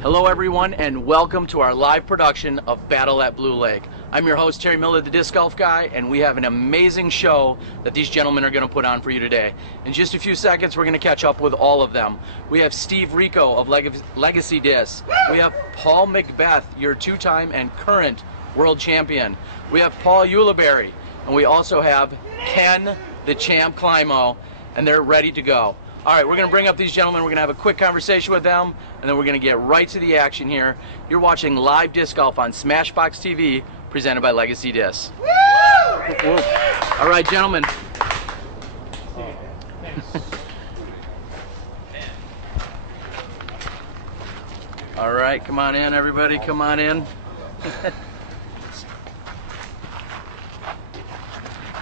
Hello everyone, and welcome to our live production of Battle at Blue Lake. I'm your host, Terry Miller, the Disc Golf Guy, and we have an amazing show that these gentlemen are going to put on for you today. In just a few seconds, we're going to catch up with all of them. We have Steve Rico of Legacy Discs. We have Paul McBeth, your two-time and current world champion. We have Paul Ulibarri, and we also have Ken, the champ Climo, and they're ready to go. All right, we're going to bring up these gentlemen. We're going to have a quick conversation with them, and then we're going to get right to the action here. You're watching live disc golf on SmashBoxxTV, presented by Legacy Discs. Woo! All right, gentlemen. All right, come on in, everybody. Come on in.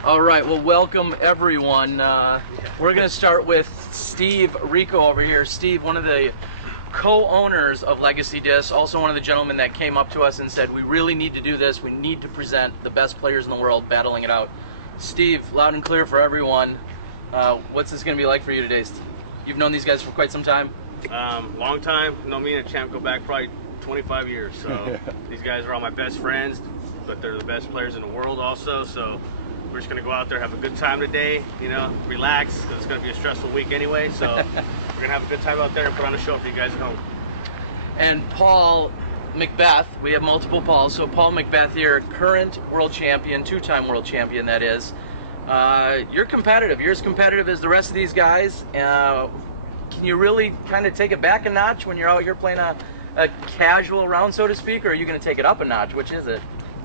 All right, well, welcome everyone. We're going to start with Steve Rico over here. Steve, one of the co-owners of Legacy Discs, also one of the gentlemen that came up to us and said, we really need to do this. We need to present the best players in the world battling it out. Steve, loud and clear for everyone. What's this going to be like for you today? You've known these guys for quite some time? Long time. No, me and Champ go back probably 25 years. So these guys are all my best friends, but they're the best players in the world also. So we're just going to go out there, have a good time today, you know, relax, because it's going to be a stressful week anyway. So we're going to have a good time out there and put on a show for you guys at home. And Paul McBeth, we have multiple Pauls. So Paul McBeth here, current world champion, two-time world champion, that is. You're competitive. You're as competitive as the rest of these guys. Can you really kind of take it back a notch when you're out here playing a casual round, so to speak, or are you going to take it up a notch? Which is it?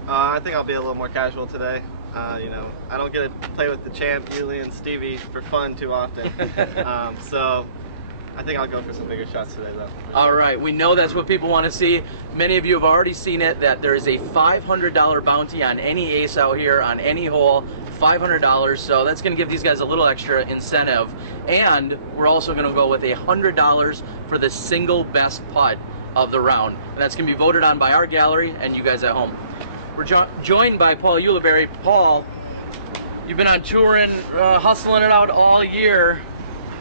I think I'll be a little more casual today. You know, I don't get to play with the champ, Yuli, and Stevie for fun too often. So I think I'll go for some bigger shots today, though. All right, we know that's what people want to see. Many of you have already seen it, that there is a $500 bounty on any ace out here, on any hole. $500, so that's going to give these guys a little extra incentive. And we're also going to go with $100 for the single best putt of the round. And that's going to be voted on by our gallery and you guys at home. We're joined by Paul Ulibarri. Paul, you've been on tour and hustling it out all year.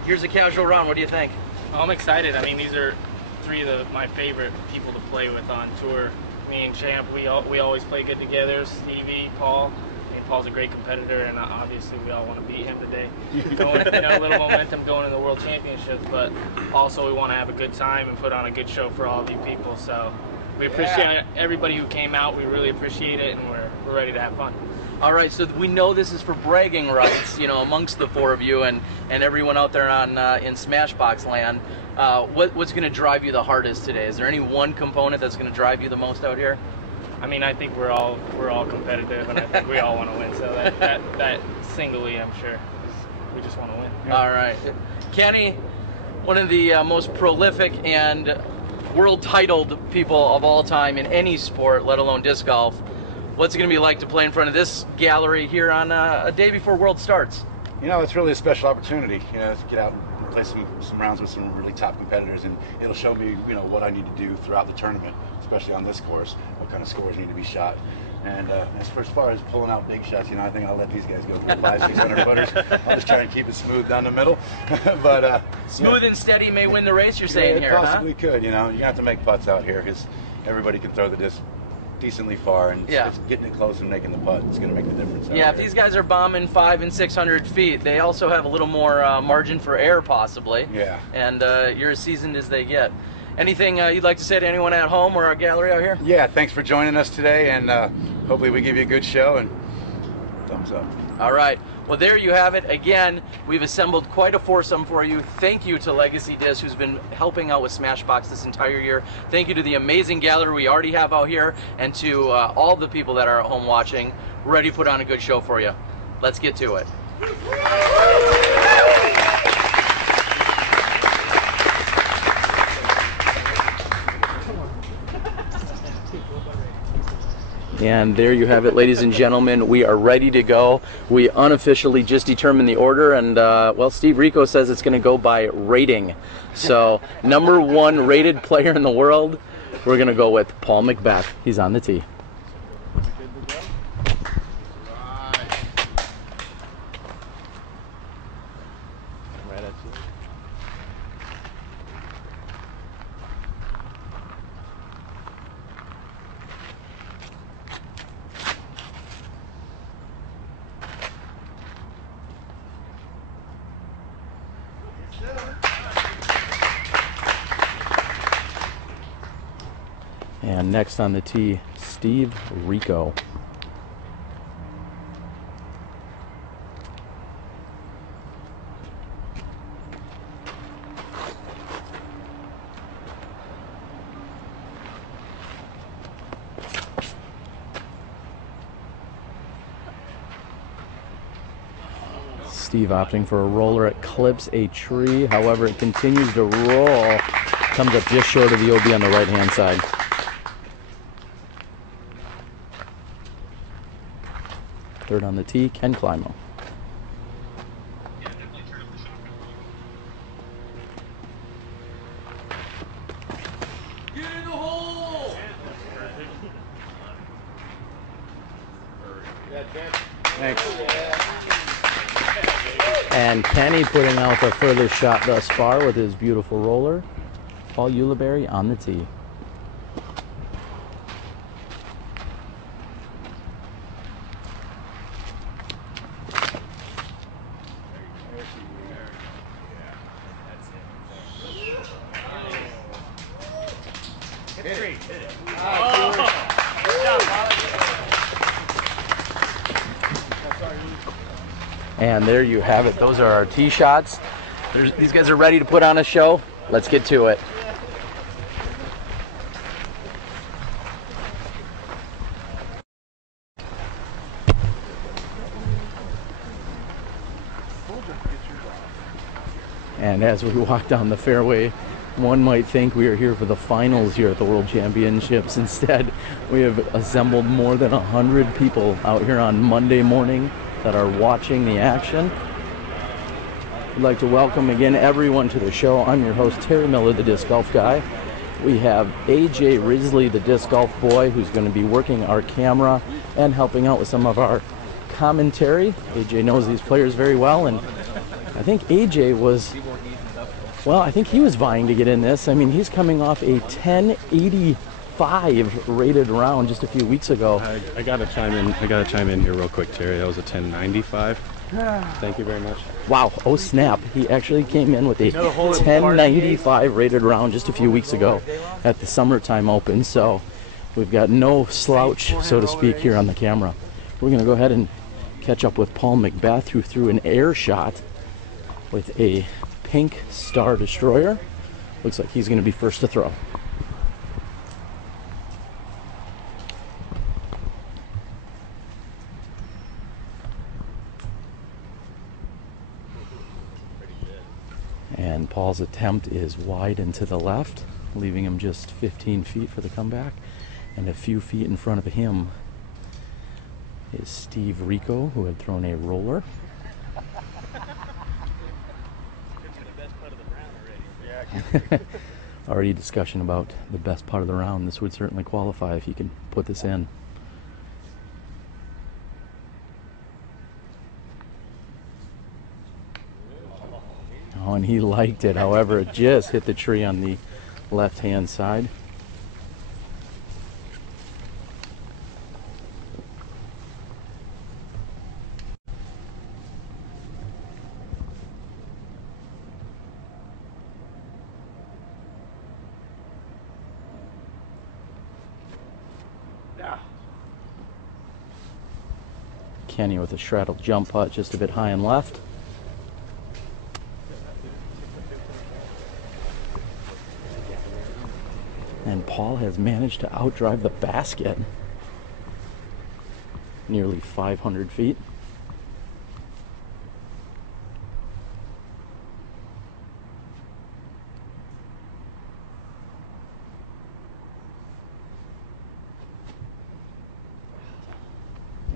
Here's a casual round. What do you think? I'm excited. I mean, these are three of my favorite people to play with on tour. Me and Champ, we always play good together. Stevie, Paul. I mean, Paul's a great competitor, and obviously we all want to beat him today. Going, you know, a little momentum going in the World Championships, but also we want to have a good time and put on a good show for all of you people. So we appreciate everybody who came out. We really appreciate it, and we're ready to have fun. All right, so we know this is for bragging rights, you know, amongst the four of you and everyone out there on in Smashbox land. What's going to drive you the hardest today? Is there any one component that's going to drive you the most out here? I mean, I think we're all competitive, and I think we all want to win. So that singly, I'm sure, we just want to win. All right, Kenny, one of the most prolific and world titled people of all time in any sport, let alone disc golf. What's it going to be like to play in front of this gallery here on a day before World starts? You know, it's really a special opportunity, you know, to get out and play some rounds with some really top competitors, and it'll show me, you know, what I need to do throughout the tournament, especially on this course, what kind of scores need to be shot. And as far as pulling out big shots, you know, I think I'll let these guys go for the 500-600 footers. I'll just try and keep it smooth down the middle. But smooth and steady may win the race, you're saying here, huh? It possibly could, you know. You're going to have to make putts out here because everybody can throw the disc decently far, and it's getting it close and making the putt. It's going to make the difference. Yeah, if these guys are bombing 500 and 600 feet, they also have a little more margin for error, possibly. Yeah. And you're as seasoned as they get. Anything you'd like to say to anyone at home or our gallery out here? Yeah, thanks for joining us today, and hopefully we give you a good show, and thumbs up. All right. Well, there you have it. Again, we've assembled quite a foursome for you. Thank you to Legacy Discs, who's been helping out with Smashbox this entire year. Thank you to the amazing gallery we already have out here, and to all the people that are at home watching. We're ready to put on a good show for you. Let's get to it. And there you have it, ladies and gentlemen. We are ready to go. We unofficially just determined the order, and well, Steve Rico says it's going to go by rating. So, #1 rated player in the world, we're going to go with Paul McBeth. He's on the tee. And next on the tee, Steve Rico. Steve opting for a roller. It clips a tree. However, it continues to roll. Comes up just short of the OB on the right-hand side. Third on the tee, Ken Climo. Get in the hole! Thanks. And Kenny putting out the furthest shot thus far with his beautiful roller. Paul Ulibarri on the tee. And there you have it. Those are our tee shots. These guys are ready to put on a show. Let's get to it. And as we walk down the fairway, one might think we are here for the finals here at the World Championships. Instead, we have assembled more than 100 people out here on Monday morning that are watching the action. I'd like to welcome again everyone to the show. I'm your host, Terry Miller, the Disc Golf Guy. We have AJ Risley, the Disc Golf Boy, who's going to be working our camera and helping out with some of our commentary. AJ knows these players very well, and I think AJ was, well, I think he was vying to get in this. I mean, he's coming off a 1085 rated round just a few weeks ago. I gotta chime in here real quick, Terry. That was a 1095. Thank you very much. Wow, oh snap. He actually came in with a 1095 rated round just a few weeks ago at the Summertime Open. So we've got no slouch, so to speak, here on the camera. We're gonna go ahead and catch up with Paul McBeth, who threw an air shot with a pink Star Destroyer. Looks like he's gonna be first to throw. And Paul's attempt is wide and to the left, leaving him just 15 feet for the comeback. And a few feet in front of him is Steve Rico, who had thrown a roller. Already discussion about the best part of the round. This would certainly qualify if you can put this in. Oh, and he liked it. However, it just hit the tree on the left-hand side. Kenny with a straddle jump putt just a bit high and left. And Paul has managed to outdrive the basket nearly 500 feet.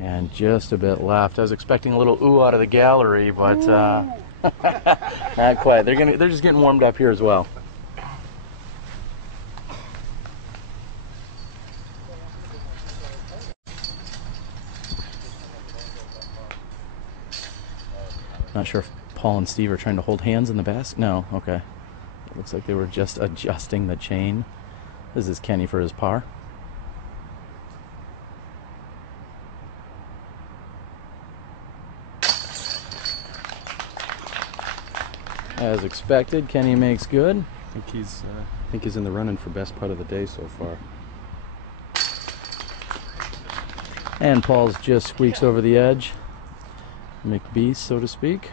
And just a bit left. I was expecting a little ooh out of the gallery, but not quite. They're just getting warmed up here as well. Not sure if Paul and Steve are trying to hold hands in the basket. No, okay. It looks like they were just adjusting the chain. This is Kenny for his par. As expected, Kenny makes good. I think he's in the running for best putt of the day so far. And Paul's just squeaks over the edge. McBeth, so to speak.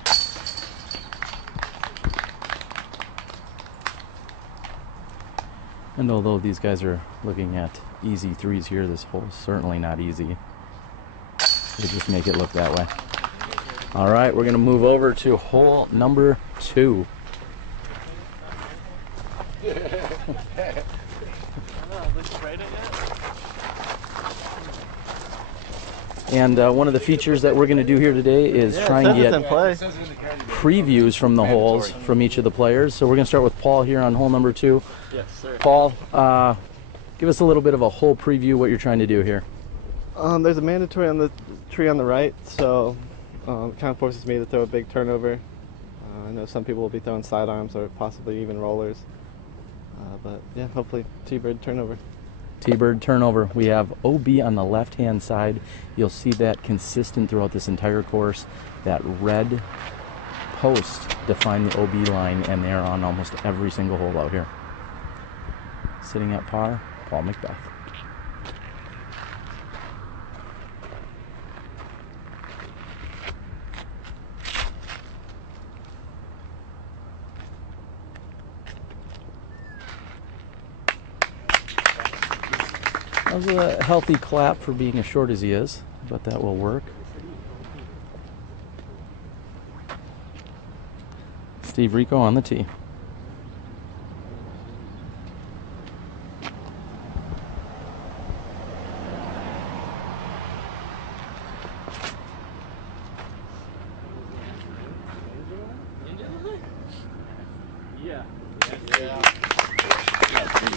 And although these guys are looking at easy threes here, this hole's certainly not easy. They just make it look that way. All right, we're gonna move over to hole number 2. And one of the features that we're going to do here today is try and get previews from the holes from each of the players. So we're going to start with Paul here on hole number 2. Yes, sir. Paul, give us a little bit of a hole preview, what you're trying to do here. There's a mandatory on the tree on the right, so it kind of forces me to throw a big turnover. I know some people will be throwing sidearms or possibly even rollers. But yeah, hopefully T-bird turnover. T-bird turnover. We have OB on the left-hand side. You'll see that consistent throughout this entire course. That red post define the OB line, and they're on almost every single hole out here. Sitting at par, Paul McBeth. That was a healthy clap for being as short as he is, but that will work. Steve Rico on the tee.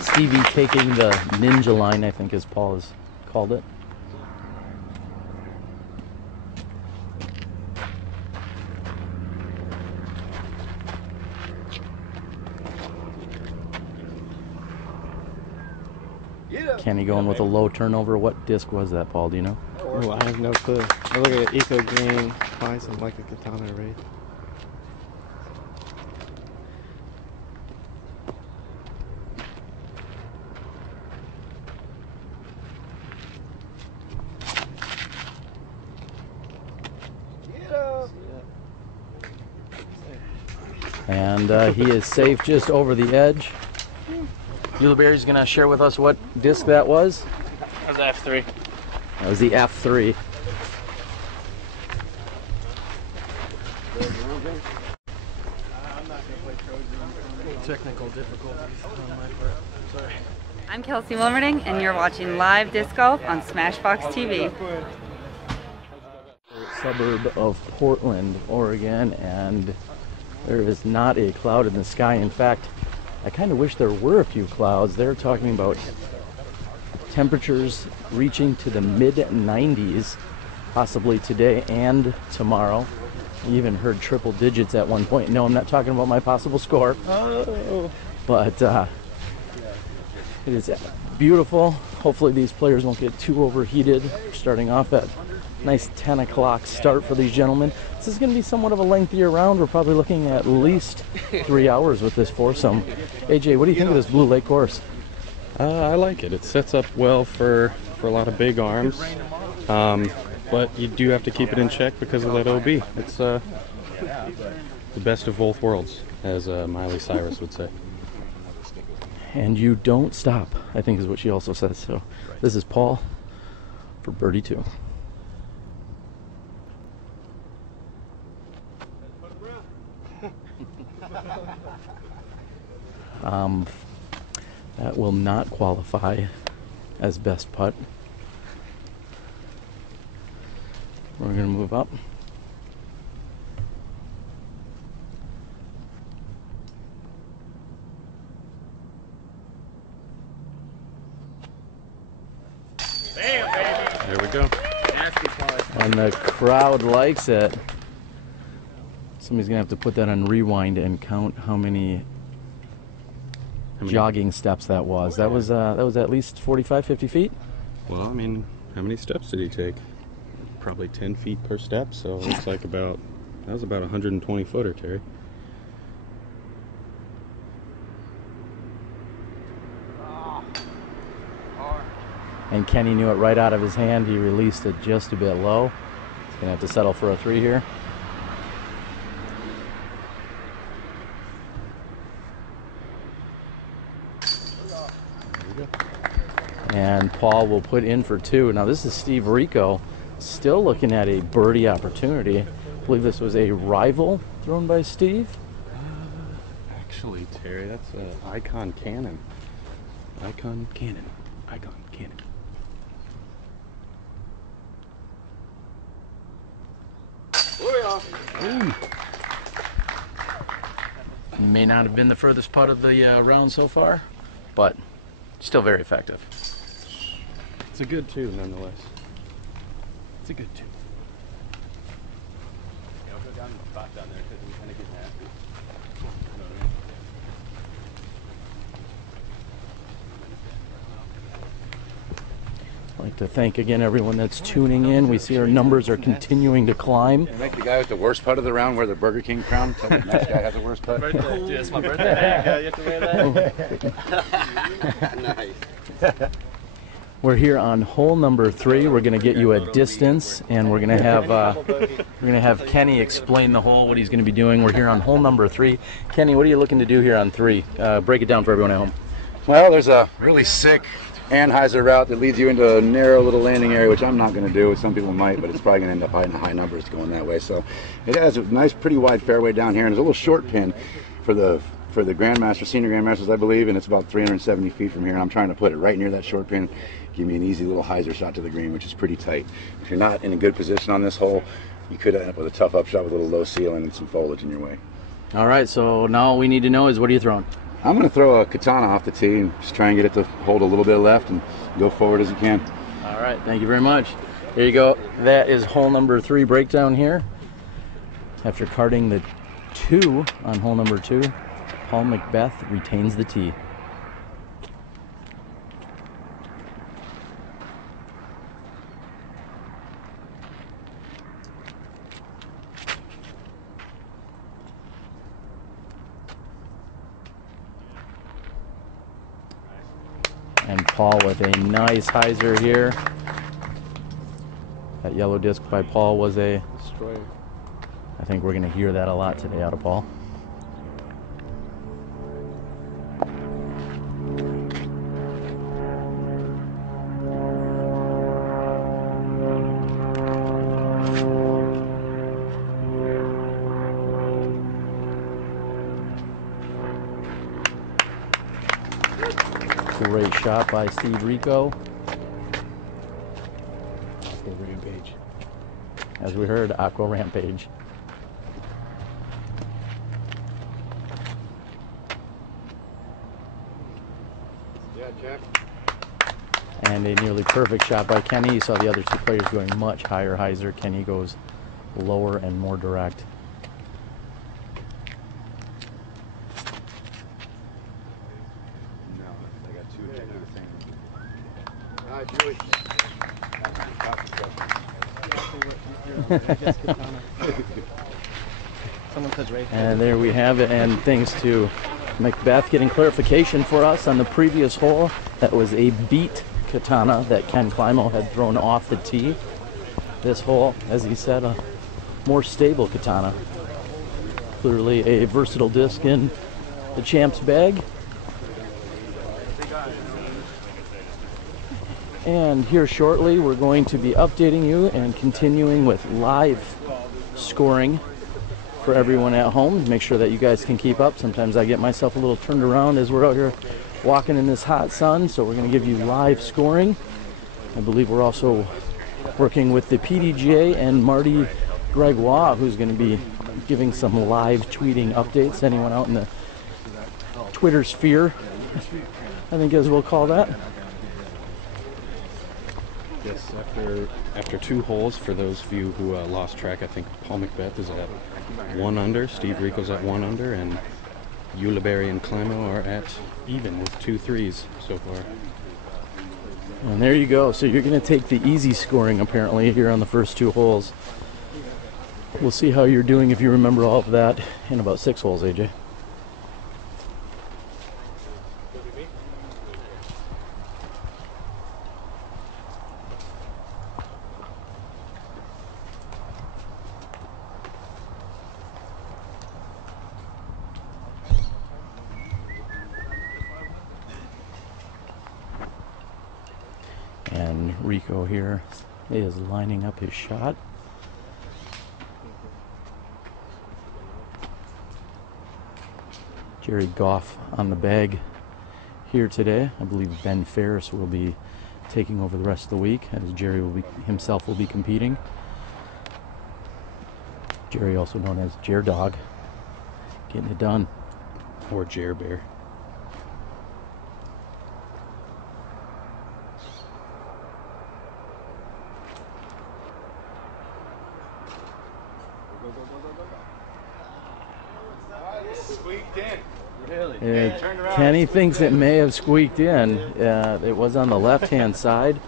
Stevie taking the ninja line, I think, as Paul has called it. Kenny going with a low turnover. What disc was that, Paul? Do you know? Oh, I have no clue. I look at Eco Green, probably something like a Katana Wraith. And he is safe just over the edge. Ulibarri's going to share with us what disc that was. That was F3. That was the F3. Technical difficulties on my part. Sorry. I'm Kelsey Wilmerding, and you're watching live disc golf on SmashBoxxTV. Suburb of Portland, Oregon, and there is not a cloud in the sky. In fact, I kind of wish there were a few clouds. They're talking about temperatures reaching to the mid-90s, possibly today and tomorrow. I even heard triple digits at one point. No, I'm not talking about my possible score. Oh. But it is beautiful. Hopefully these players won't get too overheated. Starting off at nice 10 o'clock start for these gentlemen. This is going to be somewhat of a lengthier round. We're probably looking at least 3 hours with this foursome. AJ, what do you think of this Blue Lake course? I like it. It sets up well for a lot of big arms, but you do have to keep it in check because of that OB. It's the best of both worlds, as Miley Cyrus would say. And you don't stop, I think is what she also says. So this is Paul for birdie 2. That will not qualify as best putt. We're going to move up. There we go. And the crowd likes it. Somebody's going to have to put that on rewind and count how many jogging steps that was. That was at least 45, 50 feet. Well, I mean, how many steps did he take? Probably 10 feet per step, so it looks like that was about 120 footer, Terry. and Kenny knew it right out of his hand. He released it just a bit low. He's gonna have to settle for a 3 here. And Paul will put in for 2. Now this is Steve Rico, still looking at a birdie opportunity. I believe this was a rival thrown by Steve. Actually, Terry, that's an Icon Cannon. Icon Cannon. Icon Cannon. Ooh. May not have been the furthest putt of the round so far, but still very effective. It's a good 2, nonetheless. It's a good 2. Yeah, I'll go down the spot down there because we kind of get nasty. I'd like to thank again everyone that's tuning in. We see our numbers are continuing to climb. Make the guy with the worst putt of the round wear the Burger King crown. Tell me the next guy has the worst putt. Dude, it's my birthday. You have to wear that. Nice. We're here on hole number 3. We're going to get you a distance, and we're going to have Kenny explain the hole, what he's going to be doing. We're here on hole number 3. Kenny, what are you looking to do here on 3? Break it down for everyone at home. Well, there's a really sick Anheuser route that leads you into a narrow little landing area, which I'm not going to do. Some people might, but it's probably going to end up in high numbers going that way. So it has a nice, pretty wide fairway down here, and there's a little short pin for the Grandmaster, Senior Grandmasters, I believe, and it's about 370 feet from here. And I'm trying to put it right near that short pin, give me an easy little hyzer shot to the green, which is pretty tight. If you're not in a good position on this hole, you could end up with a tough upshot with a little low ceiling and some foliage in your way. All right, so now all we need to know is, what are you throwing? I'm going to throw a katana off the tee and just try and get it to hold a little bit left and go forward as you can. All right, thank you very much. There you go. That is hole number 3 breakdown here. After carding the 2 on hole number 2, Paul McBeth retains the tee. And Paul with a nice hyzer here. That yellow disc by Paul was a destroyer. I think we're going to hear that a lot today out of Paul. Great shot by Steve Rico. Aqua Rampage. As we heard, Aqua Rampage. Yeah, Jack. And a nearly perfect shot by Kenny. You saw the other 2 players going much higher hyzer. Kenny goes lower and more direct. And there we have it, and thanks to McBeth getting clarification for us on the previous hole, that was a beat katana that Ken Climo had thrown off the tee. This hole, as he said, a more stable katana. Clearly a versatile disc in the champ's bag. And here shortly we're going to be updating you and continuing with live scoring for everyone at home. Make sure that you guys can keep up. Sometimes I get myself a little turned around as we're out here walking in this hot sun, so we're going to give you live scoring. I believe we're also working with the PDGA and Marty Gregoire, who's going to be giving some live tweeting updates. Anyone out in the Twitter sphere, I think, as we'll call that. Yes, after 2 holes, for those of you who lost track, I think Paul McBeth is at 1 under, Steve Rico's at 1 under, and Ulibarri and Climo are at even with 2 threes so far. And there you go. So you're going to take the easy scoring apparently here on the first 2 holes. We'll see how you're doing if you remember all of that in about 6 holes, AJ. And Rico here is lining up his shot. Jerry Goff on the bag here today. I believe Ben Ferris will be taking over the rest of the week, as Jerry himself will be competing. Jerry, also known as Jer Dog, getting it done. Or Jer Bear. Squeaked in. Really? Kenny thinks it may have squeaked in. It was on the left-hand side.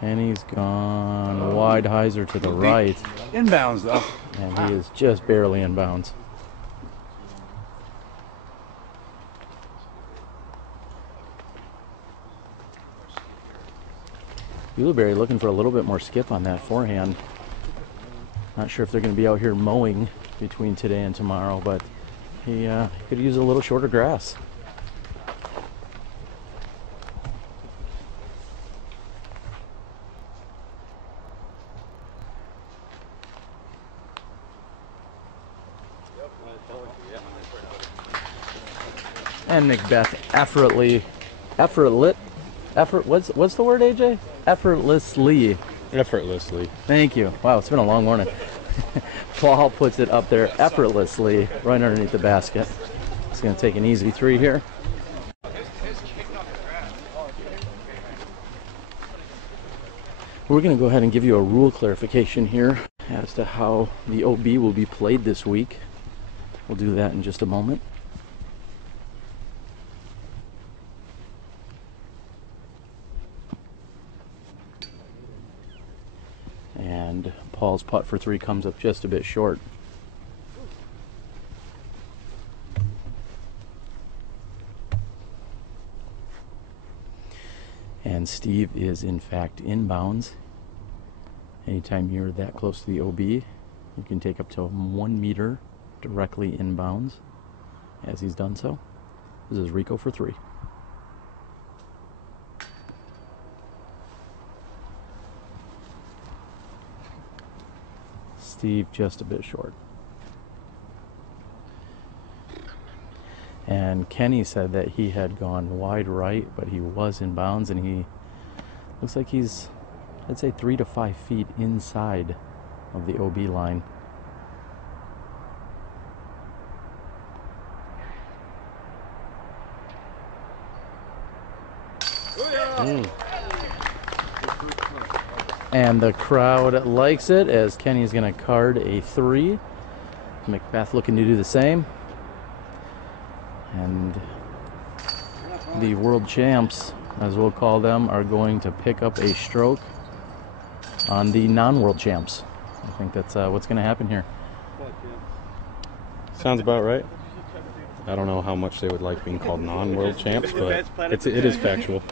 Kenny's gone wide hyzer to the right. Inbounds though. And he is just barely in bounds. Ulibarri looking for a little bit more skip on that forehand. Not sure if they're going to be out here mowing between today and tomorrow, but he could use a little shorter grass. And McBeth what's the word, AJ? Effortlessly. Thank you. Wow, it's been a long morning. Paul puts it up there effortlessly right underneath the basket. He's going to take an easy three here. We're going to go ahead and give you a rule clarification here as to how the OB will be played this week. We'll do that in just a moment. And Paul's putt for three comes up just a bit short. And Steve is in fact inbounds. Anytime you're that close to the OB, you can take up to 1 meter directly inbounds, as he's done so. This is Rico for three. Steve just a bit short. And Kenny said that he had gone wide right, but he was in bounds, and he looks like he's, I'd say, 3 to 5 feet inside of the OB line. And the crowd likes it, as Kenny's going to card a three. McBeth looking to do the same. And the world champs, as we'll call them, are going to pick up a stroke on the non-world champs. I think that's what's going to happen here. Sounds about right. I don't know how much they would like being called non-world champs, but it is factual.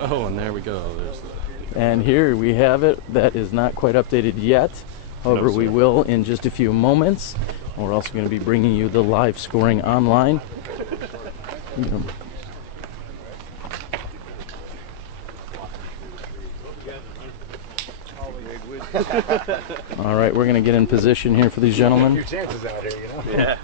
Oh, and there we go. There's the... And here we have it. That is not quite updated yet. However, we will in just a few moments. We're also going to be bringing you the live scoring online. All right, we're going to get in position here for these gentlemen. Your chances out here, you know? Yeah.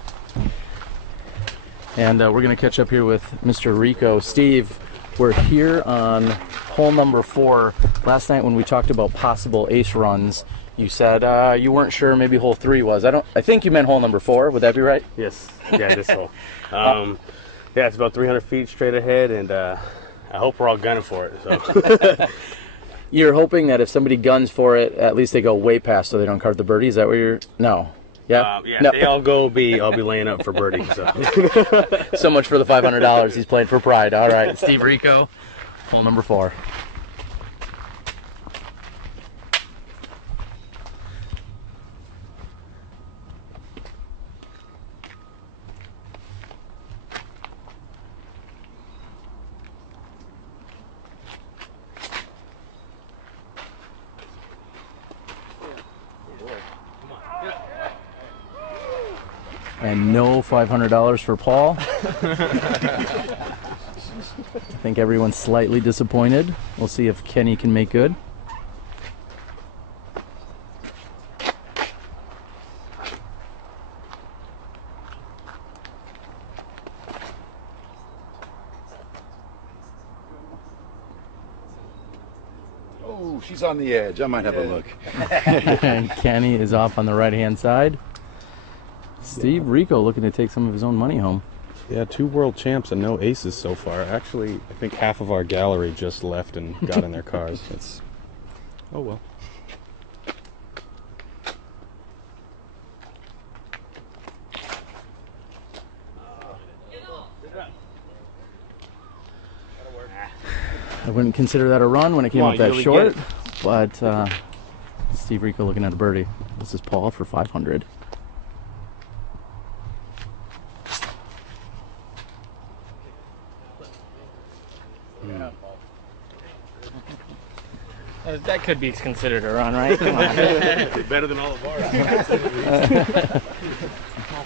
And we're going to catch up here with Mr. Rico. Steve, we're here on hole number 4. Last night when we talked about possible ace runs, you said you weren't sure maybe hole 3 was. I think you meant hole number 4. Would that be right? Yes. Yeah, this hole. Yeah, it's about 300 feet straight ahead, and I hope we're all gunning for it. So. You're hoping that if somebody guns for it, at least they go way past so they don't card the birdie. Is that what you're? No. Yeah. Yeah. No. They all go B. I'll be laying up for birdie. So. So much for the $500 he's playing for pride. All right, Steve Rico, hole number 4. And no $500 for Paul. I think everyone's slightly disappointed. We'll see if Kenny can make good. Oh, she's on the edge. I might have a look. And Kenny is off on the right-hand side. Steve Rico looking to take some of his own money home. Yeah, 2 world champs and no aces so far. Actually, I think half of our gallery just left and got in their cars. It's, oh well. I wouldn't consider that a run when it came up that short, but Steve Rico looking at a birdie. This is Paul for 500. Yeah. That could be considered a run, right? Come on. Better than all of ours.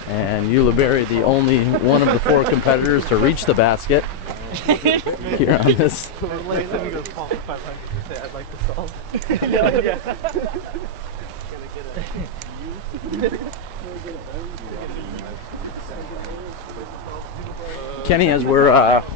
And Ulibarri, the only one of the 4 competitors to reach the basket here on this. Let me go Paul for 500 to say I'd like to solve. Kenny, as we're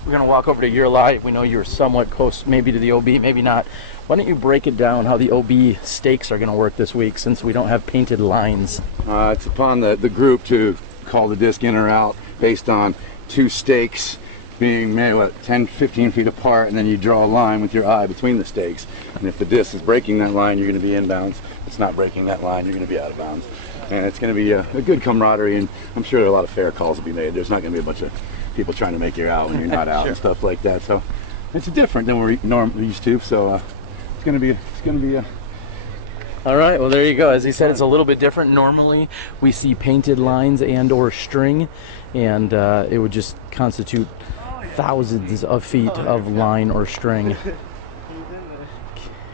going to walk over to your live, we know you're somewhat close maybe to the OB, maybe not. Why don't you break it down how the OB stakes are going to work this week, since we don't have painted lines? It's upon the group to call the disc in or out based on 2 stakes being maybe, what, 10, 15 feet apart, and then you draw a line with your eye between the stakes. And if the disc is breaking that line, you're going to be inbounds. If it's not breaking that line, you're going to be out of bounds. And it's going to be a good camaraderie, and I'm sure a lot of fair calls will be made. There's not going to be a bunch of people trying to make you out when you're not out. Sure. And stuff like that. So it's different than we're normally used to. So it's going to be a. All right, well there you go. As he said, it's a little bit different. Normally we see painted lines and or string, and it would just constitute thousands of feet of line or string.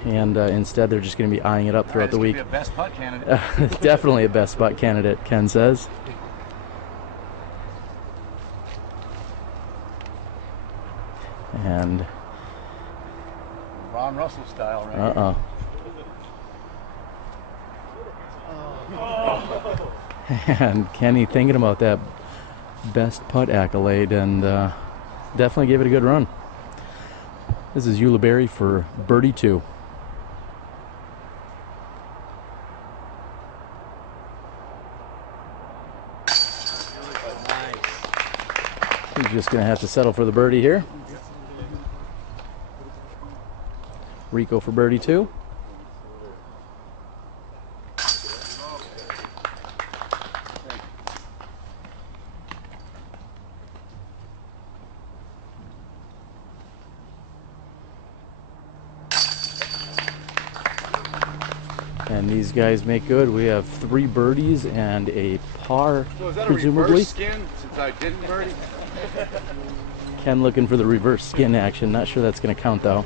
And instead they're just going to be eyeing it up throughout the week. Be a best putt candidate. Definitely a best putt candidate, Ken says. And Ron Russell style, right? And Kenny thinking about that best putt accolade, and definitely gave it a good run. This is Ulibarri for birdie 2. He's just going to have to settle for the birdie here. Rico for birdie 2. And these guys make good. We have 3 birdies and a par, So is that presumably. a reverse skin since I didn't birdie? Ken looking for the reverse skin action. Not sure that's going to count though.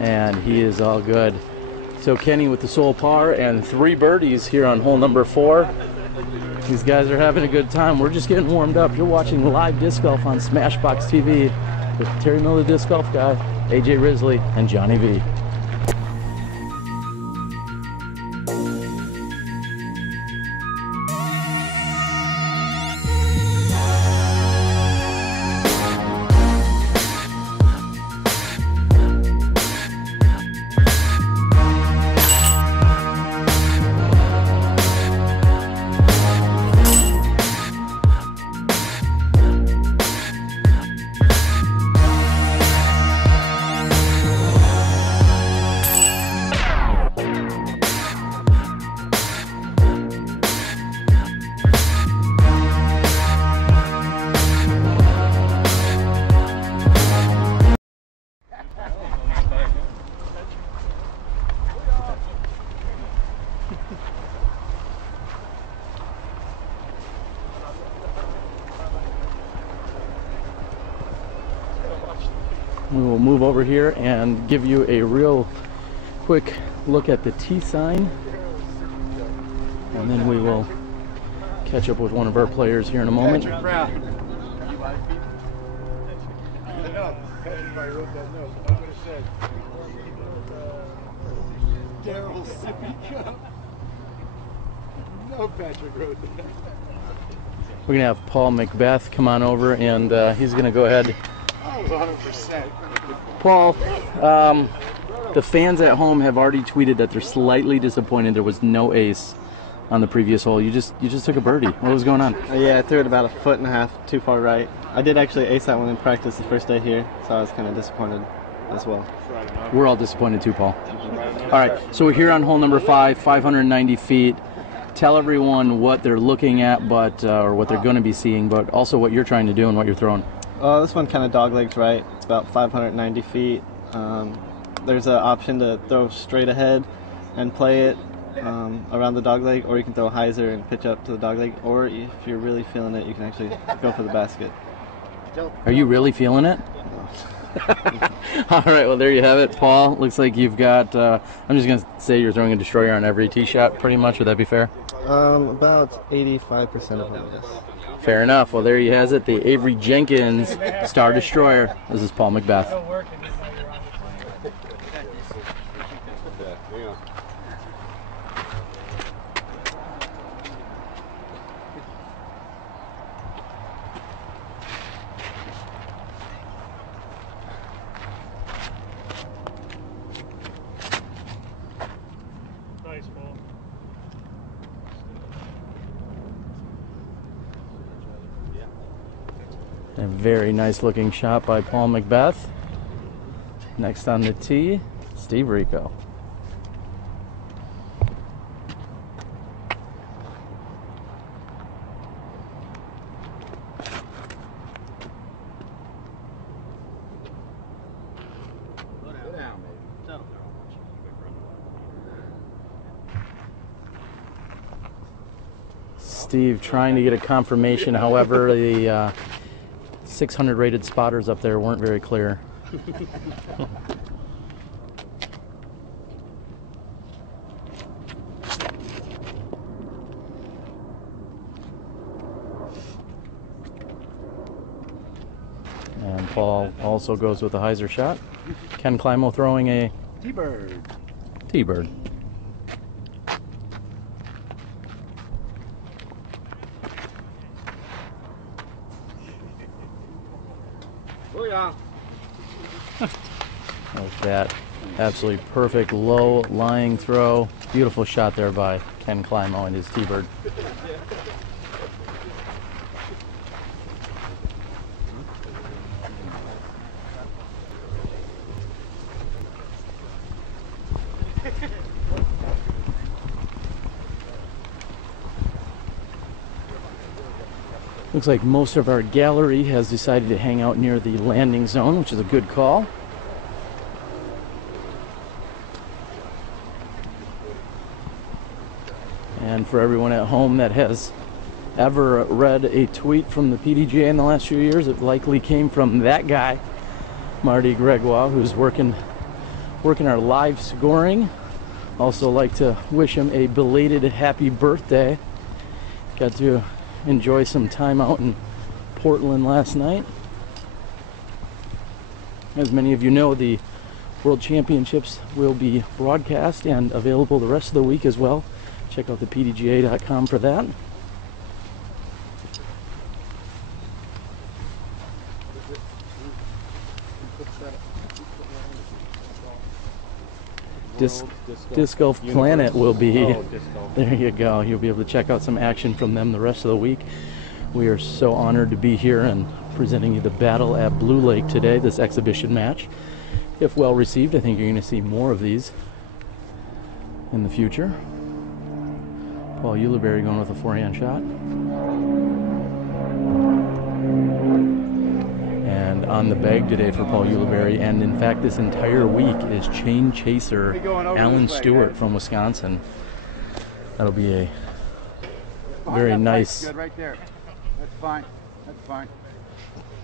And he is all good. So Kenny with the sole par and 3 birdies here on hole number 4. These guys are having a good time. We're just getting warmed up. You're watching live disc golf on SmashBoxxTV with Terry Miller, disc golf guy, AJ Risley, and Johnny V. We will move over here and give you a real quick look at the T sign, and then we will catch up with one of our players here in a moment. We're going to have Paul McBeth come on over, and he's going to go ahead. I was 100%. Paul, the fans at home have already tweeted that they're slightly disappointed there was no ace on the previous hole. You just took a birdie. What was going on? Yeah, I threw it about 1.5 feet too far right. I did actually ace that one in practice the first day here, so I was kind of disappointed as well. We're all disappointed too, Paul. All right, so we're here on hole number 5, 590 feet. Tell everyone what they're looking at, but or what they're going to be seeing, but also what you're trying to do and what you're throwing. This one kind of doglegs right. It's about 590 feet. There's an option to throw straight ahead and play it around the dogleg, or you can throw a hyzer and pitch up to the dogleg, or if you're really feeling it, you can actually go for the basket. Are you really feeling it? All right, well, there you have it, Paul. Looks like you've got, I'm just going to say you're throwing a destroyer on every tee shot, pretty much. Would that be fair? About 85% of them, yes. Fair enough. Well, there he has it, the Avery Jenkins Star Destroyer. This is Paul McBeth. A very nice looking shot by Paul McBeth. Next on the tee, Steve Rico. Steve trying to get a confirmation, however, the 600 rated spotters up there weren't very clear. And Paul also goes with a hyzer shot. Ken Climo throwing a T-bird. T-bird. Like that. Absolutely perfect low lying throw. Beautiful shot there by Ken Climo and his T-bird. Looks like most of our gallery has decided to hang out near the landing zone, which is a good call. And for everyone at home that has ever read a tweet from the PDGA in the last few years, it likely came from that guy, Marty Gregoire, who's working our live scoring. Also like to wish him a belated happy birthday. Got to enjoy some time out in Portland last night. As many of you know, the World Championships will be broadcast and available the rest of the week as well. Check out the PDGA.com for that. Disc Golf Planet will be, there you go, you'll be able to check out some action from them the rest of the week. We are so honored to be here and presenting you the battle at Blue Lake today, this exhibition match. If well received, I think you're going to see more of these in the future. Paul Ulibarri going with a forehand shot. And on the bag today for Paul Ulibarri, and in fact this entire week, is chain chaser Alan Stewart from Wisconsin. That'll be a very nice, Good right there. That's fine. That's fine.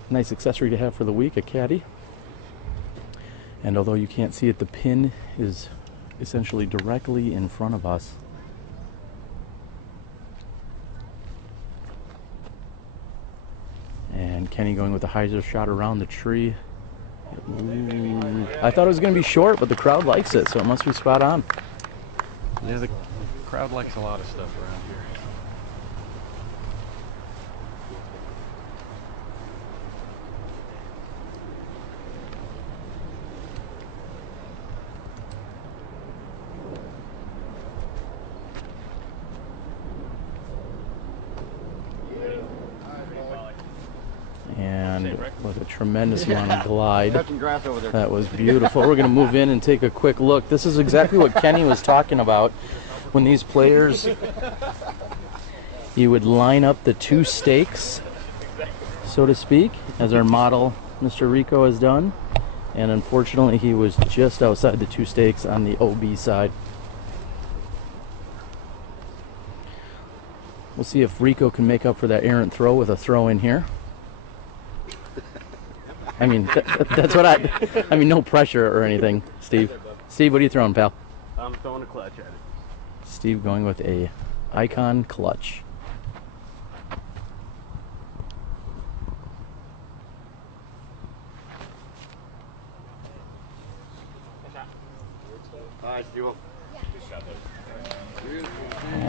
Nice accessory to have for the week, a caddy. And although you can't see it, the pin is essentially directly in front of us. Kenny going with a hyzer shot around the tree. Ooh. I thought it was going to be short, but the crowd likes it, so it must be spot on. Yeah, the crowd likes a lot of stuff around here. And with a tremendous amount of glide. That was beautiful. We're going to move in and take a quick look. This is exactly what Kenny was talking about. When these players, you would line up the two stakes, so to speak, as our model Mr. Rico has done. And unfortunately, he was just outside the two stakes on the OB side. We'll see if Rico can make up for that errant throw with a throw in here. I mean, that's what I mean, no pressure or anything, Steve. Steve, what are you throwing, pal? I'm throwing a clutch at it. Steve going with a Icon clutch.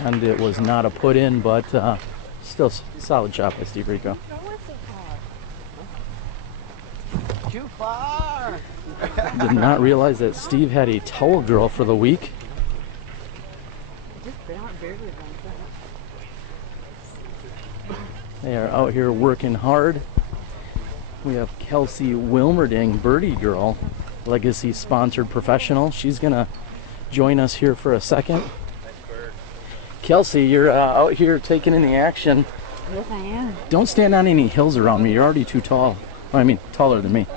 And it was not a put in, but still solid shot by Steve Rico. Too far. Did not realize that Steve had a towel girl for the week. They are out here working hard. We have Kelsey Wilmerding, Birdie Girl, Legacy sponsored professional. She's gonna join us here for a second. Kelsey, you're out here taking in the action. Yes, I am. Don't stand on any hills around me. You're already too tall. I mean, taller than me.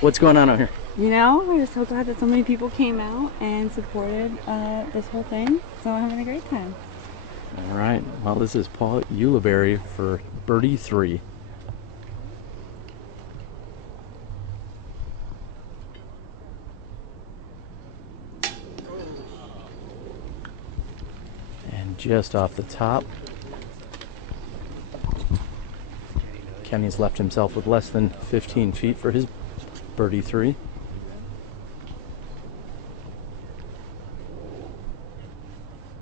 What's going on out here? You know, we're so glad that so many people came out and supported this whole thing. So I'm having a great time. All right. Well, this is Paul Ulibarri for Birdie 3. And just off the top, Kenny's left himself with less than 15 feet for his Birdie 3.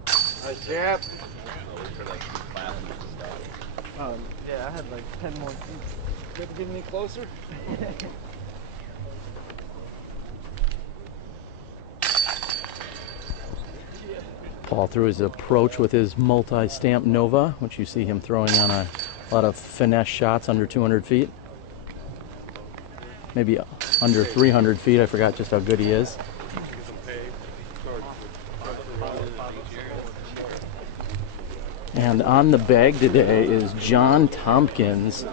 Nice jab. Yeah, I had like 10 more feet. You have to get any closer? Paul threw his approach with his multi-stamp Nova, which you see him throwing on a lot of finesse shots under 200 feet. Maybe under 300 feet. I forgot just how good he is. And on the bag today is John Tompkins,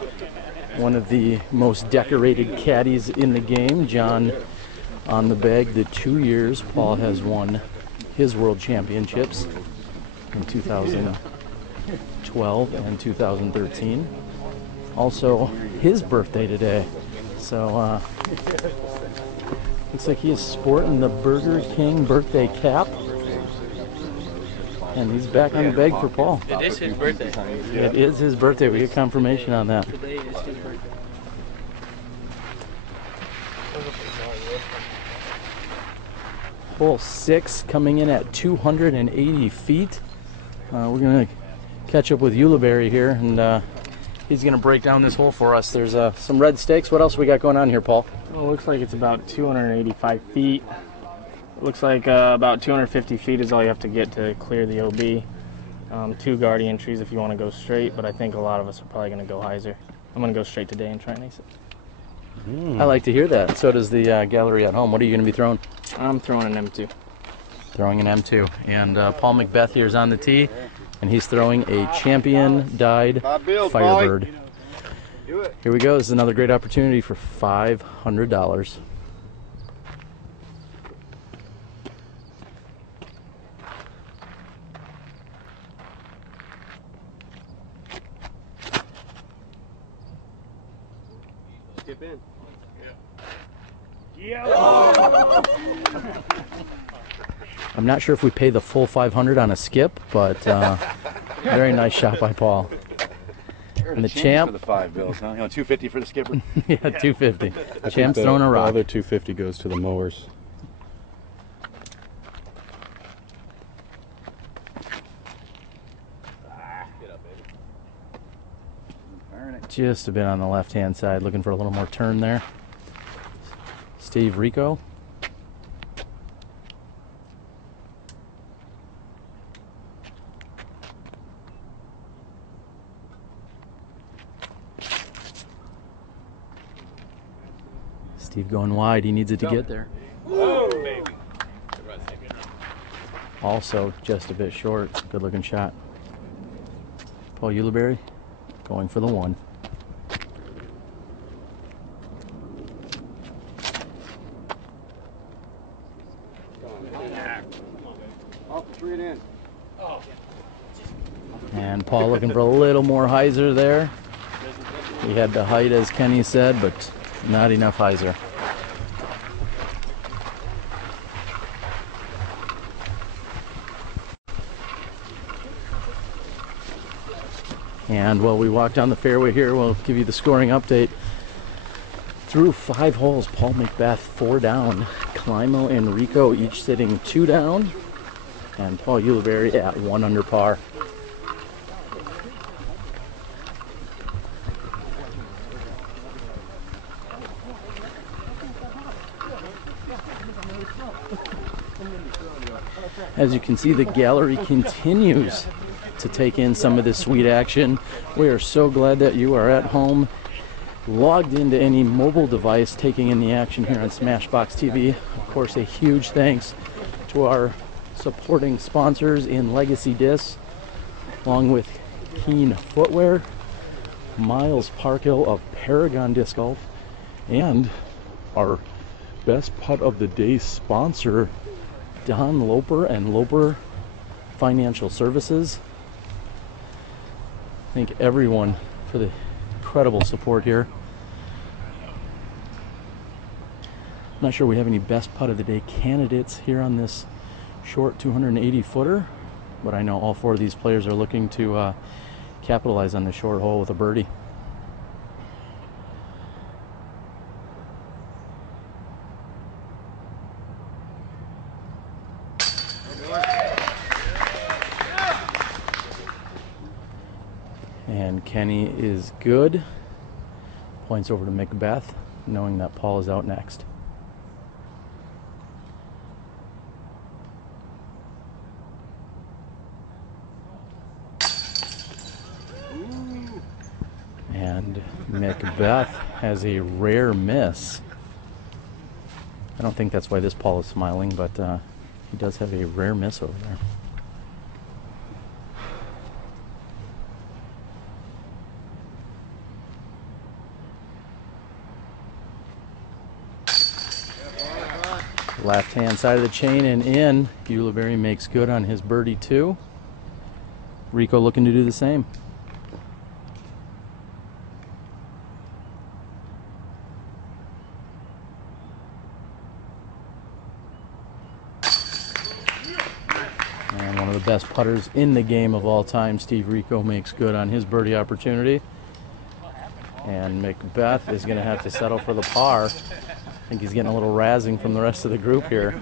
one of the most decorated caddies in the game. John on the bag the 2 years Paul has won his world championships in 2012 and 2013. Also his birthday today. So looks like he is sporting the Burger King birthday cap. And he's back on the bag for Paul. It is his birthday. It is his birthday. We get confirmation on that. Today is his birthday. Hole 6 coming in at 280 feet. We're going to catch up with Ulibarri here, and he's going to break down this hole for us. There's some red stakes. What else we got going on here, Paul? Well, it looks like it's about 285 feet. It looks like about 250 feet is all you have to get to clear the OB. 2 guardian trees if you want to go straight, but I think a lot of us are probably going to go hyzer. I'm going to go straight today and try and ace it. I like to hear that. So does the gallery at home. What are you going to be throwing? I'm throwing an M2. Throwing an M2. And Paul McBeth here is on the tee, and he's throwing a champion dyed Firebird. Here we go. This is another great opportunity for $500. Skip in. I'm not sure if we pay the full 500 on a skip, but very nice shot by Paul. And the champ for the 5 bills, huh? You know, 250 for the skipper. Yeah, 250. Champ's throwing a rock. The other 250 goes to the mowers. Just a bit on the left-hand side, looking for a little more turn there. Steve Rico. Steve going wide, he needs it to get there. Also just a bit short, good looking shot. Paul Ulibarri going for the 1. And Paul looking for a little more hyzer there. He had the height, as Kenny said, but not enough hyzer. And while we walk down the fairway here, we'll give you the scoring update. Through 5 holes, Paul McBeth 4 down, Climo and Rico each sitting 2 down, and Paul Ulibarri at 1 under par. As you can see, the gallery continues to take in some of this sweet action. We are so glad that you are at home, logged into any mobile device, taking in the action here on SmashBoxxTV. Of course, a huge thanks to our supporting sponsors in Legacy Discs, along with Keen Footwear, Miles Parkhill of Paragon Disc Golf, and our best putt of the day sponsor, Don Loper and Loper Financial Services. Thank everyone for the incredible support here. I'm not sure we have any best putt of the day candidates here on this short 280 footer, but I know all 4 of these players are looking to capitalize on the short hole with a birdie. And Kenny is good. Points over to McBeth, knowing that Paul is out next. And McBeth has a rare miss. I don't think that's why this Paul is smiling, but he does have a rare miss over there. Left hand side of the chain and in. Ulibarri makes good on his birdie 2. Rico looking to do the same. And one of the best putters in the game of all time, Steve Rico, makes good on his birdie opportunity. And McBeth is going to have to settle for the par. I think he's getting a little razzing from the rest of the group here.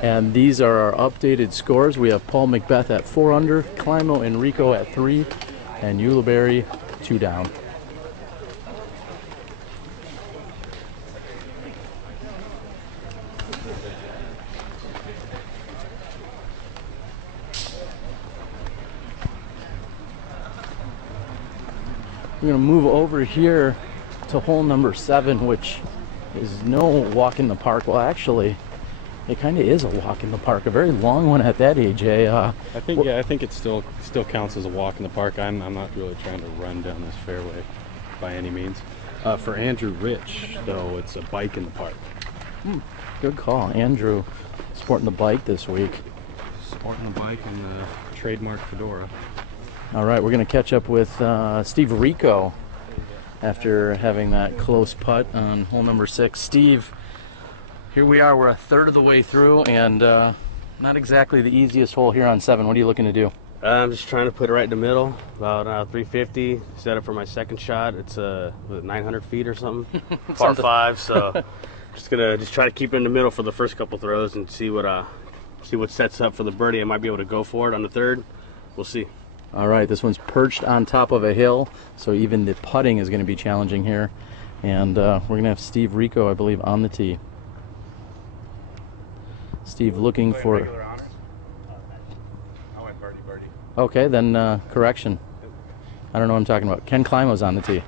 And these are our updated scores. We have Paul McBeth at 4 under, Climo and Rico at 3, and Ulibarri 2 down. We're going to move over here to hole number 7, which is no walk in the park. Well, actually, it kind of is a walk in the park, a very long one at that, AJ. I think it still counts as a walk in the park. I'm not really trying to run down this fairway by any means. For Andrew Rich, though, it's a bike in the park. Good call, Andrew. Sporting the bike this week. Sporting the bike and the trademark fedora. All right, we're going to catch up with Steve Rico after having that close putt on hole number 6. Steve, here we are. We're a third of the way through, and not exactly the easiest hole here on 7. What are you looking to do? I'm just trying to put it right in the middle, about 350. Set up for my second shot. It's 900 feet or something. Par 5, so just gonna try to keep it in the middle for the first couple throws and see what sets up for the birdie. I might be able to go for it on the third. We'll see. All right, this one's perched on top of a hill, so even the putting is going to be challenging here. And we're going to have Steve Rico, I believe, on the tee. Steve looking for... I went birdie. Okay, then correction. I don't know what I'm talking about. Ken Climo's on the tee.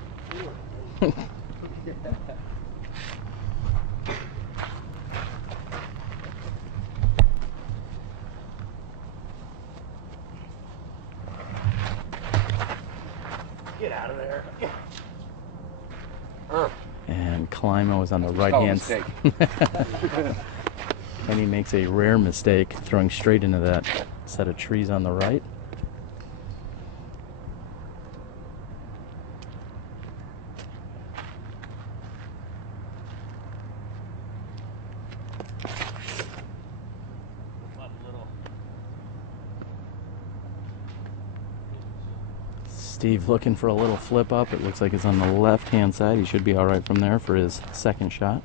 Get out of there. And Climo is on the right-hand side. And he makes a rare mistake, throwing straight into that set of trees on the right. Steve looking for a little flip up. It looks like it's on the left-hand side. He should be all right from there for his second shot.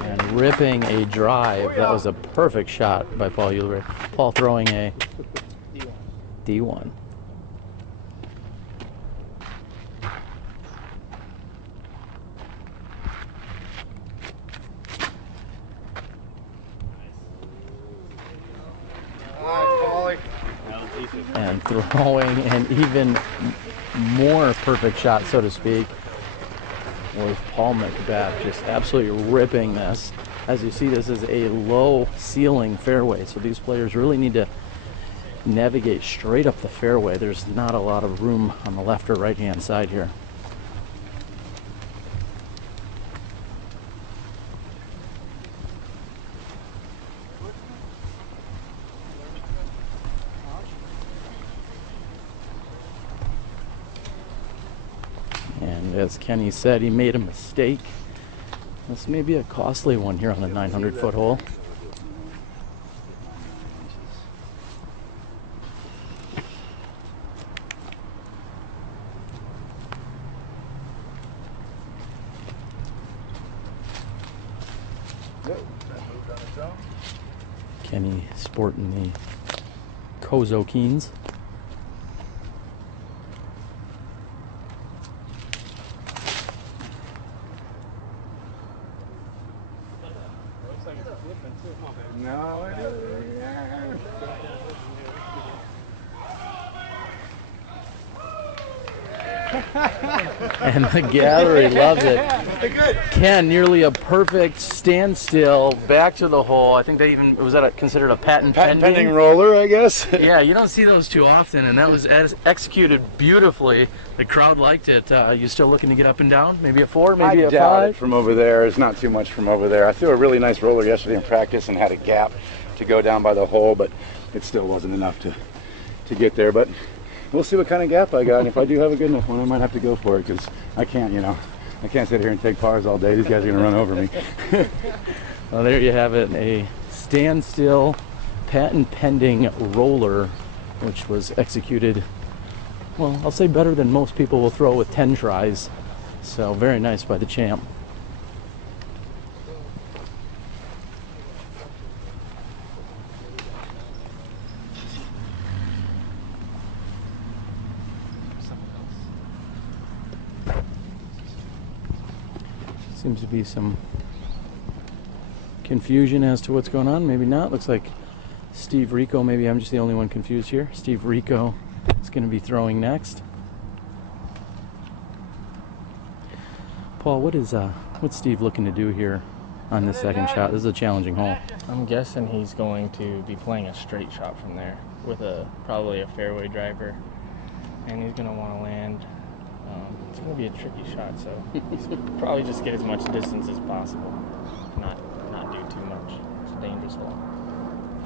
And ripping a drive. That was a perfect shot by Paul Ulibarri. Paul throwing a D1. And throwing an even more perfect shot, so to speak, was Paul McBeth, just absolutely ripping this. As you see, this is a low ceiling fairway, so these players really need to navigate straight up the fairway. There's not a lot of room on the left or right hand side here. And as Kenny said, he made a mistake. This may be a costly one here on the 900-foot hole. Kenny sporting the Kozo Keens. No, it isn't. And the gallery loves it. Ken, nearly a perfect standstill back to the hole. I think they even, was that considered a patent pending roller, I guess? Yeah, you don't see those too often, and that was executed beautifully. The crowd liked it. You still looking to get up and down? Maybe a 4, maybe a 5? I doubt it from over there. It's not too much from over there. I threw a really nice roller yesterday in practice and had a gap to go down by the hole, but it still wasn't enough to get there. But we'll see what kind of gap I got, and if I do have a good enough one, I might have to go for it, because I can't, you know, I can't sit here and take pars all day. These guys are going to run over me. Well, there you have it, a standstill patent pending roller, which was executed, well, I'll say better than most people will throw with 10 tries. So very nice by the champ. Seems to be some confusion as to what's going on. Maybe not. Looks like Steve Rico, maybe I'm just the only one confused here. Steve Rico is going to be throwing next. Paul, what's Steve looking to do here on this second shot? This is a challenging hole. I'm guessing he's going to be playing a straight shot from there with probably a fairway driver, and he's going to want to land. It's going to be a tricky shot, so he's probably just get as much distance as possible, not do too much. It's a dangerous hole.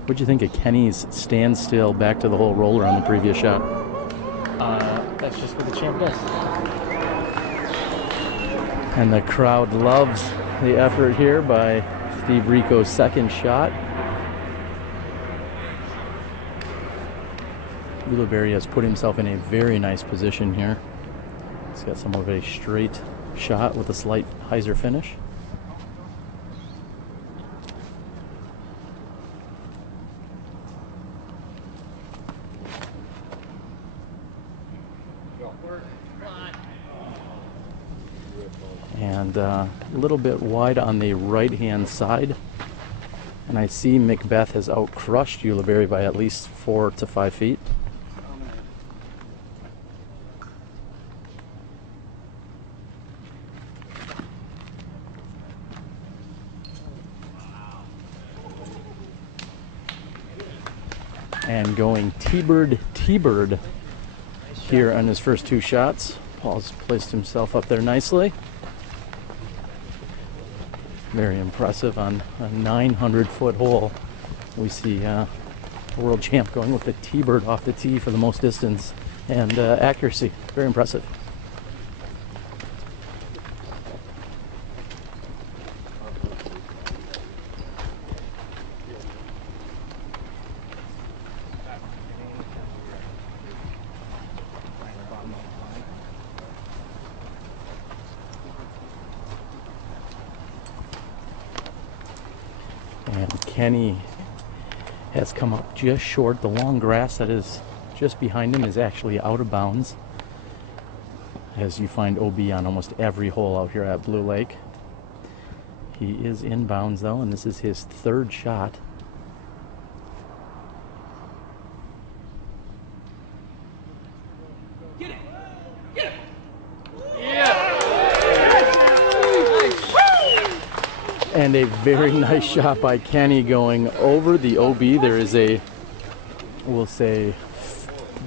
What'd you think of Kenny's standstill back to the whole roller on the previous shot? That's just what the champ does. And the crowd loves the effort here by Steve Rico's second shot. Ulibarri has put himself in a very nice position here. He's got some of a straight shot with a slight hyzer finish. And a little bit wide on the right-hand side. And I see McBeth has out-crushed Ulibarri by at least 4 to 5 feet. And going T-bird here on his first 2 shots. Paul's placed himself up there nicely. Very impressive on a 900-foot hole. We see world champ going with the T-bird off the tee for the most distance and accuracy. Very impressive. And Kenny has come up just short. The long grass that is just behind him is actually out of bounds, as you find OB on almost every hole out here at Blue Lake. He is in bounds though, and this is his 3rd shot. Get it! Get it! And a very nice shot by Kenny going over the OB. There is a, we'll say,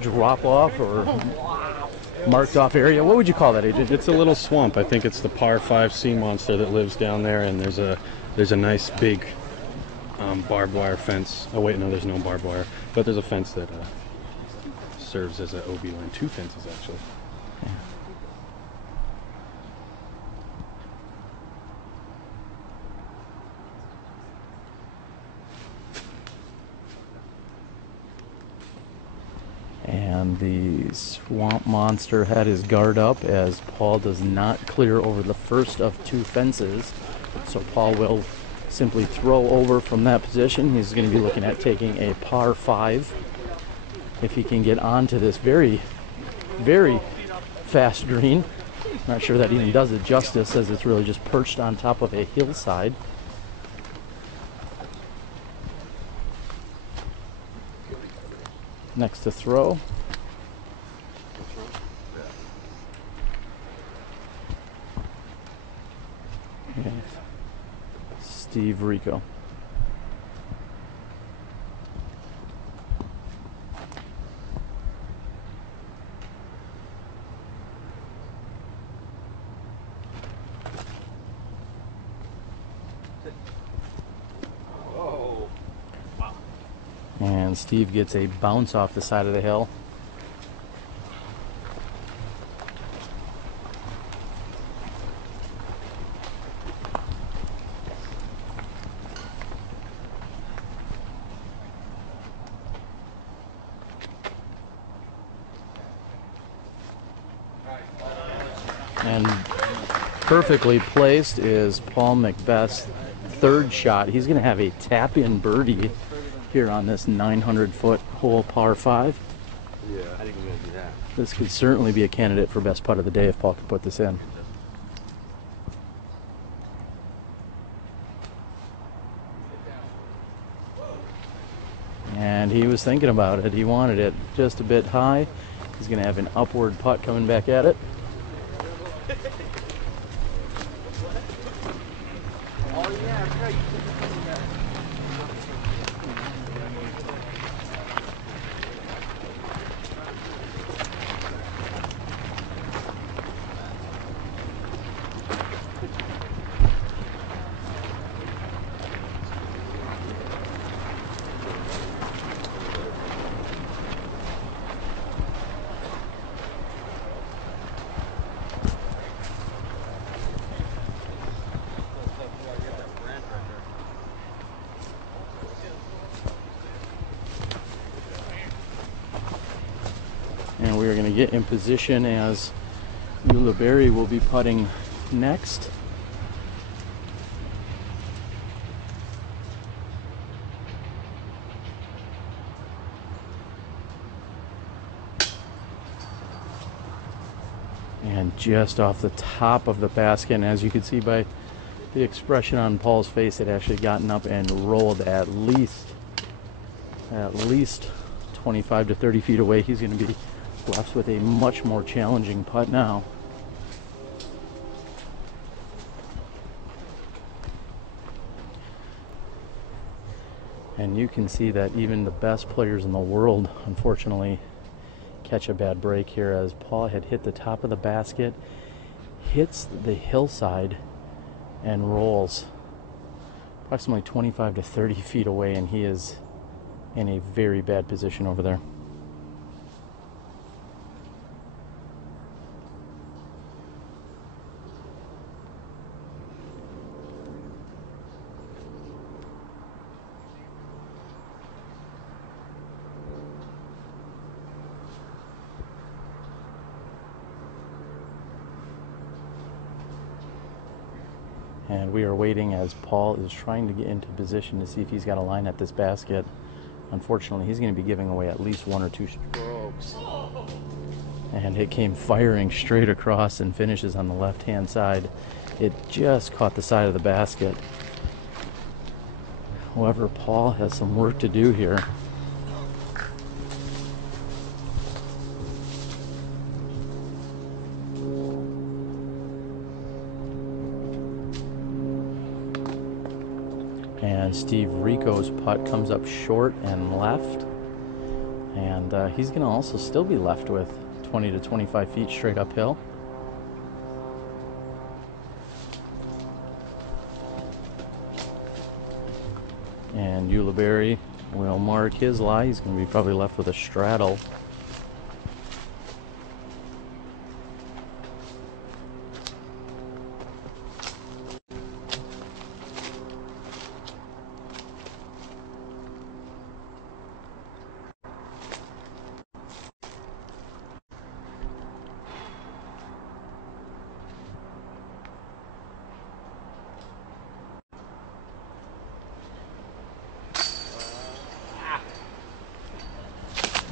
drop off or marked off area. What would you call that, Agent? It's a little swamp. I think it's the par 5 sea monster that lives down there, and there's a nice big barbed wire fence. Oh wait, no, there's no barbed wire, but there's a fence that serves as an OB line. 2 fences actually. Yeah. And the swamp monster had his guard up as Paul does not clear over the first of 2 fences. So Paul will simply throw over from that position. He's going to be looking at taking a par 5 if he can get onto this very, very fast green. Not sure that even does it justice, as it's really just perched on top of a hillside. Next to throw. And Steve Rico. And Steve gets a bounce off the side of the hill. And perfectly placed is Paul McBeth's 3rd shot. He's going to have a tap-in birdie here on this 900-foot hole par 5. Yeah, I think we're going to do that. This could certainly be a candidate for best putt of the day if Paul could put this in. And he was thinking about it. He wanted it just a bit high. He's going to have an upward putt coming back at it. And we are going to get in position as Ulibarri will be putting next. And just off the top of the basket, and as you can see by the expression on Paul's face, it actually gotten up and rolled at least 25 to 30 feet away. He's going to be left with a much more challenging putt now. And you can see that even the best players in the world, unfortunately, catch a bad break here, as Paul had hit the top of the basket, hits the hillside, and rolls approximately 25 to 30 feet away, and he is in a very bad position over there. And we are waiting as Paul is trying to get into position to see if he's got a line at this basket. Unfortunately, he's going to be giving away at least 1 or 2 strokes. And it came firing straight across and finishes on the left-hand side. It just caught the side of the basket. However, Paul has some work to do here. And Steve Rico's putt comes up short and left, and he's going to also still be left with 20 to 25 feet straight uphill. And Ulibarri will mark his lie. He's going to be probably left with a straddle.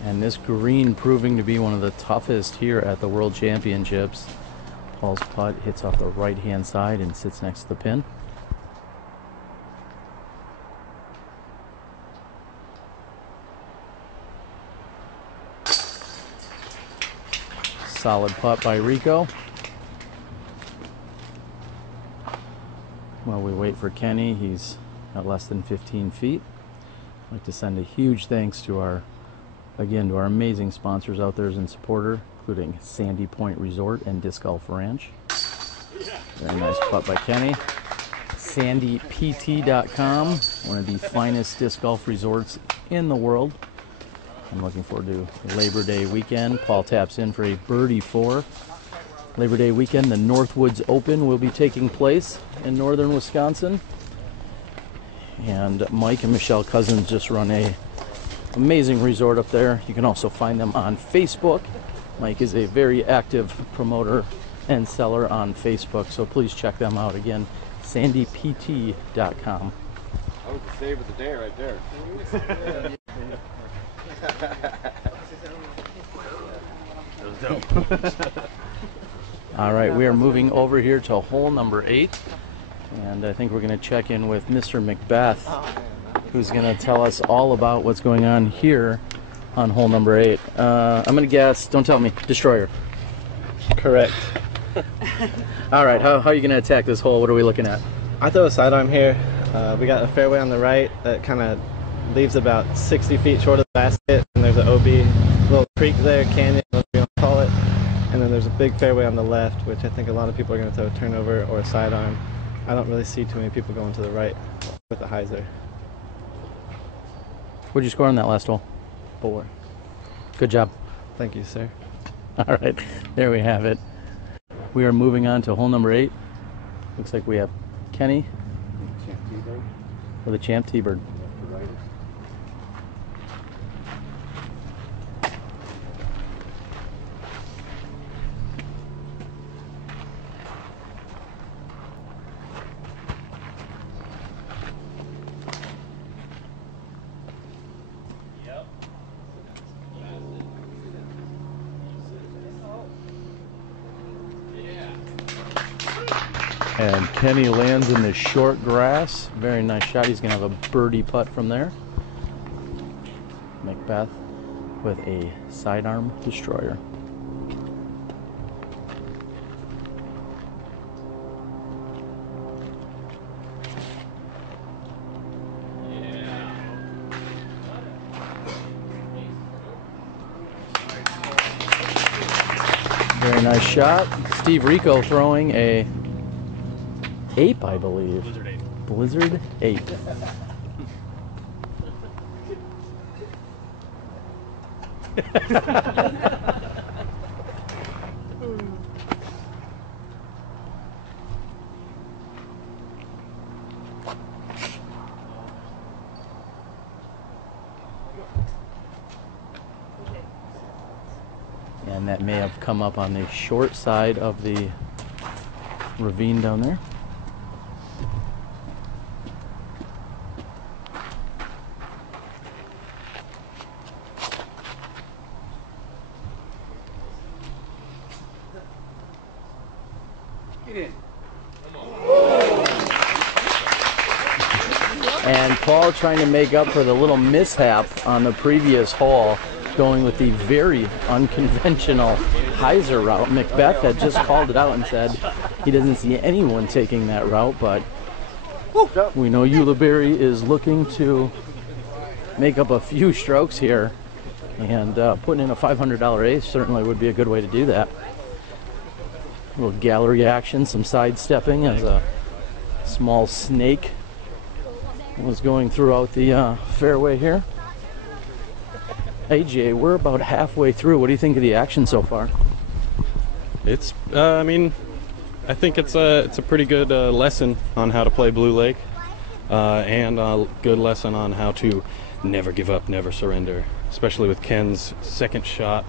And this green proving to be one of the toughest here at the World Championships. Paul's putt hits off the right-hand side and sits next to the pin. Solid putt by Rico. While we wait for Kenny, he's at less than 15 feet. I'd like to send a huge thanks to our amazing sponsors out there and supporter, including Sandy Point Resort and Disc Golf Ranch. Very nice putt by Kenny. SandyPT.com, one of the finest disc golf resorts in the world. I'm looking forward to Labor Day weekend. Paul taps in for a birdie 4. Labor Day weekend, the Northwoods Open will be taking place in northern Wisconsin. And Mike and Michelle Cousins just run a amazing resort up there. You can also find them on Facebook. Mike is a very active promoter and seller on Facebook, so please check them out. Again, SandyPT.com. That was the save of the day right there. That was dope. All right, we are moving over here to hole number 8, and I think we're going to check in with Mr. McBeth, who's going to tell us all about what's going on here on hole number 8. I'm going to guess, don't tell me, destroyer. Correct. All right, how are you going to attack this hole? What are we looking at? I throw a sidearm here. We got a fairway on the right that kind of leaves about 60 feet short of the basket, and there's an OB, little creek there, canyon, whatever you want to call it. And then there's a big fairway on the left, which I think a lot of people are going to throw a turnover or a sidearm. I don't really see too many people going to the right with the hyzer. What'd you score on that last hole? 4. Good job. Thank you, sir. All right, there we have it. We are moving on to hole number 8. Looks like we have Kenny with a Champ T-Bird. And Kenny lands in the short grass. Very nice shot. He's going to have a birdie putt from there. McBeth with a sidearm destroyer. Very nice shot. Steve Rico throwing a ape, I believe. Blizzard ape. Blizzard ape. And that may have come up on the short side of the ravine down there. Get in. And Paul trying to make up for the little mishap on the previous hole, going with the very unconventional hyzer route. McBeth had just called it out and said he doesn't see anyone taking that route, but we know Ulibarri is looking to make up a few strokes here, and putting in a $500 ace certainly would be a good way to do that. A little gallery action, some sidestepping as a small snake was going throughout the fairway here. AJ, we're about halfway through. What do you think of the action so far? It's, I mean, I think it's a pretty good lesson on how to play Blue Lake, and a good lesson on how to never give up, never surrender. Especially with Ken's second shot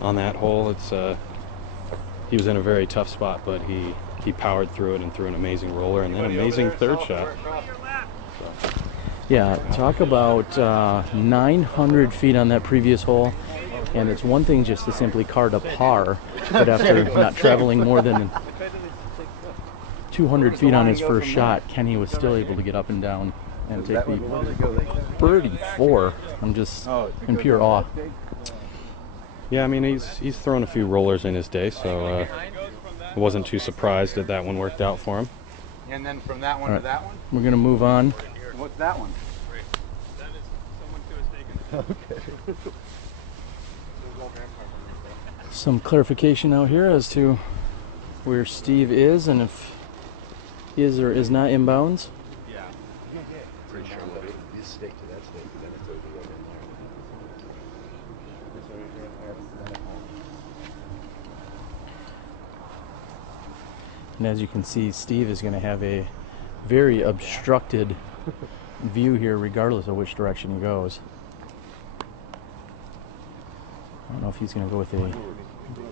on that hole. It's he was in a very tough spot, but he powered through it and threw an amazing roller and then an amazing third shot. Yeah, talk about 900 feet on that previous hole, and it's one thing just to simply card a par, but after not traveling more than 200 feet on his first shot, Kenny was still able to get up and down and take the birdie 4. I'm just in pure awe. Yeah, I mean, he's thrown a few rollers in his day, so I wasn't too surprised that that one worked out for him. And then from that one to that one? We're going to move on. What's that one? That is someone who has taken. Okay. Some clarification out here as to where Steve is and if he is or is not inbounds. Yeah. Pretty sure we'll be stake to that stake, but then it's over there. And as you can see, Steve is going to have a very obstructed view here regardless of which direction he goes. I don't know if he's going to go with a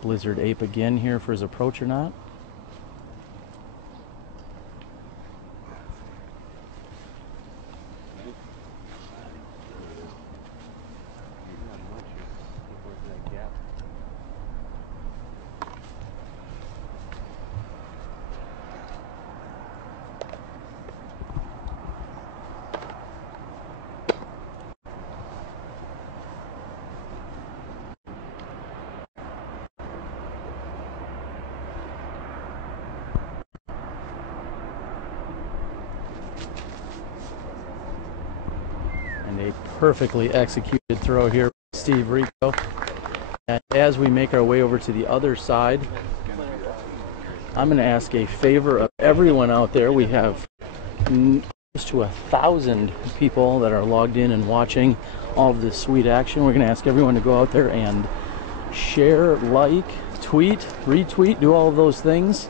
Blizzard Ape again here for his approach or not. A perfectly executed throw here, Steve Rico. And as we make our way over to the other side, I'm going to ask a favor of everyone out there. We have close to 1,000 people that are logged in and watching all of this sweet action. We're going to ask everyone to go out there and share, like, tweet, retweet, do all of those things.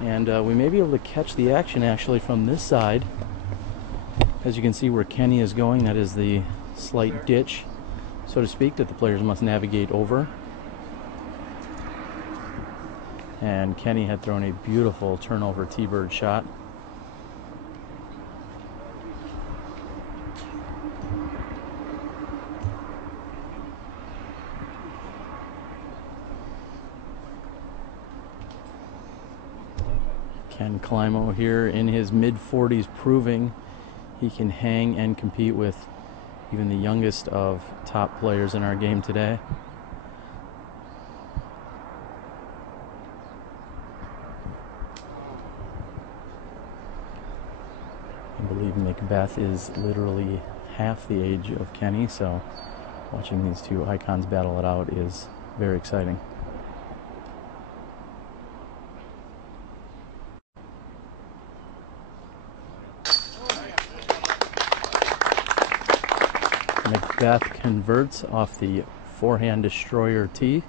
And we may be able to catch the action actually from this side. As you can see where Kenny is going, that is the slight ditch, so to speak, that the players must navigate over. And Kenny had thrown a beautiful turnover T-bird shot. Ken Climo here in his mid-40s, proving he can hang and compete with even the youngest of top players in our game today. I believe McBeth is literally half the age of Kenny, so watching these two icons battle it out is very exciting. McBeth converts off the forehand destroyer tee.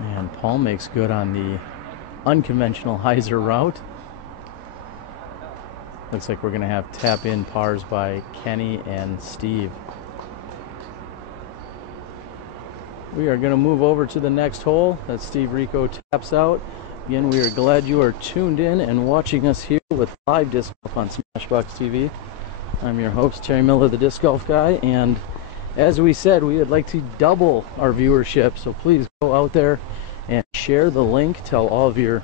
And Paul makes good on the unconventional hyzer route. Looks like we're going to have tap-in pars by Kenny and Steve. We are going to move over to the next hole that Steve Rico taps out. Again, we are glad you are tuned in and watching us here with live disc golf on SmashBoxxTV. I'm your host, Terry Miller, the Disc Golf Guy, and as we said, we would like to double our viewership, so please go out there and share the link. Tell all of your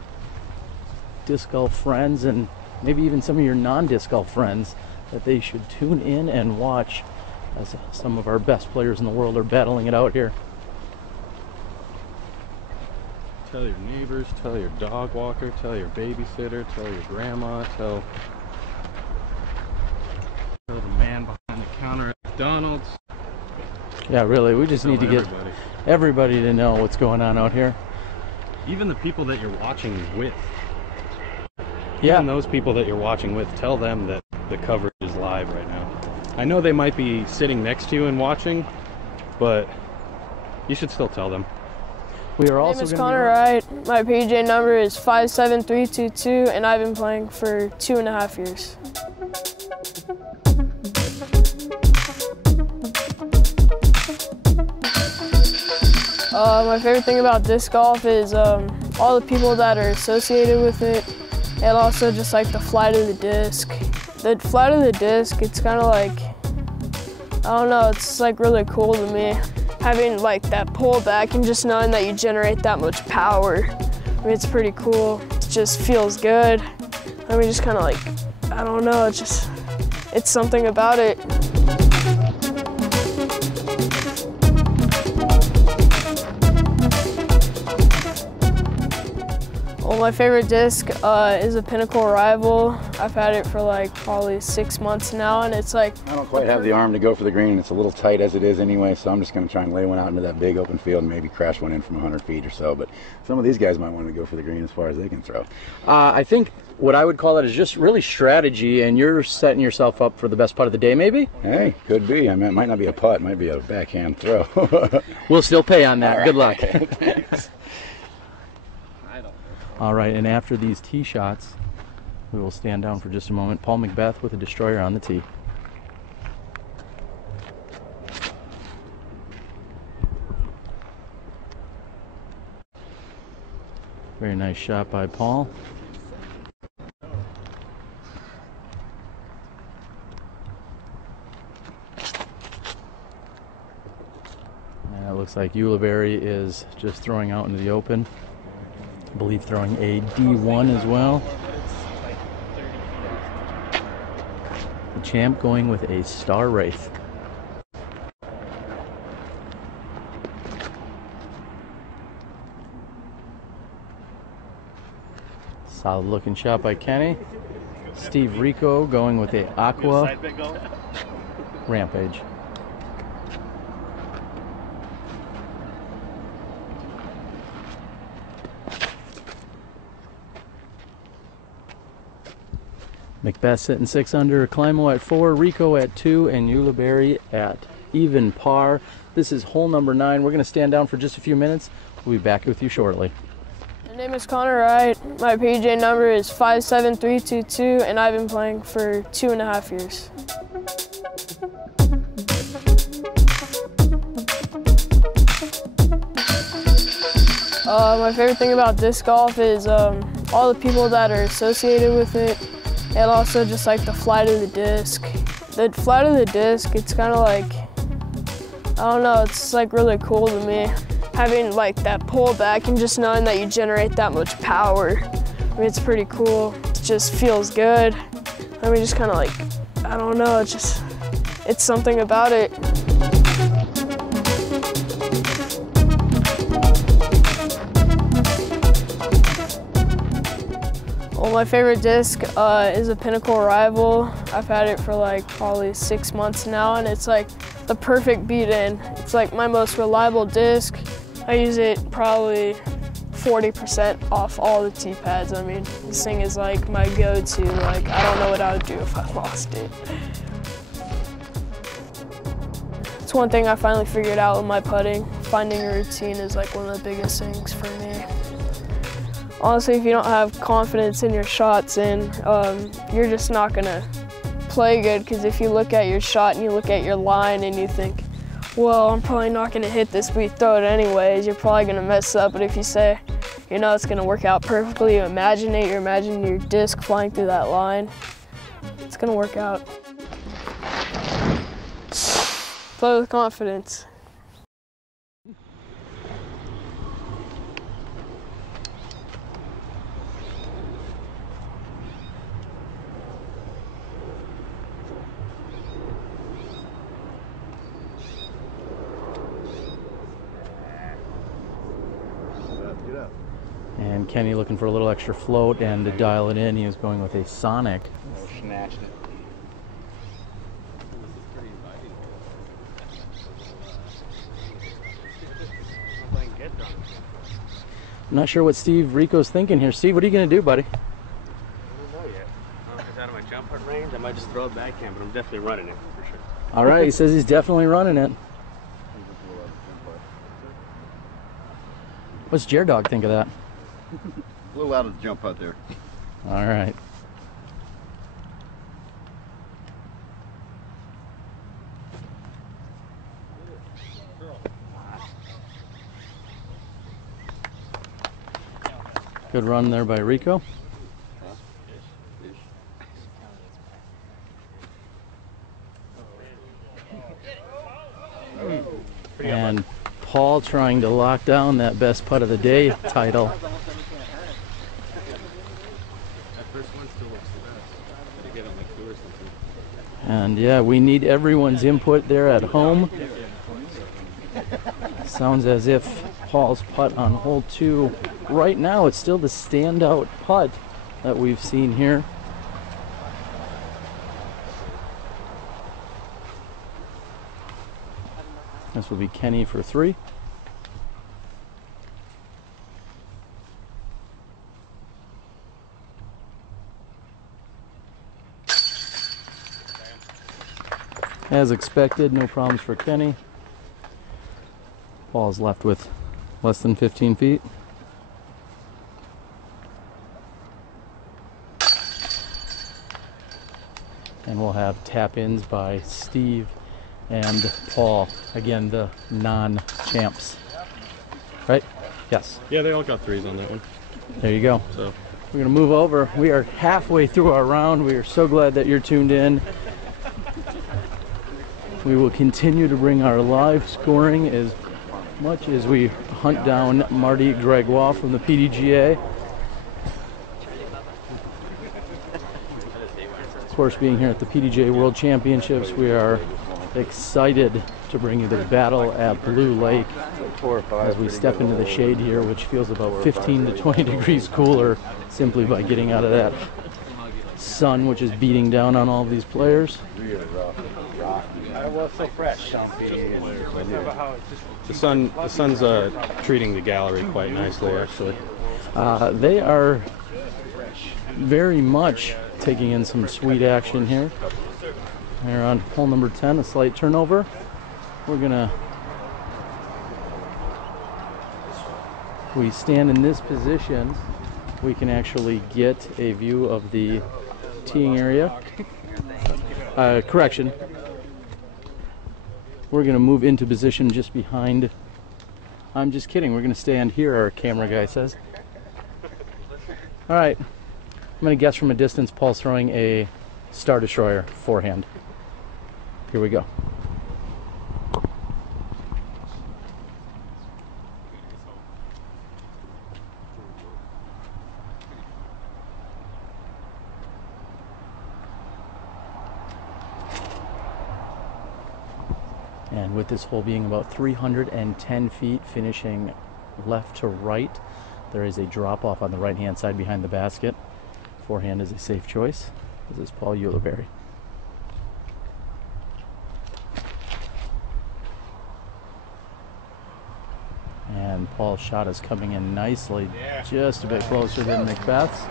disc golf friends and maybe even some of your non-disc golf friends that they should tune in and watch as some of our best players in the world are battling it out here. Tell your neighbors, tell your dog walker, tell your babysitter, tell your grandma, tell the man behind the counter at McDonald's. Yeah, really, we just need to get everybody to know what's going on out here. Even the people that you're watching with. Yeah. Even those people that you're watching with, tell them that the coverage is live right now. I know they might be sitting next to you and watching, but you should still tell them. We are also My name is Connor Wright. My PJ number is 57322, and I've been playing for 2.5 years. My favorite thing about disc golf is all the people that are associated with it, and also just like the flight of the disc. The flight of the disc, it's kind of like, I don't know, it's like really cool to me. Having like that pullback and just knowing that you generate that much power, I mean, it's pretty cool. It just feels good. I mean, just kind of like, I don't know, it's something about it. Well, my favorite disc is a Pinnacle Rival. I've had it for like probably 6 months now, and it's like... I don't quite have the arm to go for the green, and it's a little tight as it is anyway, so I'm just going to try and lay one out into that big open field and maybe crash one in from 100 feet or so. But some of these guys might want to go for the green as far as they can throw. I think what I would call it is just really strategy, and you're setting yourself up for the best putt of the day, maybe? Hey, could be. I mean, it might not be a putt, it might be a backhand throw. We'll still pay on that. All right. Good luck. Thanks. All right, and after these tee shots, we will stand down for just a moment. Paul McBeth with a destroyer on the tee. Very nice shot by Paul. And it looks like Ulibarri is just throwing out into the open. I believe throwing a D1 as well. The champ going with a Star Wraith. Solid looking shot by Kenny. Steve Rico going with a Aqua Rampage. McBeth sitting 6 under, Climo at 4, Rico at 2, and Ulibarri at even par. This is hole number 9. We're going to stand down for just a few minutes. We'll be back with you shortly. My name is Connor Wright. My PJ number is 57322, and I've been playing for 2.5 years. My favorite thing about disc golf is all the people that are associated with it, and also just like the flight of the disc. The flight of the disc, it's kind of like, I don't know, it's like really cool to me. Having like that pullback and just knowing that you generate that much power, I mean, it's pretty cool. It just feels good. I mean, just kind of like, I don't know, it's something about it. Well, my favorite disc is a Pinnacle Rival. I've had it for like probably 6 months now, and it's like the perfect beat-in. It's like my most reliable disc. I use it probably 40% off all the T-pads. I mean, this thing is like my go-to. Like, I don't know what I would do if I lost it. It's one thing I finally figured out with my putting. Finding a routine is like one of the biggest things for me. Honestly, if you don't have confidence in your shots, then you're just not gonna play good, because if you look at your shot and you look at your line and you think, well, I'm probably not gonna hit this, but you throw it anyways, you're probably gonna mess up. But if you say, you know, it's gonna work out perfectly, you imagine it, you're imagining your disc flying through that line, it's gonna work out. Play with confidence. And Kenny looking for a little extra float, and to dial it in, he was going with a Sonic. Snatched it. I'm not sure what Steve Rico's thinking here. Steve, what are you going to do, buddy? I don't know yet. If it's out of my jump putt range, I might just throw it backhand, but I'm definitely running it for sure. All right, he says he's definitely running it. What's Jared Dog think of that? A little out of the jump putt there. All right. Good run there by Rico. And Paul trying to lock down that best putt of the day title. And yeah, we need everyone's input there at home. Sounds as if Paul's putt on hole 2, right now it's still the standout putt that we've seen here. This will be Kenny for 3. As expected, no problems for Kenny. Paul's left with less than 15 feet. And we'll have tap-ins by Steve and Paul. Again, the non-champs. Right? Yes. Yeah, they all got 3s on that one. There you go. So we're going to move over. We are halfway through our round. We are so glad that you're tuned in. We will continue to bring our live scoring as much as we hunt down Marty Gregoire from the PDGA. Of course, being here at the PDGA World Championships, we are excited to bring you the battle at Blue Lake as we step into the shade here, which feels about 15 to 20 degrees cooler simply by getting out of that sun, which is beating down on all of these players. It was so fresh. the sun's treating the gallery quite nicely, actually. They are very much taking in some sweet action here. They're on hole number 10, a slight turnover. We stand in this position, we can actually get a view of the teeing area. Correction. We're going to move into position just behind. I'm just kidding. We're going to stand here, our camera guy says. All right. I'm going to guess from a distance Paul's throwing a Star Destroyer forehand. Here we go. And with this hole being about 310 feet, finishing left to right, there is a drop off on the right hand side behind the basket. Forehand is a safe choice. This is Paul Ulibarri. And Paul's shot is coming in nicely, just a bit closer than McBeth's.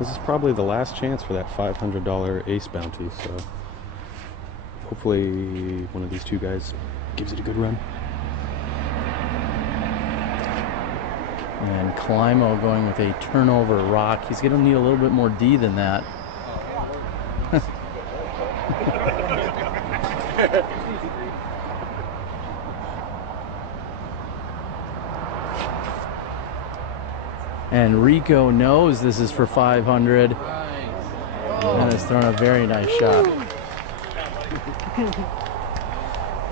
This is probably the last chance for that $500 ace bounty, so hopefully one of these two guys gives it a good run. And Climo going with a turnover rock. He's going to need a little bit more D than that. And Rico knows this is for 500 and has thrown a very nice shot.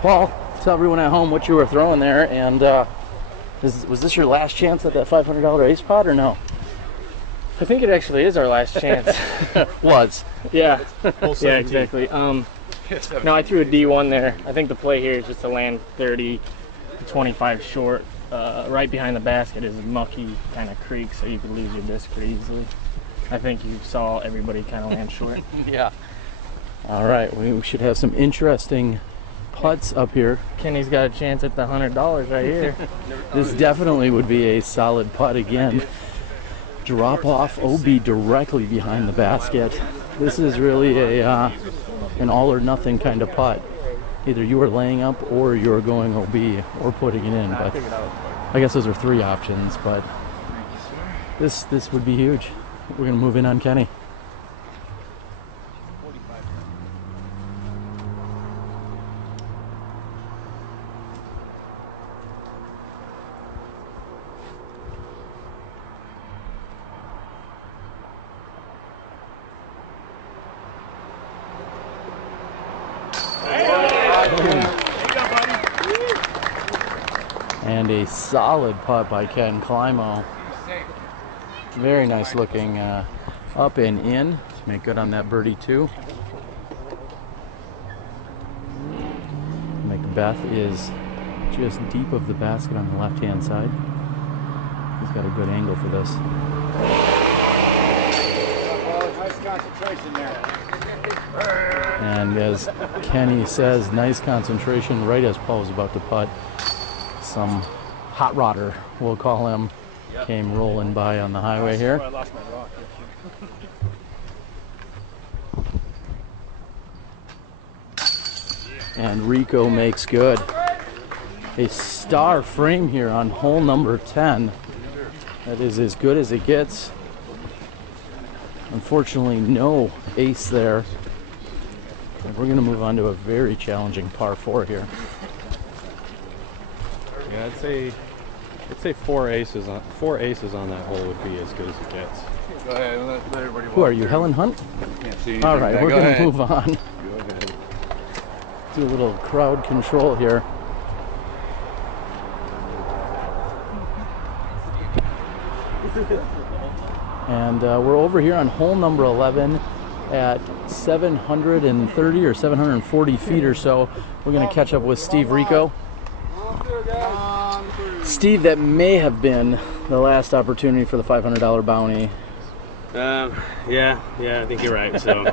Paul, tell everyone at home what you were throwing there, and was this your last chance at that $500 ace pot or no? I think it actually is our last chance. Was. Yeah. Yeah, exactly. No, I threw a D1 there. I think the play here is just to land 30 to 25 short. Right behind the basket is a mucky kind of creek, so you could lose your disc pretty easily. I think you saw everybody kind of land short. Yeah. All right, we should have some interesting putts up here. Kenny's got a chance at the $100 right here. This definitely would be a solid putt again. Drop off OB directly behind the basket. This is really a an all or nothing kind of putt. Either you are laying up or you're going OB or putting it in. But I guess those are three options, but this would be huge. We're gonna move in on Kenny. And a solid putt by Ken Climo. Very nice looking up and in. Make good on that birdie too. McBeth is just deep of the basket on the left hand side. He's got a good angle for this. Nice concentration there. And as Kenny says, nice concentration right as Paul was about to putt. Some hot rodder, we'll call him, came rolling by on the highway here. And Rico makes good. A star frame here on hole number 10. That is as good as it gets. Unfortunately, no ace there. And we're going to move on to a very challenging par 4 here. Yeah, I'd say four aces on that hole would be as good as it gets. Go ahead and let everybody walk. Who are you, Helen Hunt? Can't see. All right, we're going to move on. Go ahead. Do a little crowd control here. And we're over here on hole number 11 at 730 or 740 feet or so. We're going to catch up with Steve Rico. Steve, that may have been the last opportunity for the $500 bounty. Yeah, I think you're right. So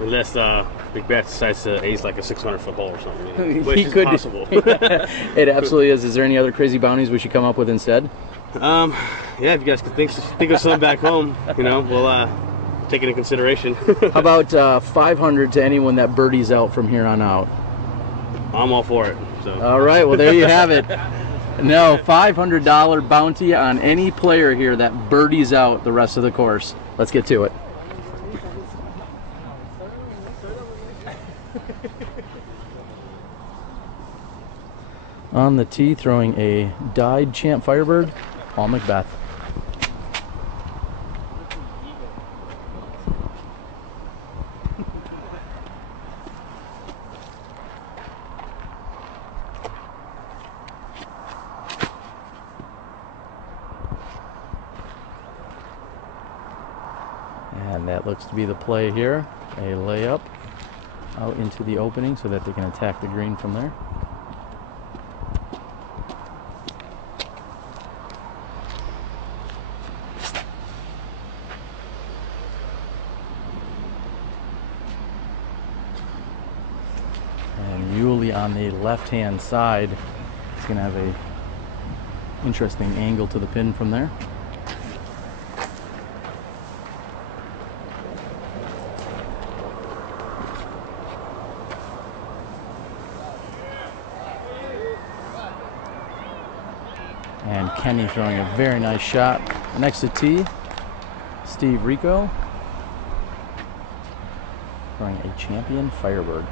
unless McBeth decides to ace like a 600-foot hole or something, which is possible. It absolutely is. Is there any other crazy bounties we should come up with instead? Yeah, if you guys could think of some back home, we'll take it into consideration. How about 500 to anyone that birdies out from here on out? I'm all for it. So. All right, well there you have it. No, $500 bounty on any player here that birdies out the rest of the course. Let's get to it. On the tee, throwing a dyed Champ Firebird, Paul McBeth. And that looks to be the play here. A layup out into the opening so that they can attack the green from there. And Uli on the left-hand side is going to have a interesting angle to the pin from there. And Kenny throwing a very nice shot next to tee. Steve Rico throwing a champion Firebird.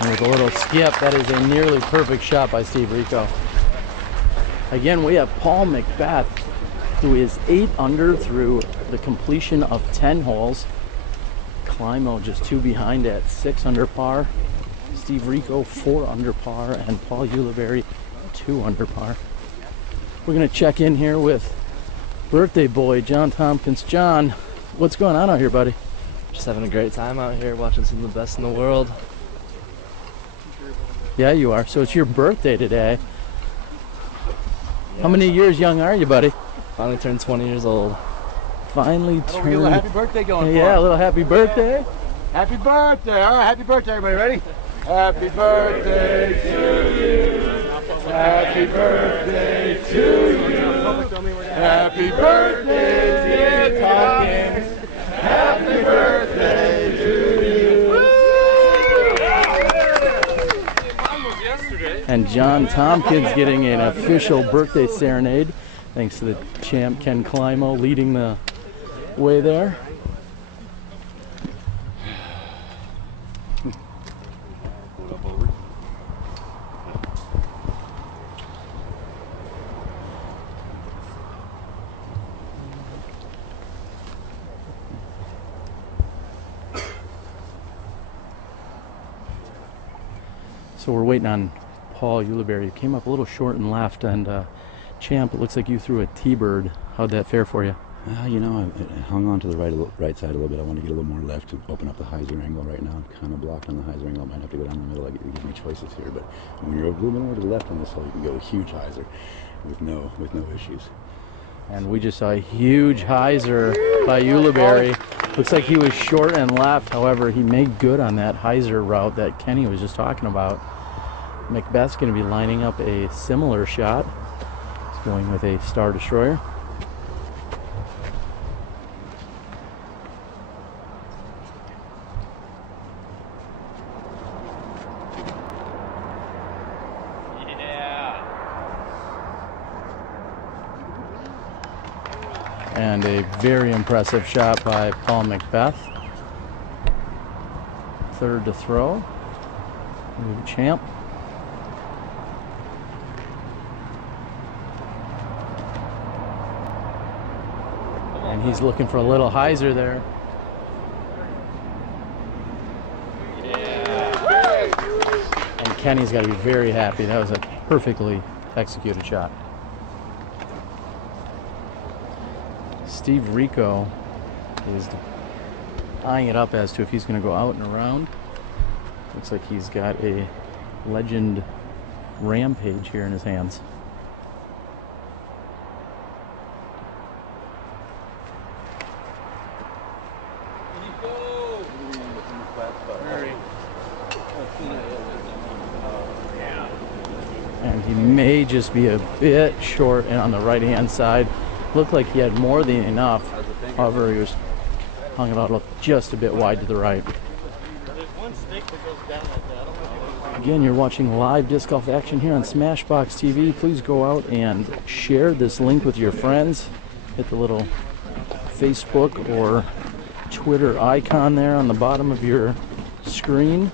And with a little skip, that is a nearly perfect shot by Steve Rico. Again, we have Paul McBeth, who is 8 under through the completion of 10 holes. Climo just 2 behind at 6 under par. Steve Rico 4 under par, and Paul Ulibarri 2 under par. We're gonna check in here with birthday boy John Tompkins. John, what's going on out here, buddy? Just having a great time out here, watching some of the best in the world. Yeah, you are. So it's your birthday today. How many years young are you, buddy? Finally turned 20 years old. Finally Oh, turned. we get a little happy birthday going for Yeah, him. a little happy birthday. Happy birthday. All right, happy birthday, everybody. Ready? Happy birthday to you. Happy birthday to you. Happy birthday, dear Tompkins. Happy birthday to you. And John Tompkins getting an official birthday serenade, thanks to the champ Ken Climo leading the way there. So we're waiting on Paul Ulibarri. Came up a little short and left, and champ, it looks like you threw a T-bird. How'd that fare for you? You know, I hung on to the right side a little bit. I want to get a little more left to open up the hyzer angle right now. I'm kind of blocked on the hyzer angle. I might have to go down the middle. It gives me choices here, but when you're a little bit more to the left on this hole, you can go a huge hyzer with no issues. And we just saw a huge hyzer by Ulibarri. Looks like he was short and left. However, he made good on that hyzer route that Kenny was just talking about. McBeth's going to be lining up a similar shot. He's going with a Star Destroyer. And a very impressive shot by Paul McBeth. 3rd to throw. New champ. And he's looking for a little hyzer there. And Kenny's got to be very happy. That was a perfectly executed shot. Steve Rico is eyeing it up as to if he's going to go out and around. Looks like he's got a Legend Rampage here in his hands. And he may just be a bit short and on the right hand side. Looked like he had more than enough. However, he was hung it out just a bit wide to the right. Again, you're watching live disc golf action here on SmashBoxxTV. Please go out and share this link with your friends. Hit the little Facebook or Twitter icon there on the bottom of your screen.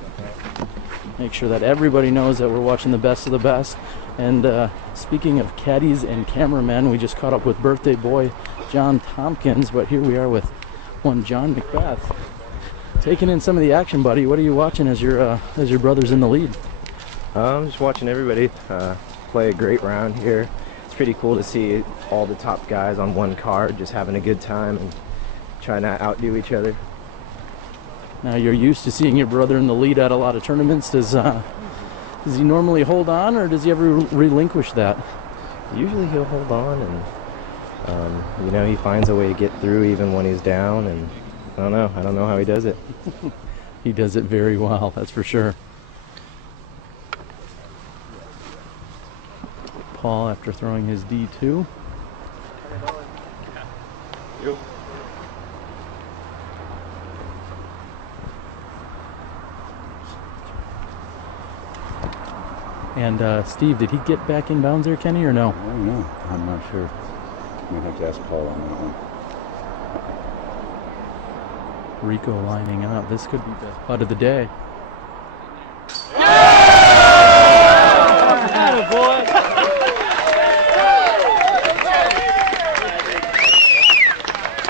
Make sure that everybody knows that we're watching the best of the best. And speaking of caddies and cameramen, we just caught up with birthday boy John Tompkins, but here we are with one, John McBeth. Taking in some of the action, buddy. What are you watching as your brother's in the lead? I'm just watching everybody play a great round here. It's pretty cool to see all the top guys on one card just having a good time and trying to outdo each other. Now you're used to seeing your brother in the lead at a lot of tournaments. Does he normally hold on, or does he ever relinquish that? Usually he'll hold on, and you know, he finds a way to get through even when he's down, and I don't know how he does it. He does it very well, that's for sure. Paul after throwing his D2. Yep. And Steve, did he get back in bounds there, Kenny, or no? I don't know. I'm not sure. I'm going to have to ask Paul on that one. Rico lining up. This could be best putt of the day.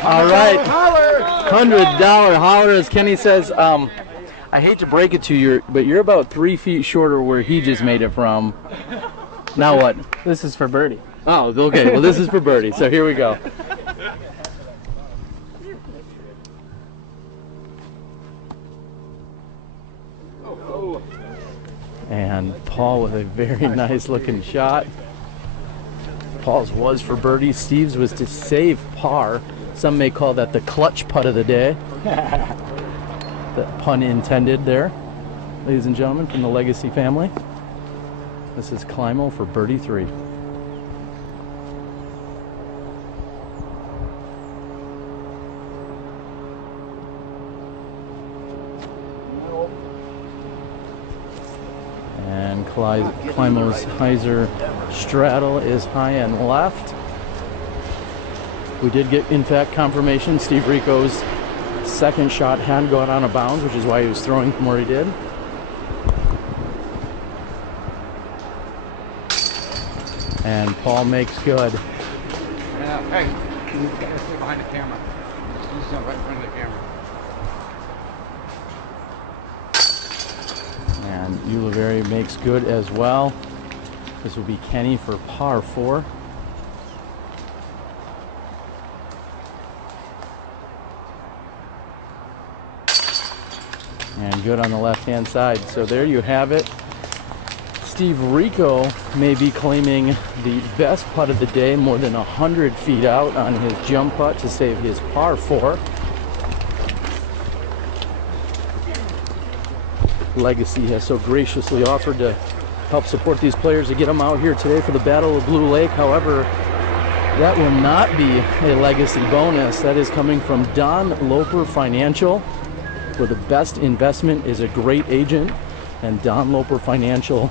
All right, $100 holler, as Kenny says. I hate to break it to you, but you're about 3 feet shorter where he just made it from. Now what? This is for birdie. Oh, okay. Well, this is for birdie. So here we go. And Paul with a very nice looking shot. Paul's was for birdie. Steve's was to save par. Some may call that the clutch putt of the day. The pun intended there, ladies and gentlemen, from the Legacy family. This is Climo for birdie 3. And Climo's hyzer straddle is high and left. We did get, in fact, confirmation Steve Rico's second shot had gone out of bounds, which is why he was throwing from where he did. And Paul makes good. Hey, you gotta stay behind the camera. You stand right in front of the camera. And Ulibarri makes good as well. This will be Kenny for par 4. And good on the left-hand side. So there you have it. Steve Rico may be claiming the best putt of the day, more than 100 feet out on his jump putt to save his par 4. Legacy has so graciously offered to help support these players to get them out here today for the Battle of Blue Lake. However, that will not be a Legacy bonus. That is coming from Don Loper Financial, where the best investment is a great agent, and Don Loper Financial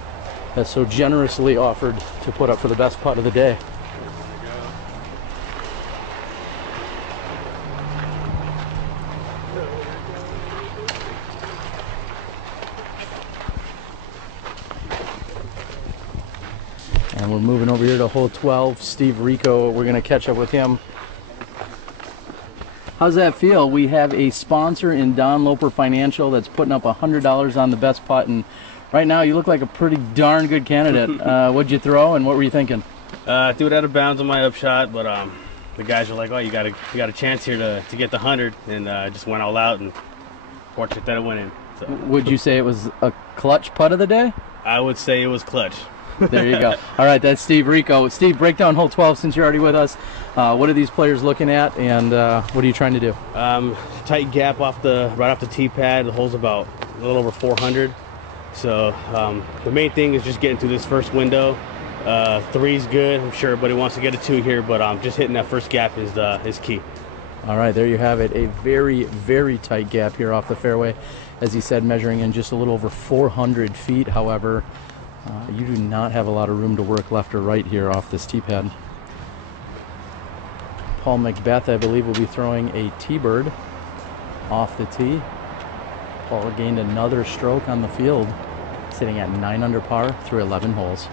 has so generously offered to put up for the best putt of the day. And we're moving over here to hole 12. Steve Rico, we're going to catch up with him. How's that feel? We have a sponsor in Don Loper Financial that's putting up $100 on the best putt, and right now you look like a pretty darn good candidate. What'd you throw, and what were you thinking? Threw it out of bounds on my upshot, but the guys were like, "Oh, you got a chance here to get the 100," and just went all out, and fortunate that it went in. So. Would you say it was a clutch putt of the day? I would say it was clutch. There you go. All right, that's Steve Rico. Steve, break down hole 12 since you're already with us. What are these players looking at, and what are you trying to do? Tight gap right off the tee pad. The hole's about a little over 400. So the main thing is just getting through this first window. 3's good. I'm sure everybody wants to get a 2 here, but just hitting that first gap is key. All right, there you have it. A very, very tight gap here off the fairway. As he said, measuring in just a little over 400 feet. However, you do not have a lot of room to work left or right here off this tee pad. Paul McBeth, I believe, will be throwing a T-bird off the tee. Paul gained another stroke on the field, sitting at 9 under par through 11 holes.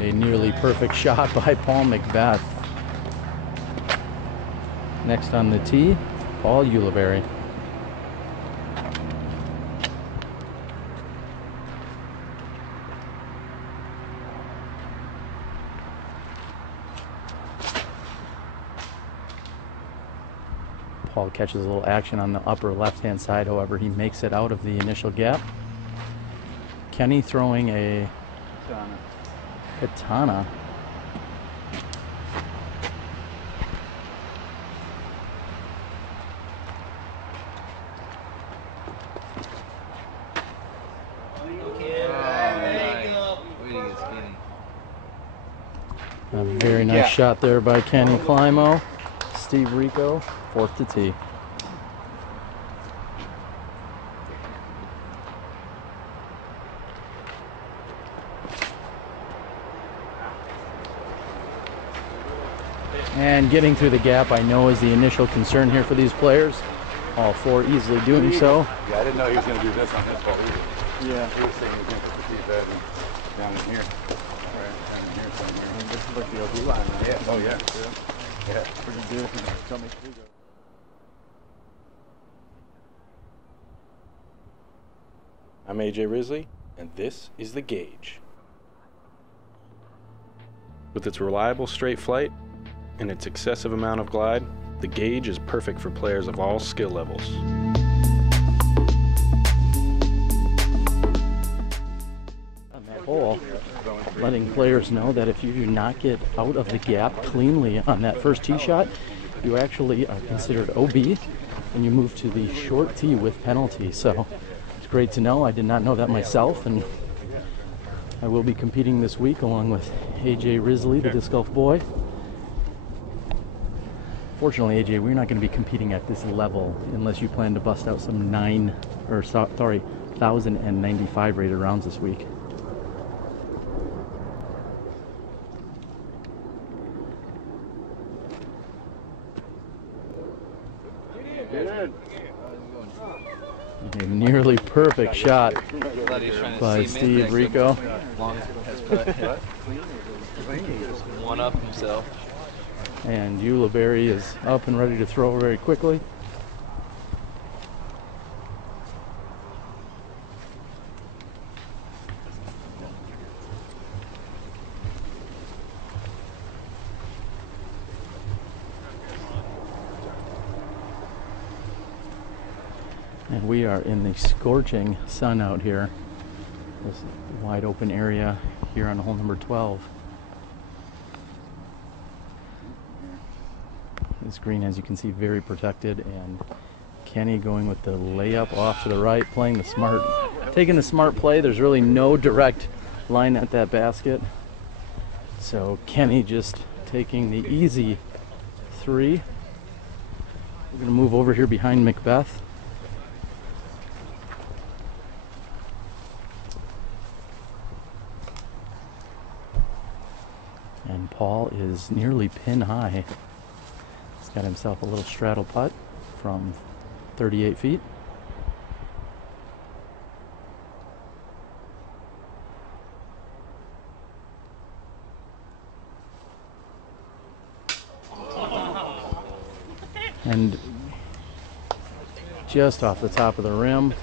And a nearly perfect shot by Paul McBeth. Next on the tee, Paul Ulibarri. Paul catches a little action on the upper left-hand side, however, he makes it out of the initial gap. Kenny throwing a katana. A very nice shot there by Kenny Climo. Steve Rico, fourth to tee. And getting through the gap, I know, is the initial concern here for these players. All four easily doing so. Yeah, I didn't know he was going to do this on his ball either. Yeah. He was saying he was going to put the tee bed down in here. Down in here somewhere. This is like the OB line, right? Yeah. Oh, yeah. Yeah. Pretty good. Tell me. I'm AJ Risley, and this is The Gauge. With its reliable straight flight and its excessive amount of glide, the Gauge is perfect for players of all skill levels. On that hole, letting players know that if you do not get out of the gap cleanly on that first tee shot, you actually are considered OB and you move to the short tee with penalty. So it's great to know. I did not know that myself, and I will be competing this week along with AJ Risley, the disc golf boy. Fortunately, AJ, we're not going to be competing at this level unless you plan to bust out some 1,095 rated rounds this week. A nearly perfect shot by Steve Rico. One up himself. And Ulibarri is up and ready to throw very quickly. And we are in the scorching sun out here. This wide open area here on hole number 12. This green, as you can see, very protected, and Kenny going with the layup off to the right, playing the smart, taking the smart play. There's really no direct line at that basket. So Kenny just taking the easy three. We're gonna move over here behind McBeth. And Paul is nearly pin high. He's got himself a little straddle putt from 38 feet. And just off the top of the rim.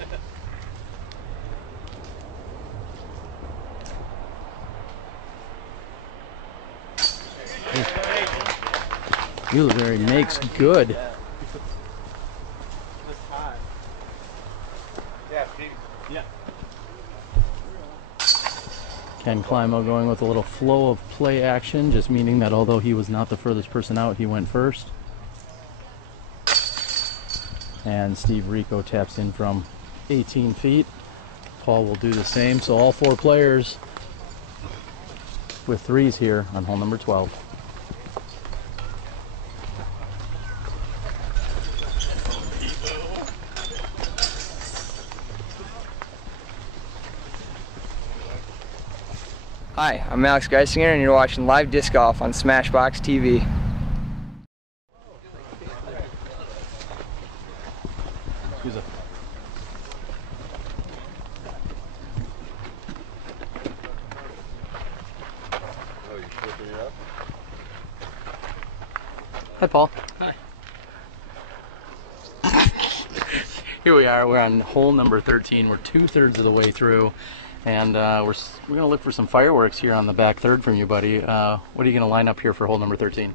Ulibarri makes good. Ken Climo going with a little flow of play action, just meaning that although he was not the furthest person out, he went first. And Steve Rico taps in from 18 feet. Paul will do the same. So all four players with threes here on hole number 12. Hi, I'm Alex Geisinger, and you're watching live disc golf on SmashBoxxTV. Hi, Paul. Hi. Here we are. We're on hole number 13. We're 2/3 of the way through, and we're gonna look for some fireworks here on the back third from you, buddy. What are you gonna line up here for hole number 13?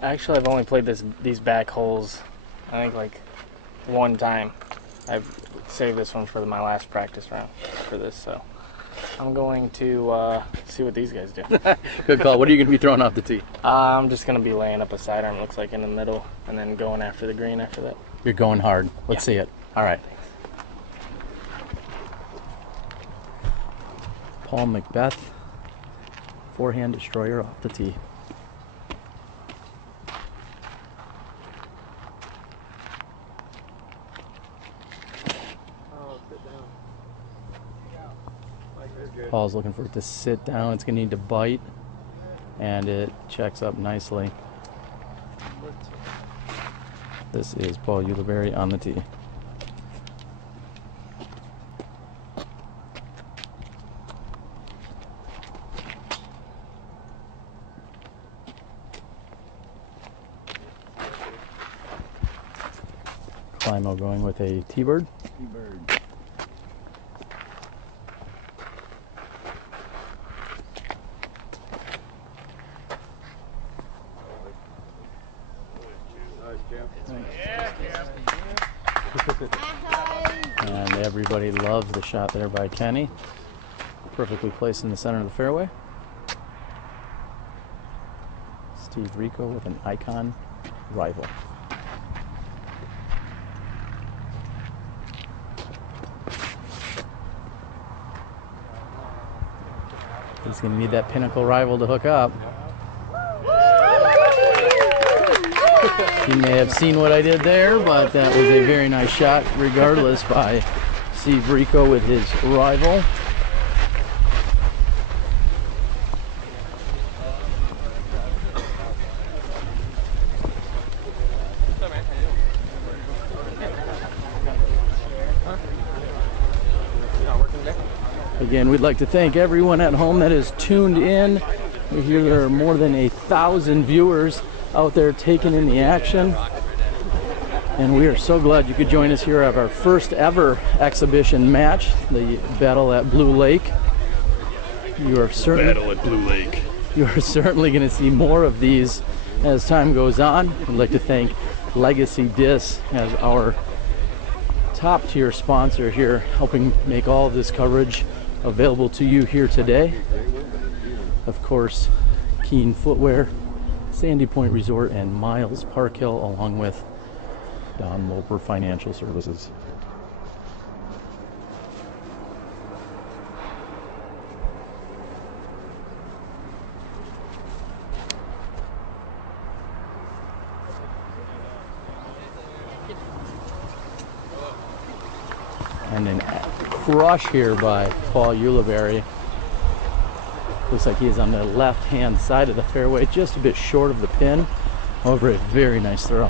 Actually, I've only played these back holes, I think, like one time. I've saved this one for my last practice round for this, so I'm going to see what these guys do. Good call. What are you going to be throwing off the tee? I'm just going to be laying up a sidearm, looks like, in the middle, and then going after the green after that. You're going hard. Let's see it. All right. Paul McBeth, forehand destroyer off the tee. Paul's looking for it to sit down. It's going to need to bite, and it checks up nicely. This is Paul Ulibarri on the tee. Climo going with a T-bird. T-bird. And everybody loves the shot there by Kenny. Perfectly placed in the center of the fairway. Rico with an icon rival. He's going to need that pinnacle rival to hook up. You may have seen what I did there, but that was a very nice shot regardless by Rico with his rival. Again, we'd like to thank everyone at home that is tuned in. We hear there are more than 1,000 viewers out there taking in the action, and we are so glad you could join us here at our first ever exhibition match, the Battle at Blue Lake. You are certainly going to see more of these as time goes on. We'd like to thank Legacy Discs as our top tier sponsor here, helping make all of this coverage available to you here today. Of course, Keen Footwear, Sandy Point Resort, and Miles Park Hill, along with Don Loper Financial Services. And then crush here by Paul Ulibarri. Looks like he is on the left-hand side of the fairway, just a bit short of the pin. However, a very nice throw.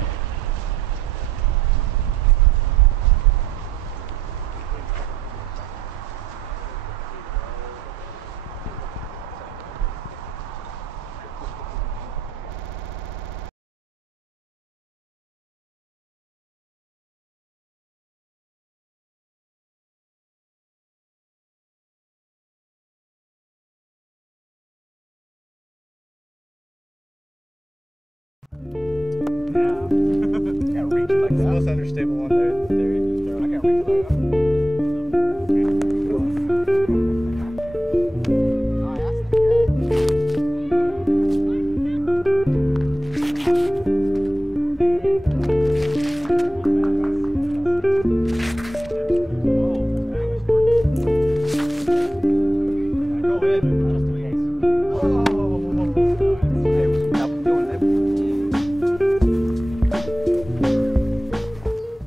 Can't reach it like that. The most unstable one there. I can't reach it like that.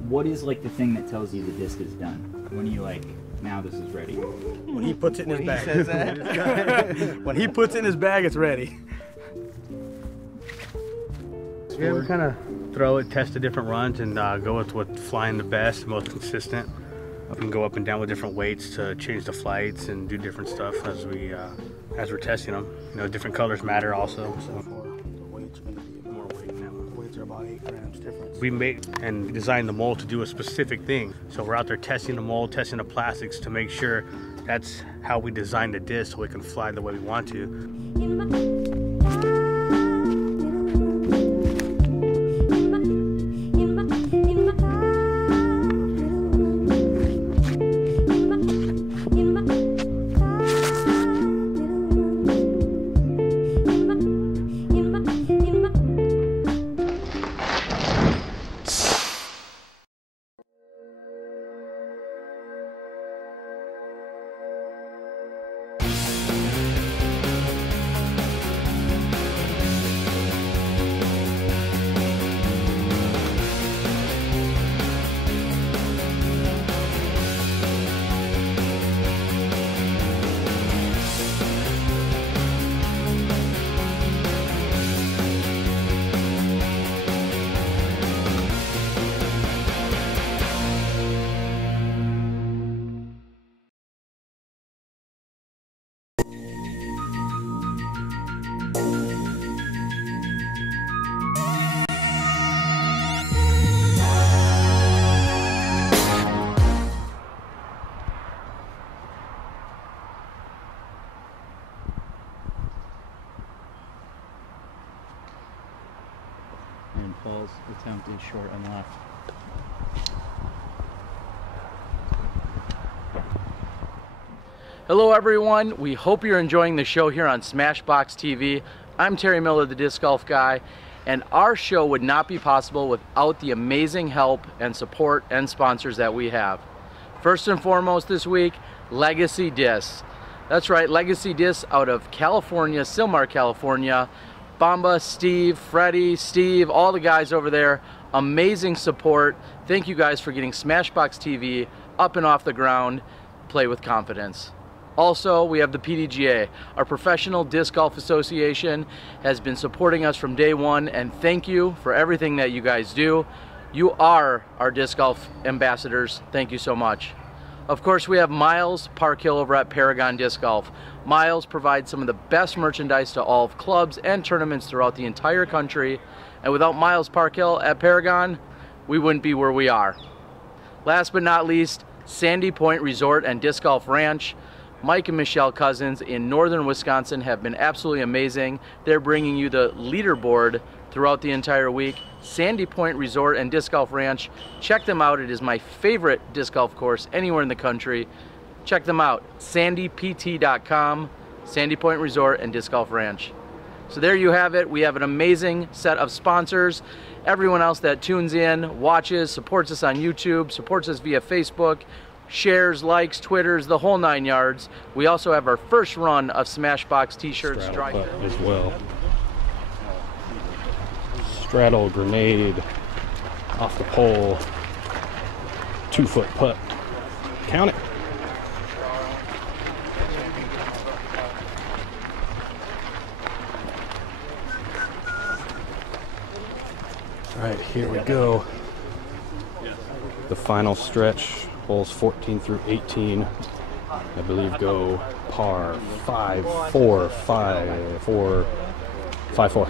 What is like the thing that tells you the disc is done? When are you like, now this is ready? When he puts it in his bag. When he puts it in his bag, it's ready. Yeah, we kind of throw it, test the different runs, and go with what's flying the best, most consistent. We can go up and down with different weights to change the flights and do different stuff as we're testing them. You know, different colors matter also. So the weight's going to be more weight now. We made and designed the mold to do a specific thing. So we're out there testing the mold, testing the plastics to make sure that's how we designed the disc so it can fly the way we want to. And Paul's attempt is short and left. Hello everyone, we hope you're enjoying the show here on SmashBoxxTV. I'm Terry Miller, the Disc Golf Guy, and our show would not be possible without the amazing help and support and sponsors that we have. First and foremost this week, Legacy Discs. That's right, Legacy Discs out of California, Silmar, California. Bamba, Steve, Freddie, Steve, all the guys over there, amazing support. Thank you guys for getting SmashBoxxTV up and off the ground. Play with confidence. Also, we have the PDGA. Our Professional Disc Golf Association has been supporting us from day one, and thank you for everything that you guys do. You are our disc golf ambassadors. Thank you so much. Of course, we have Miles Parkhill over at Paragon Disc Golf. Miles provides some of the best merchandise to all of clubs and tournaments throughout the entire country. And without Miles Parkhill at Paragon, we wouldn't be where we are. Last but not least, Sandy Point Resort and Disc Golf Ranch. Mike and Michelle Cousins in northern Wisconsin have been absolutely amazing. They're bringing you the leaderboard throughout the entire week. Sandy Point Resort and Disc Golf Ranch. Check them out. It is my favorite disc golf course anywhere in the country. Check them out. sandypt.com, Sandy Point Resort and Disc Golf Ranch. So there you have it. We have an amazing set of sponsors. Everyone else that tunes in, watches, supports us on YouTube, supports us via Facebook, shares, likes, Twitters, the whole 9 yards. We also have our first run of SmashBoxx t-shirts. Straddle putt as well. Straddle, grenade, off the pole, 2-foot putt. Count it. All right, here we go. The final stretch, holes 14 through 18, I believe go par 5, 4, 5, 4, 5, 4.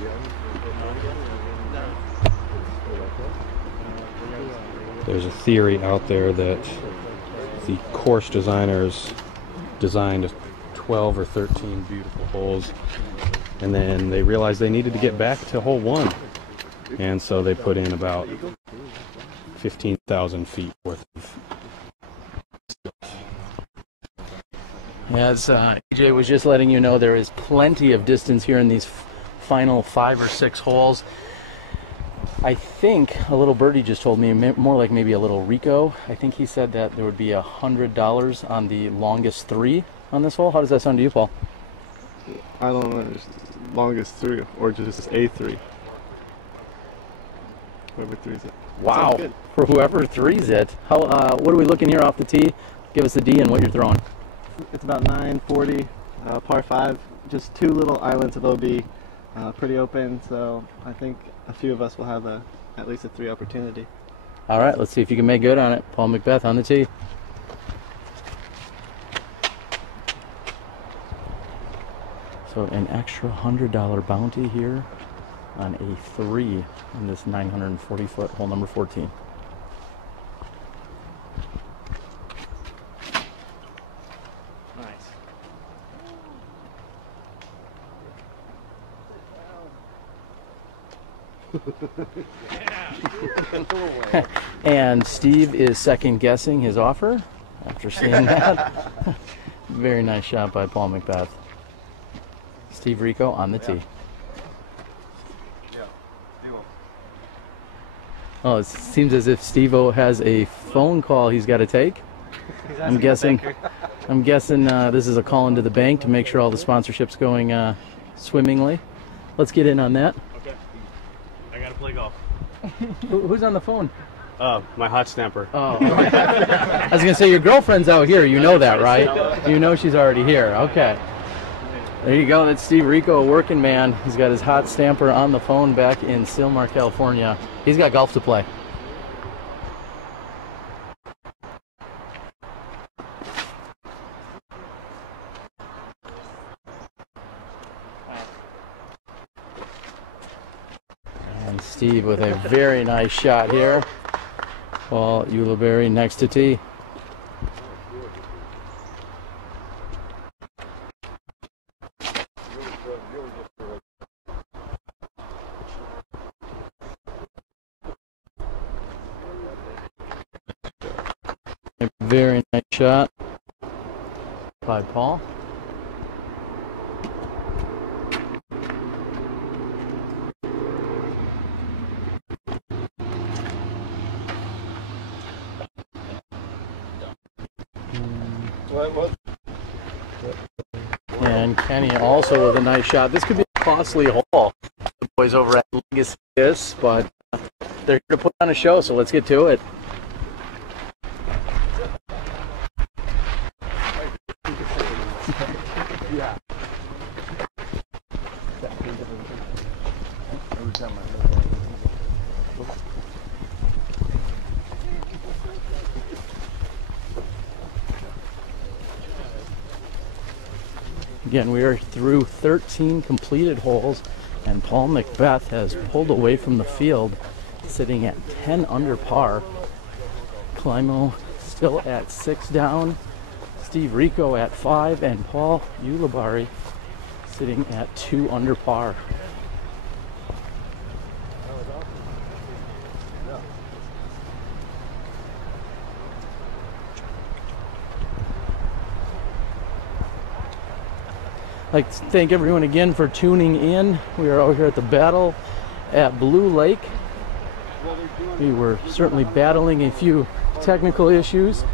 There's a theory out there that the course designers designed 12 or 13 beautiful holes, and then they realized they needed to get back to hole 1, and so they put in about 15,000 feet worth of stuff. Yeah, as EJ was just letting you know, there is plenty of distance here in these final 5 or 6 holes. I think a little birdie just told me, more like maybe a little Rico. I think he said that there would be $100 on the longest 3 on this hole. How does that sound to you, Paul? I don't know, longest 3 or just a 3. Whoever threes it. Wow, for whoever threes it. How? What are we looking here off the tee? Give us the D and what you're throwing. It's about 940, par 5. Just 2 little islands of OB, pretty open. So I think a few of us will have at least a 3 opportunity. All right, let's see if you can make good on it. Paul McBeth on the tee. So an extra $100 bounty here on a 3 in this 940-foot hole number 14. And Steve is second guessing his offer after seeing that. Very nice shot by Paul McBeth. Steve Rico on the tee. Oh, it seems as if Steve-O has a phone call he's got to take. I'm guessing this is a call into the bank to make sure all the sponsorship's going swimmingly. Let's get in on that. Okay. I gotta play golf. Who's on the phone? My hot stamper. Oh. I was gonna say your girlfriend's out here. You know that, right? You know she's already here. Okay. There you go. That's Steve Rico, a working man. He's got his hot stamper on the phone back in Sylmar, California. He's got golf to play. And Steve with a very nice shot here. Paul Ulibarri next to tee. A very nice shot by Paul. And Kenny also with a nice shot. This could be a costly hole. The boys over at Legacy this, but they're here to put on a show, so let's get to it. Yeah. Again, we are through 13 completed holes, and Paul McBeth has pulled away from the field, sitting at 10 under par. Climo still at 6 down, Steve Rico at 5, and Paul Ulibarri sitting at 2 under par. I'd like to thank everyone again for tuning in. We are out here at the battle at Blue Lake. We were certainly battling a few technical issues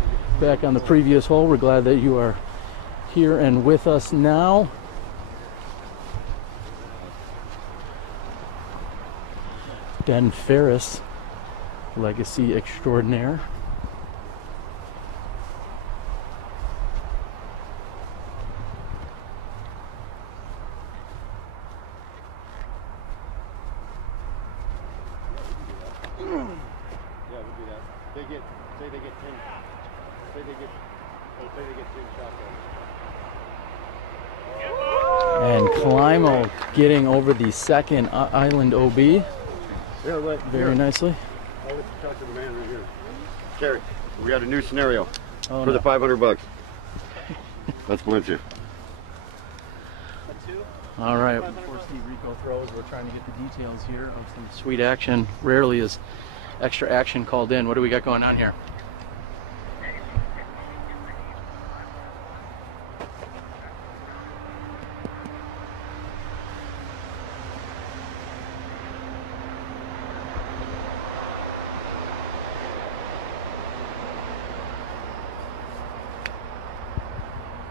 back on the previous hole. We're glad that you are here and with us now. Ben Ferris, legacy extraordinaire. And Climo getting over the second island OB very nicely. I'll let you talk to the man right here. Terry, we got a new scenario for the $500. Let's blitz you. All right, before Steve Rico throws, we're trying to get the details here of some sweet action. Rarely is extra action called in. What do we got going on here?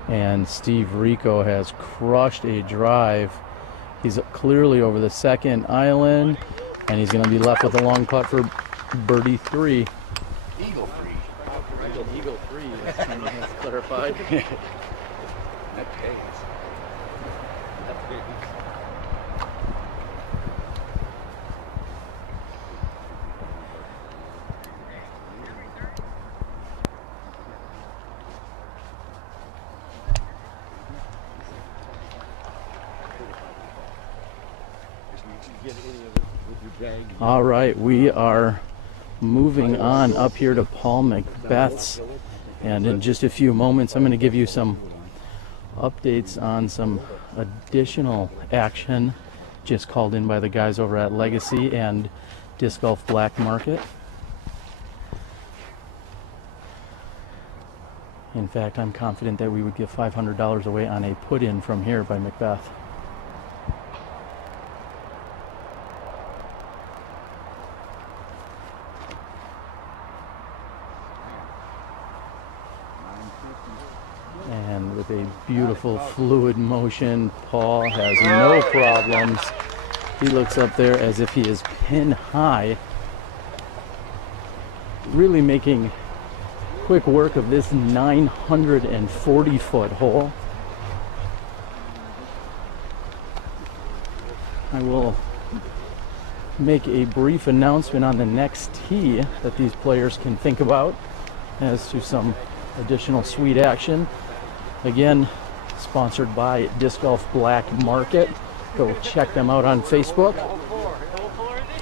And Steve Rico has crushed a drive. He's clearly over the second island, and he's going to be left with a long putt for birdie 3. Eagle 3. Eagle 3, that's clarified. That pays. That pays. Get any of All right, we are moving on up here to Paul McBeth's, and in just a few moments I'm going to give you some updates on some additional action just called in by the guys over at Legacy and Disc Golf Black Market. In fact, I'm confident that we would give $500 away on a put-in from here by McBeth. And with a beautiful fluid motion, Paul has no problems. He looks up there as if he is pin high, really making quick work of this 940-foot hole. I will make a brief announcement on the next tee that these players can think about as to some additional sweet action. Again, sponsored by Disc Golf Black Market. Go check them out on Facebook.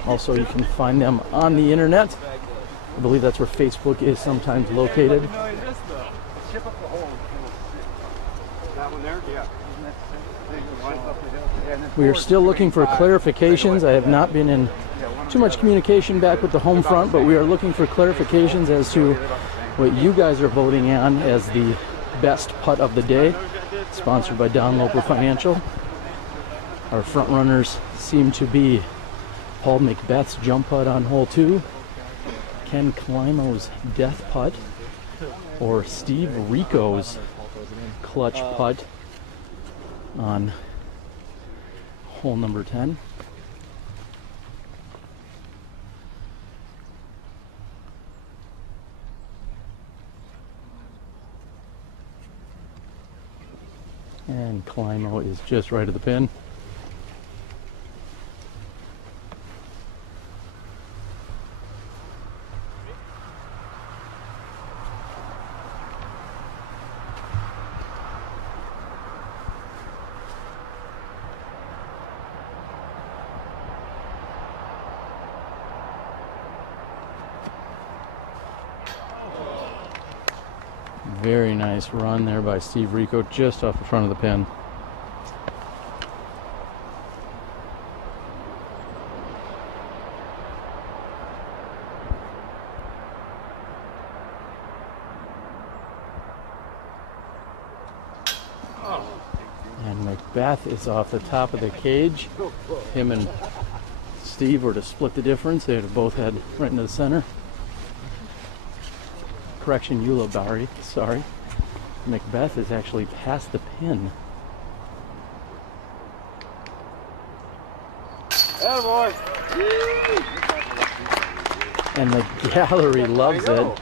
Also, you can find them on the internet. I believe that's where Facebook is sometimes located. We are still looking for clarifications. I have not been in too much communication back with the home front, but we are looking for clarifications as to what you guys are voting on as the best putt of the day, sponsored by Don Loper Financial. Our front runners seem to be Paul McBeth's jump putt on hole 2, Ken Climo's death putt, or Steve Rico's clutch putt on hole number 10. And Climo is just right of the pin. Very nice run there by Steve Rico, just off the front of the pin. And McBeth is off the top of the cage. Him and Steve were to split the difference. They would have both had right into the center. Correction, Ulibarri, sorry. McBeth is actually past the pin. And the gallery loves it,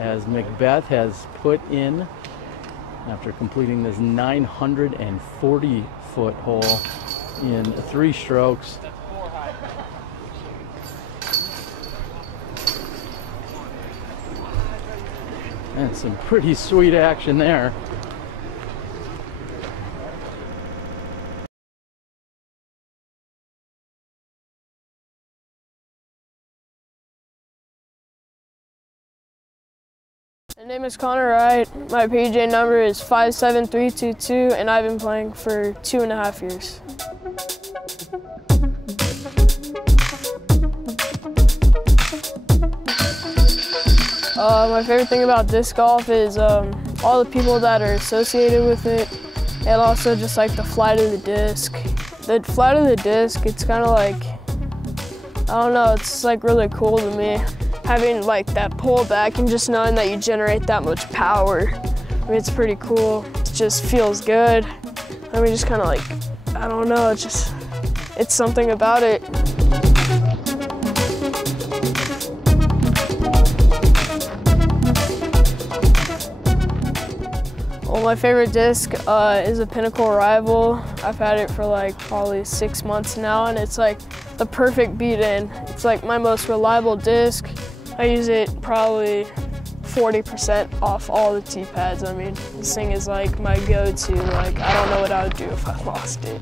as McBeth has put in, after completing this 940-foot hole in 3 strokes. And some pretty sweet action there. My name is Connor Wright. My PJ number is 57322, and I've been playing for 2.5 years. My favorite thing about disc golf is all the people that are associated with it, and also just like the flight of the disc. The flight of the disc, it's kind of like, I don't know, it's like really cool to me. Having like that pullback and just knowing that you generate that much power, I mean, it's pretty cool. It just feels good. I mean, just kind of like, I don't know, it's something about it. Well, my favorite disc is a Pinnacle Rival. I've had it for like probably 6 months now, and it's like the perfect beat-in. It's like my most reliable disc. I use it probably 40% off all the tee pads. I mean, this thing is like my go-to. Like, I don't know what I would do if I lost it.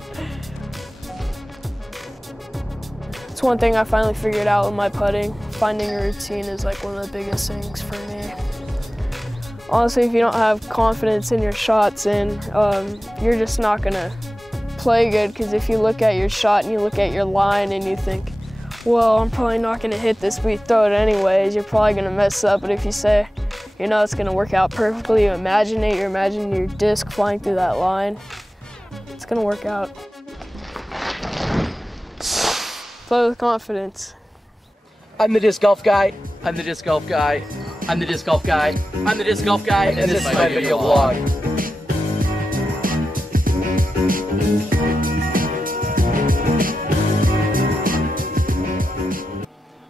That's one thing I finally figured out with my putting. Finding a routine is like one of the biggest things for me. Honestly, if you don't have confidence in your shots, and you're just not gonna play good, because if you look at your shot and you look at your line and you think, well, I'm probably not gonna hit this, but you throw it anyways, you're probably gonna mess up. But if you say, you know, it's gonna work out perfectly, you imagine it, you imagine your disc flying through that line, it's gonna work out. Play with confidence. I'm the disc golf guy. I'm the disc golf guy. I'm the disc golf guy. I'm the disc golf guy. And this is my video blog.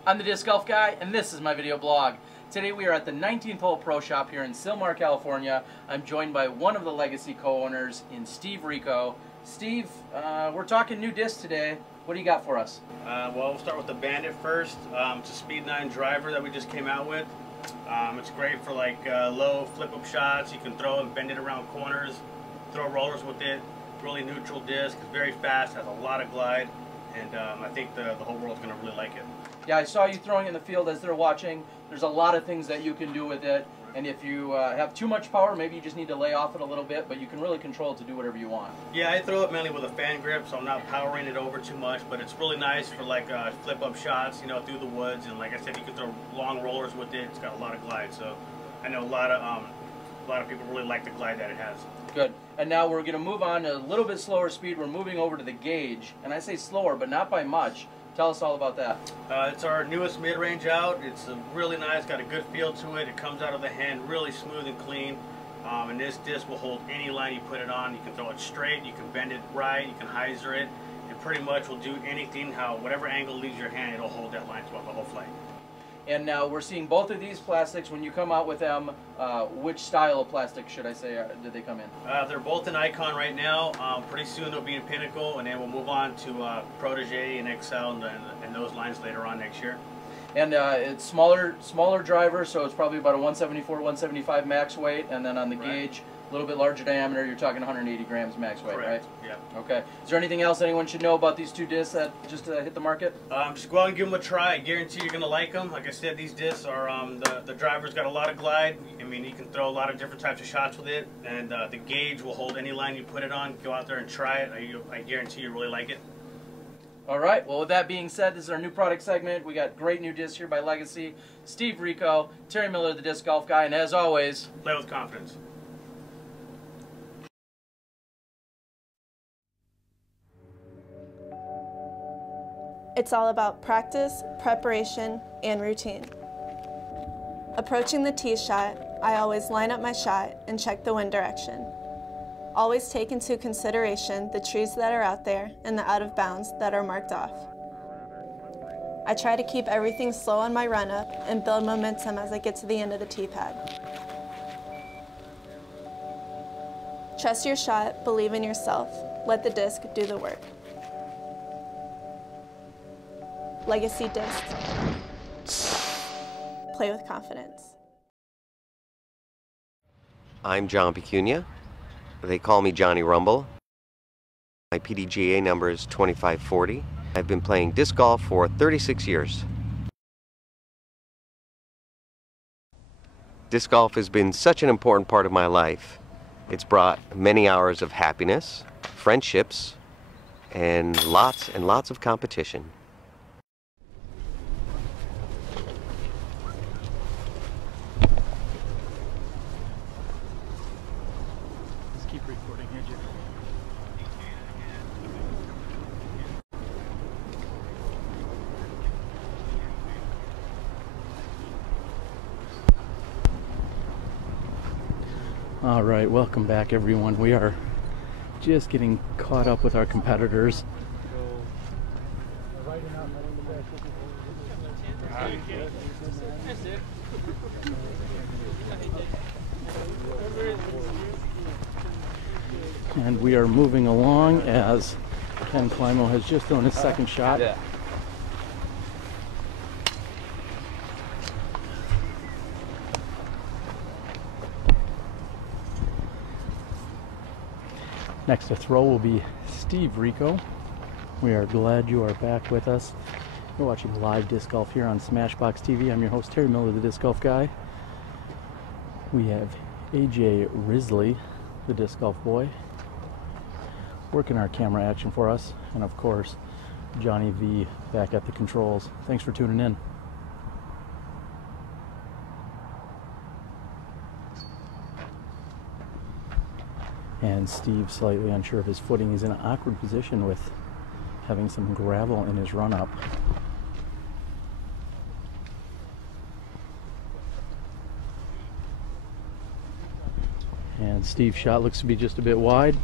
I'm the disc golf guy, and this is my video blog. Today we are at the 19th Hole Pro Shop here in Sylmar, California. I'm joined by one of the Legacy co-owners in Steve Rico. Steve, we're talking new discs today. What do you got for us? Well, we'll start with the Bandit first. It's a Speed 9 driver that we just came out with. It's great for like low flip-up shots. You can throw and bend it around corners, throw rollers with it. Really neutral disc, very fast, has a lot of glide, and I think the whole world's going to really like it. Yeah, I saw you throwing in the field as they're watching. There's a lot of things that you can do with it, and if you have too much power, maybe you just need to lay off it a little bit, but you can really control it to do whatever you want. Yeah, I throw it mainly with a fan grip, so I'm not powering it over too much, but it's really nice for like flip-up shots, you know, through the woods, and like I said, you can throw long rollers with it. It's got a lot of glide, so I know a lot of people really like the glide that it has. Good. And now we're going to move on to a little bit slower speed. We're moving over to the gauge, and I say slower, but not by much. Tell us all about that. It's our newest mid-range out. It's really nice, got a good feel to it. It comes out of the hand really smooth and clean. And this disc will hold any line you put it on. You can throw it straight, you can bend it right, you can hyzer it. It pretty much will do anything, whatever angle leaves your hand, it'll hold that line throughout the whole flight. And now we're seeing both of these plastics. When you come out with them, which style of plastic should I say did they come in? They're both in Icon right now. Pretty soon they'll be in Pinnacle, and then we'll move on to Prodigy and Excel and those lines later on next year. And it's smaller driver, so it's probably about a 174, 175 max weight, and then on the gauge, a little bit larger diameter, you're talking 180 grams max weight, Correct. right? Yeah. Okay. Is there anything else anyone should know about these two discs that just hit the market? Just go out and give them a try. I guarantee you're going to like them. Like I said, these discs are, the driver's got a lot of glide. I mean, you can throw a lot of different types of shots with it, and the gauge will hold any line you put it on. Go out there and try it. I guarantee you really like it. All right, well, with that being said, this is our new product segment. We got great new discs here by Legacy. Steve Rico, Terry Miller, the disc golf guy, and as always, play with confidence. It's all about practice, preparation, and routine. Approaching the tee shot, I always line up my shot and check the wind direction. Always take into consideration the trees that are out there and the out of bounds that are marked off. I try to keep everything slow on my run up and build momentum as I get to the end of the tee pad. Trust your shot, believe in yourself, let the disc do the work. Legacy discs. Play with confidence. I'm John Pecunia. They call me Johnny Rumble. My PDGA number is 2540. I've been playing disc golf for 36 years. Disc golf has been such an important part of my life. It's brought many hours of happiness, friendships, and lots of competition. All right, welcome back everyone. We are just getting caught up with our competitors. And we are moving along as Ken Climo has just thrown his second shot. Yeah. Next to throw will be Steve Rico. We are glad you are back with us. We're watching live disc golf here on SmashBoxxTV. I'm your host, Terry Miller, the Disc Golf Guy. We have AJ Risley, the Disc Golf Boy, working our camera action for us. And of course, Johnny V back at the controls. Thanks for tuning in. And Steve, slightly unsure of his footing. He's in an awkward position with having some gravel in his run-up. And Steve's shot looks to be just a bit wide.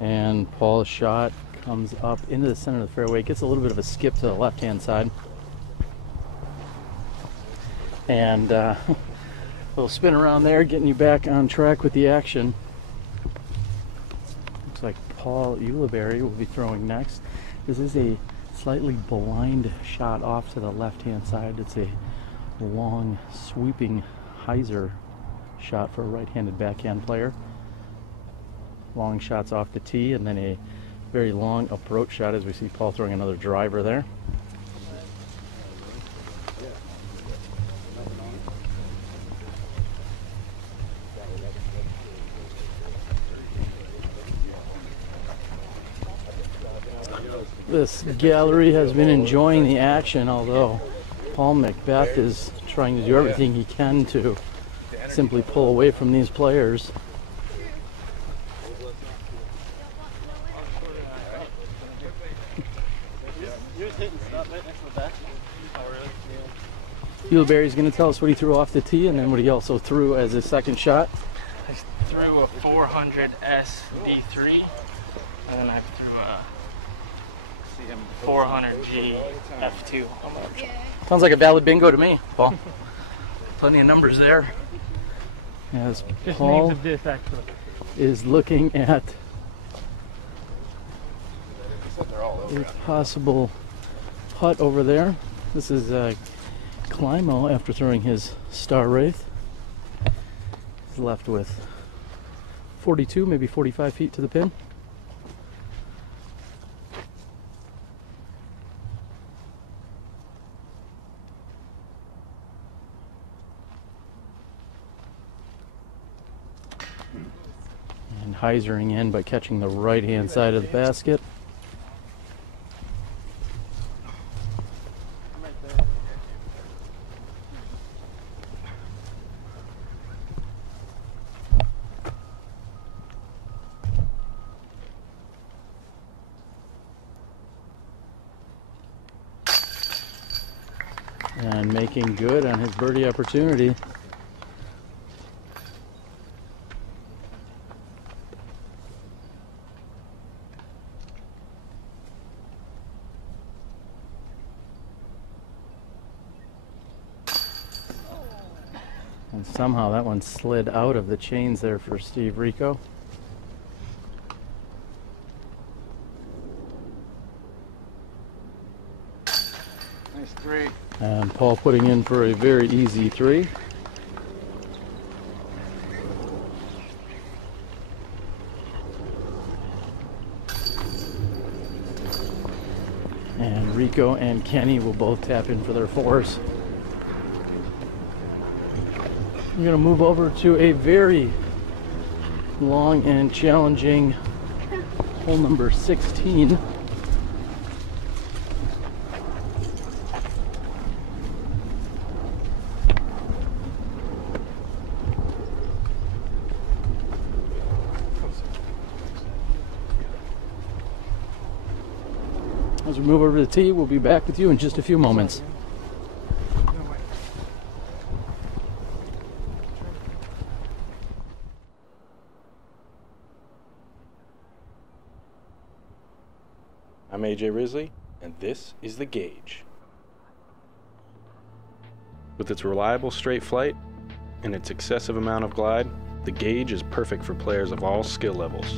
And Paul's shot comes up into the center of the fairway. Gets a little bit of a skip to the left-hand side. And a little spin around there, getting you back on track with the action. Looks like Paul Ulibarri will be throwing next. This is a slightly blind shot off to the left-hand side. It's a long, sweeping hyzer shot for a right-handed backhand player. Long shots off the tee, and then a very long approach shot as we see Paul throwing another driver there. This gallery has been enjoying the action, although Paul McBeth is trying to do everything he can to simply pull away from these players. Ulibarri's going to tell us what he threw off the tee and then what he also threw as his second shot. I threw a 400S D3, and then I threw a 400G F2. Sounds like a valid bingo to me, Paul. Plenty of numbers there. As Paul is looking at a possible putt over there. This is Climo after throwing his Star Wraith. He's left with 42, maybe 45 feet to the pin. And hyzering in by catching the right-hand side of the basket. And making good on his birdie opportunity. And somehow that one slid out of the chains there for Steve Rico. Nice three. And Paul putting in for a very easy three. And Rico and Kenny will both tap in for their fours. We're going to move over to a very long and challenging hole number 16. As we move over to the tee, we'll be back with you in just a few moments. I'm AJ Risley, and this is the Gauge. With its reliable straight flight and its excessive amount of glide, the Gauge is perfect for players of all skill levels.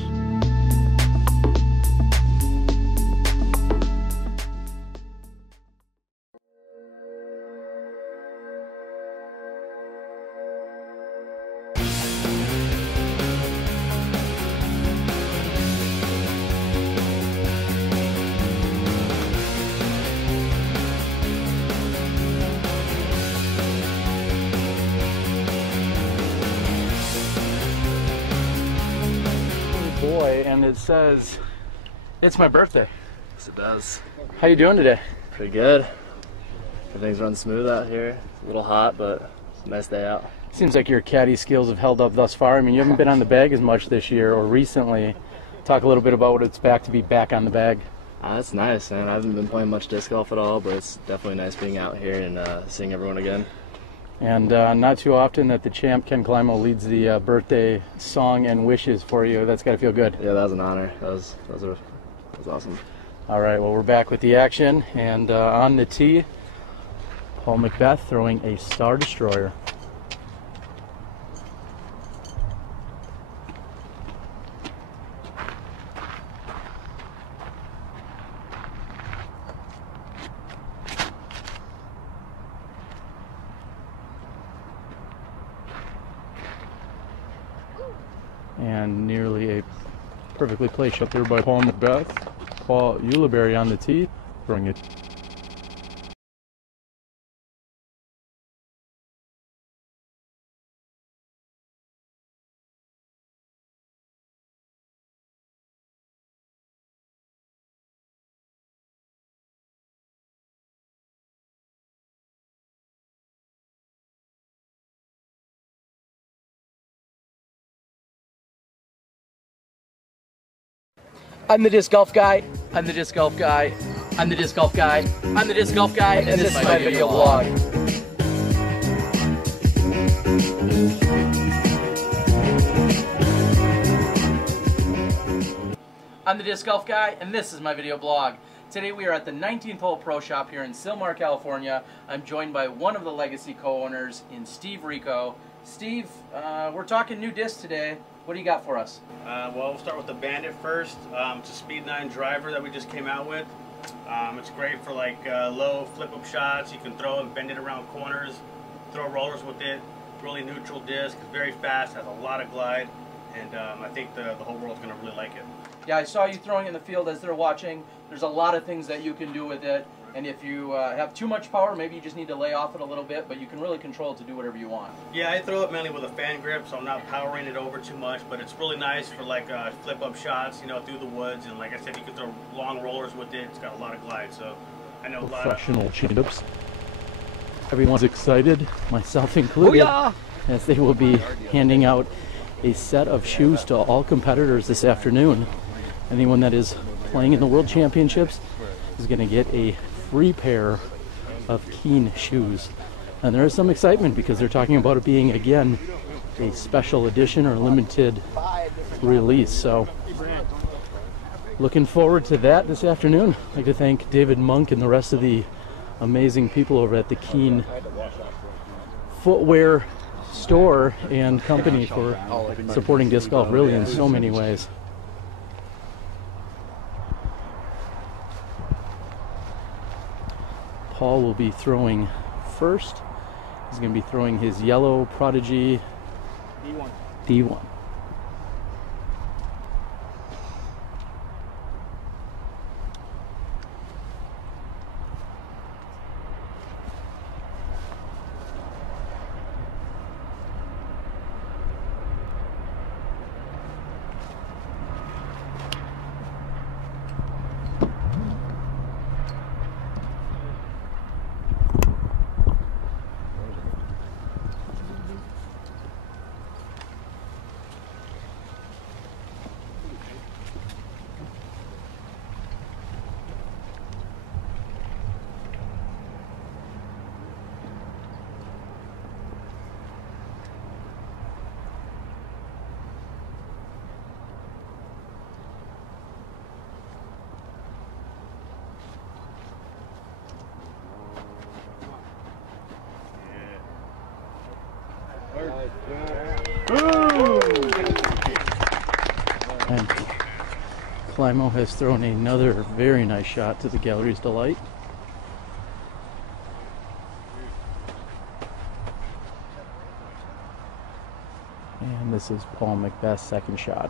Boy, and it says it's my birthday. Yes, it does. How you doing today? Pretty good. Everything's running smooth out here. It's a little hot, but it's a nice day out. Seems like your caddy skills have held up thus far. I mean, you haven't been on the bag as much this year or recently. Talk a little bit about what it's back to be back on the bag. That's nice, man. I haven't been playing much disc golf at all, but it's definitely nice being out here and seeing everyone again. And not too often that the champ, Ken Climo, leads the birthday song and wishes for you. That's got to feel good. Yeah, that was an honor. That was awesome. All right, well, we're back with the action. And on the tee, Paul McBeth throwing a Star Destroyer. And nearly a perfectly placed shot there by Paul McBeth. Paul Ulibarri on the tee, throwing it. I'm the disc golf guy. I'm the disc golf guy. I'm the disc golf guy. I'm the disc golf guy. And this is my video blog. I'm the disc golf guy, and this is my video blog. Today we are at the 19th Hole Pro Shop here in Sylmar, California. I'm joined by one of the legacy co-owners in Steve Rico. Steve, we're talking new discs today. What do you got for us? Well, we'll start with the Bandit first. It's a Speed 9 driver that we just came out with. It's great for like low flip-up shots. You can throw and bend it around corners, throw rollers with it. Really neutral disc, it's very fast, has a lot of glide, and I think the whole world's going to really like it. Yeah, I saw you throwing it in the field as they're watching. There's a lot of things that you can do with it. And if you have too much power, maybe you just need to lay off it a little bit, but you can really control it to do whatever you want. Yeah, I throw it mainly with a fan grip, so I'm not powering it over too much, but it's really nice for like flip-up shots, you know, through the woods. And like I said, you can throw long rollers with it. It's got a lot of glide, so I know a lot of professional chin-ups. Everyone's excited, myself included, as they will be handing out a set of shoes to all competitors this afternoon. Anyone that is playing in the World Championships is going to get a free pair of Keen shoes. And there is some excitement because they're talking about it being, again, a special edition or limited release. So looking forward to that this afternoon. I'd like to thank David Monk and the rest of the amazing people over at the Keen footwear store and company for supporting disc golf really in so many ways. Paul will be throwing first. He's going to be throwing his yellow Prodigy D1. And Climo has thrown another very nice shot to the gallery's delight. And this is Paul McBeth's second shot.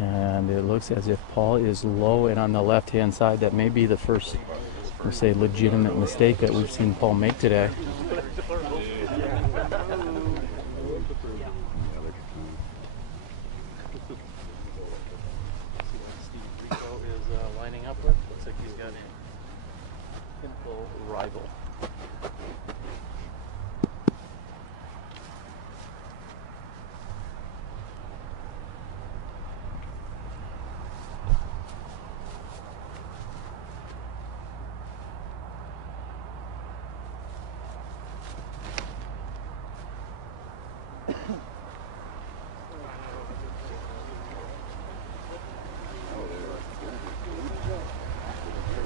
And it looks as if Paul is low and on the left-hand side. That may be the first, we'll say, legitimate mistake that we've seen Paul make today. Rico is lining up with. Looks like he's got a simple rival.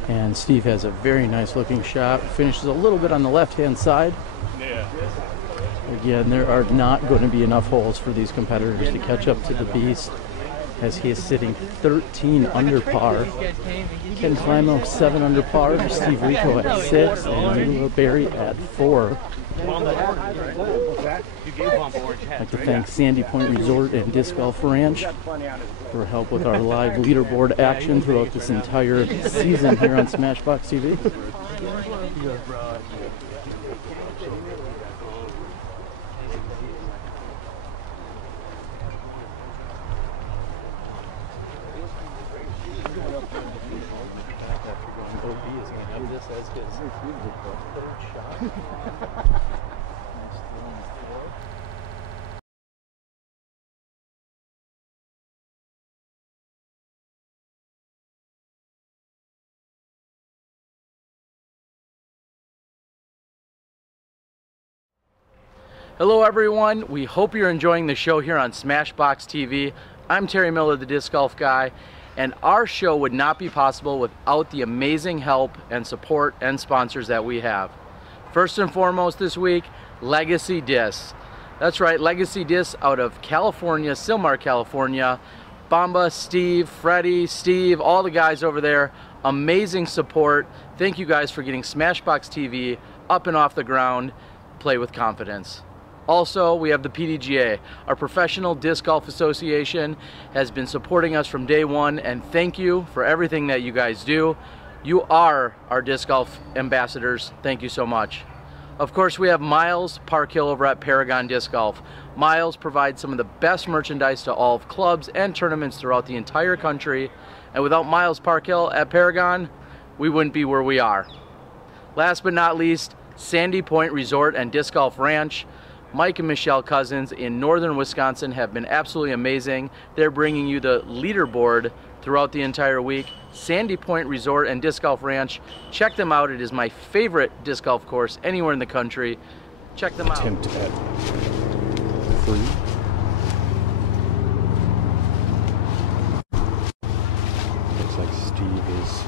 And Steve has a very nice looking shot. Finishes a little bit on the left hand side. Again, there are not going to be enough holes for these competitors to catch up to the beast, as he is sitting 13 under par. Ken Climo 7 under par, Steve Rico at 6, and Ulibarri at 4. I'd like to thank Sandy Point Resort and Disc Golf Ranch for help with our live leaderboard action throughout this entire season here on SmashBoxxTV. Hello everyone, we hope you're enjoying the show here on SmashBoxxTV. I'm Terry Miller, the Disc Golf Guy, and our show would not be possible without the amazing help and support and sponsors that we have. First and foremost this week, Legacy Discs. That's right, Legacy Discs out of California, Silmar, California. Bamba, Steve, Freddie, Steve, all the guys over there, amazing support. Thank you guys for getting SmashBoxxTV up and off the ground. Play with confidence. Also, we have the PDGA, our Professional Disc Golf Association, has been supporting us from day one, and thank you for everything that you guys do. You are our disc golf ambassadors. Thank you so much. Of course, we have Miles Parkhill over at Paragon Disc Golf. Miles provides some of the best merchandise to all of clubs and tournaments throughout the entire country, and without Miles Parkhill at Paragon, we wouldn't be where we are. Last but not least, Sandy Point Resort and Disc Golf Ranch. Mike and Michelle Cousins in northern Wisconsin have been absolutely amazing. They're bringing you the leaderboard throughout the entire week. Sandy Point Resort and Disc Golf Ranch. Check them out. It is my favorite disc golf course anywhere in the country. Check them out. Attempt at 3. Looks like Steve is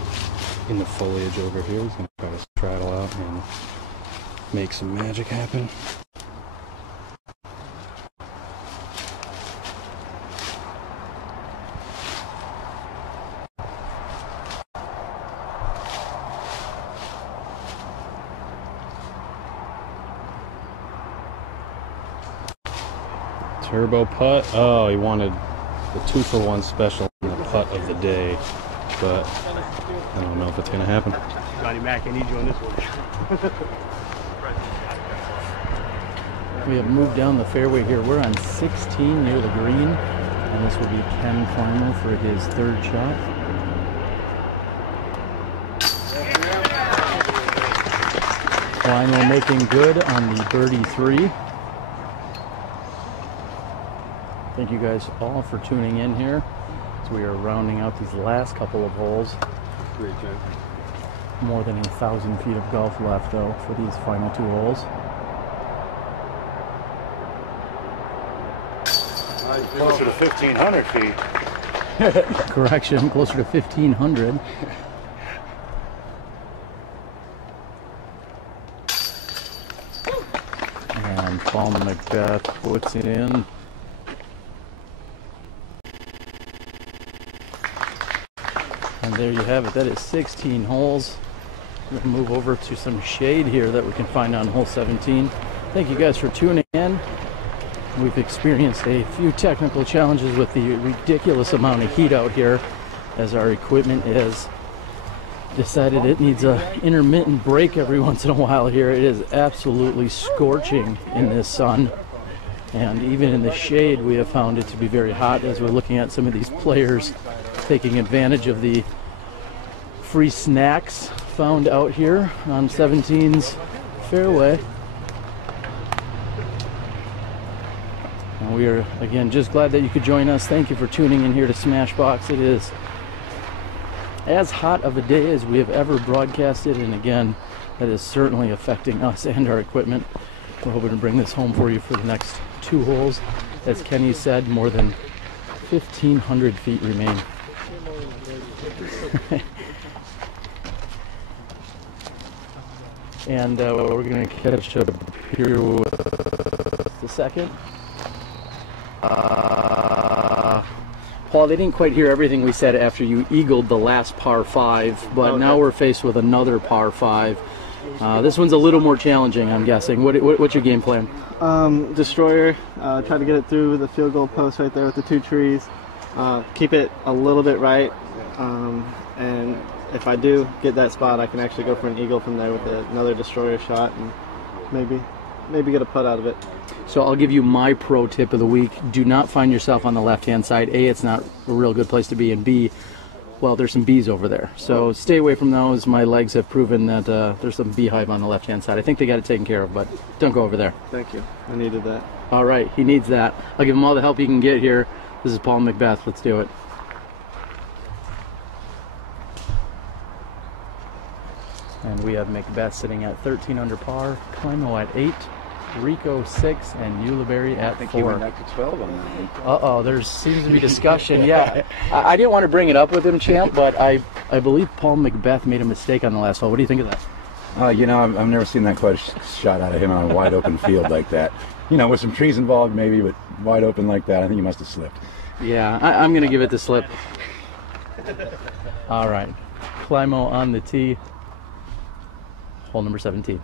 in the foliage over here. He's going to try to straddle out and make some magic happen. Turbo putt. Oh, he wanted the 2-for-1 special on the putt of the day, but I don't know if it's going to happen. Johnny Mac, I need you on this one. We have moved down the fairway here. We're on 16 near the green, and this will be Ken Climo for his third shot. Climo making good on the birdie 3. Thank you guys all for tuning in here as we are rounding out these last couple of holes. Great job. More than 1,000 feet of golf left though for these final 2 holes. Closer to 1,500 feet. Correction, closer to 1,500. And Paul McBeth puts it in. And there you have it. That is 16 holes. We're going to move over to some shade here that we can find on hole 17. Thank you guys for tuning in. We've experienced a few technical challenges with the ridiculous amount of heat out here as our equipment has decided it needs an intermittent break every once in a while here. It is absolutely scorching in this sun. And even in the shade, we have found it to be very hot as we're looking at some of these players taking advantage of the free snacks found out here on 17's fairway. And we are, again, just glad that you could join us. Thank you for tuning in here to Smashbox. It is as hot of a day as we have ever broadcasted, and again, that is certainly affecting us and our equipment. We're hoping to bring this home for you for the next 2 holes. As Kenny said, more than 1,500 feet remain. And we're going to catch up here with the second. Paul, they didn't quite hear everything we said after you eagled the last par 5, but now we're faced with another par 5. This one's a little more challenging, I'm guessing. What's your game plan? Destroyer, try to get it through the field goal post right there with the 2 trees. Keep it a little bit right, and if I do get that spot, I can actually go for an eagle from there with another destroyer shot and maybe get a putt out of it. So I'll give you my pro tip of the week. Do not find yourself on the left-hand side. A, it's not a real good place to be, and B, well, there's some bees over there. So stay away from those. My legs have proven that there's some beehive on the left-hand side. I think they got it taken care of, but don't go over there. Thank you. I needed that. All right, he needs that. I'll give him all the help he can get here. This is Paul McBeth. Let's do it. And we have McBeth sitting at 13 under par, Climo at 8, Rico 6, and Ulibarri at 4. I think you went back to 12 on that one. Uh-oh, there seems to be discussion. Yeah, I didn't want to bring it up with him, champ, but I believe Paul McBeth made a mistake on the last hole. What do you think of that? You know, I've never seen that close shot out of him on a wide open field like that. You know, with some trees involved maybe, but wide open like that, I think he must have slipped. Yeah, I'm going to give it the slip. All right, Climo on the tee. Hole number 17.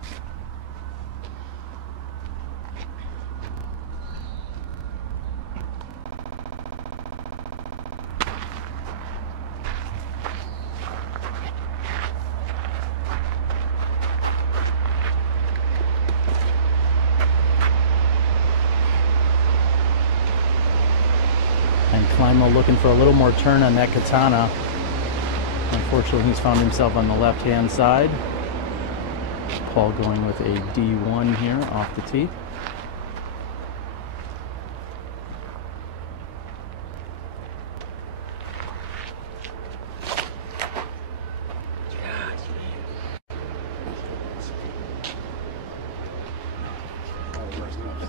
And Climo looking for a little more turn on that katana. Unfortunately, he's found himself on the left-hand side. Paul going with a D1 here off the tee.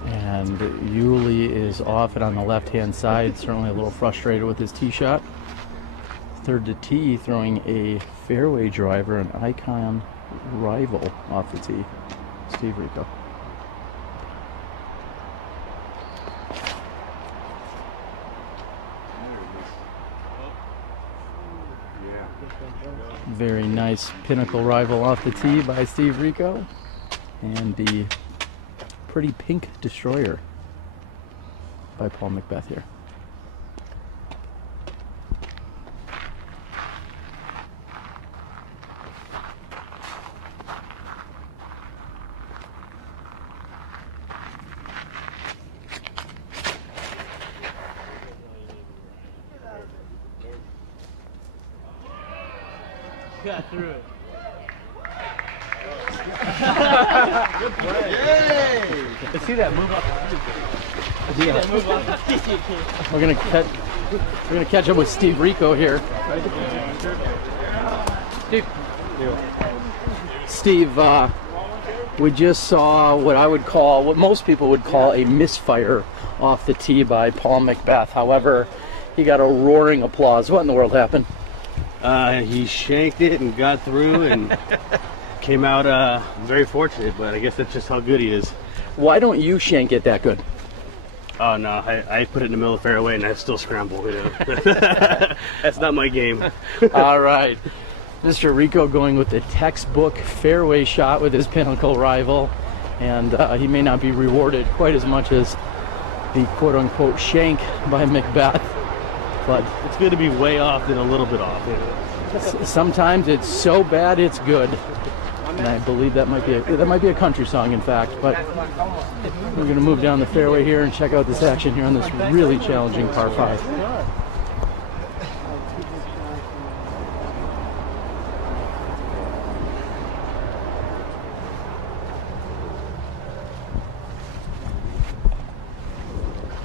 And Yuli is off it on the left-hand side, certainly a little frustrated with his tee shot. Third to tee, throwing a fairway driver, an icon rival off the tee, Steve Rico. Very nice pinnacle rival off the tee by Steve Rico, and the pretty pink destroyer by Paul McBeth here. Got through it. Good play. Yay! Let's see that move off. We're gonna catch up with Steve Rico here. Steve, we just saw what most people would call a misfire off the tee by Paul McBeth. However, he got a roaring applause. What in the world happened? He shanked it and got through and came out very fortunate, but I guess that's just how good he is. Why don't you shank it that good? Oh no, I put it in the middle of the fairway and I still scramble. You know? That's not my game. All right. Mr. Rico going with the textbook fairway shot with his pinnacle rival, and he may not be rewarded quite as much as the quote-unquote shank by McBeth, but it's good to be way off than a little bit off. You know? Sometimes it's so bad it's good, and I believe that might be a country song, in fact. But we're going to move down the fairway here and check out this action here on this really challenging par 5.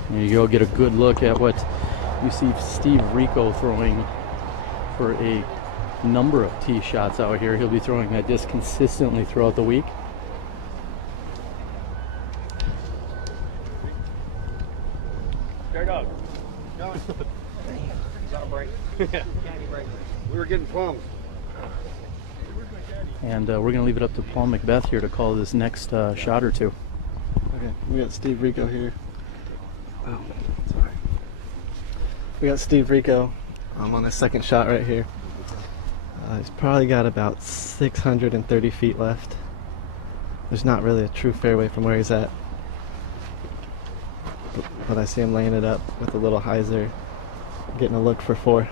There you go, get a good look at what you see Steve Rico throwing for a number of tee shots out here. He'll be throwing that disc consistently throughout the week. Fair dog. Going. Got a break. We were getting plums. And we're going to leave it up to Paul McBeth here to call this next shot or two. Okay, we got Steve Rico here. Oh, sorry. We got Steve Rico on his second shot right here. He's probably got about 630 feet left. There's not really a true fairway from where he's at. But I see him laying it up with a little hyzer, getting a look for 4.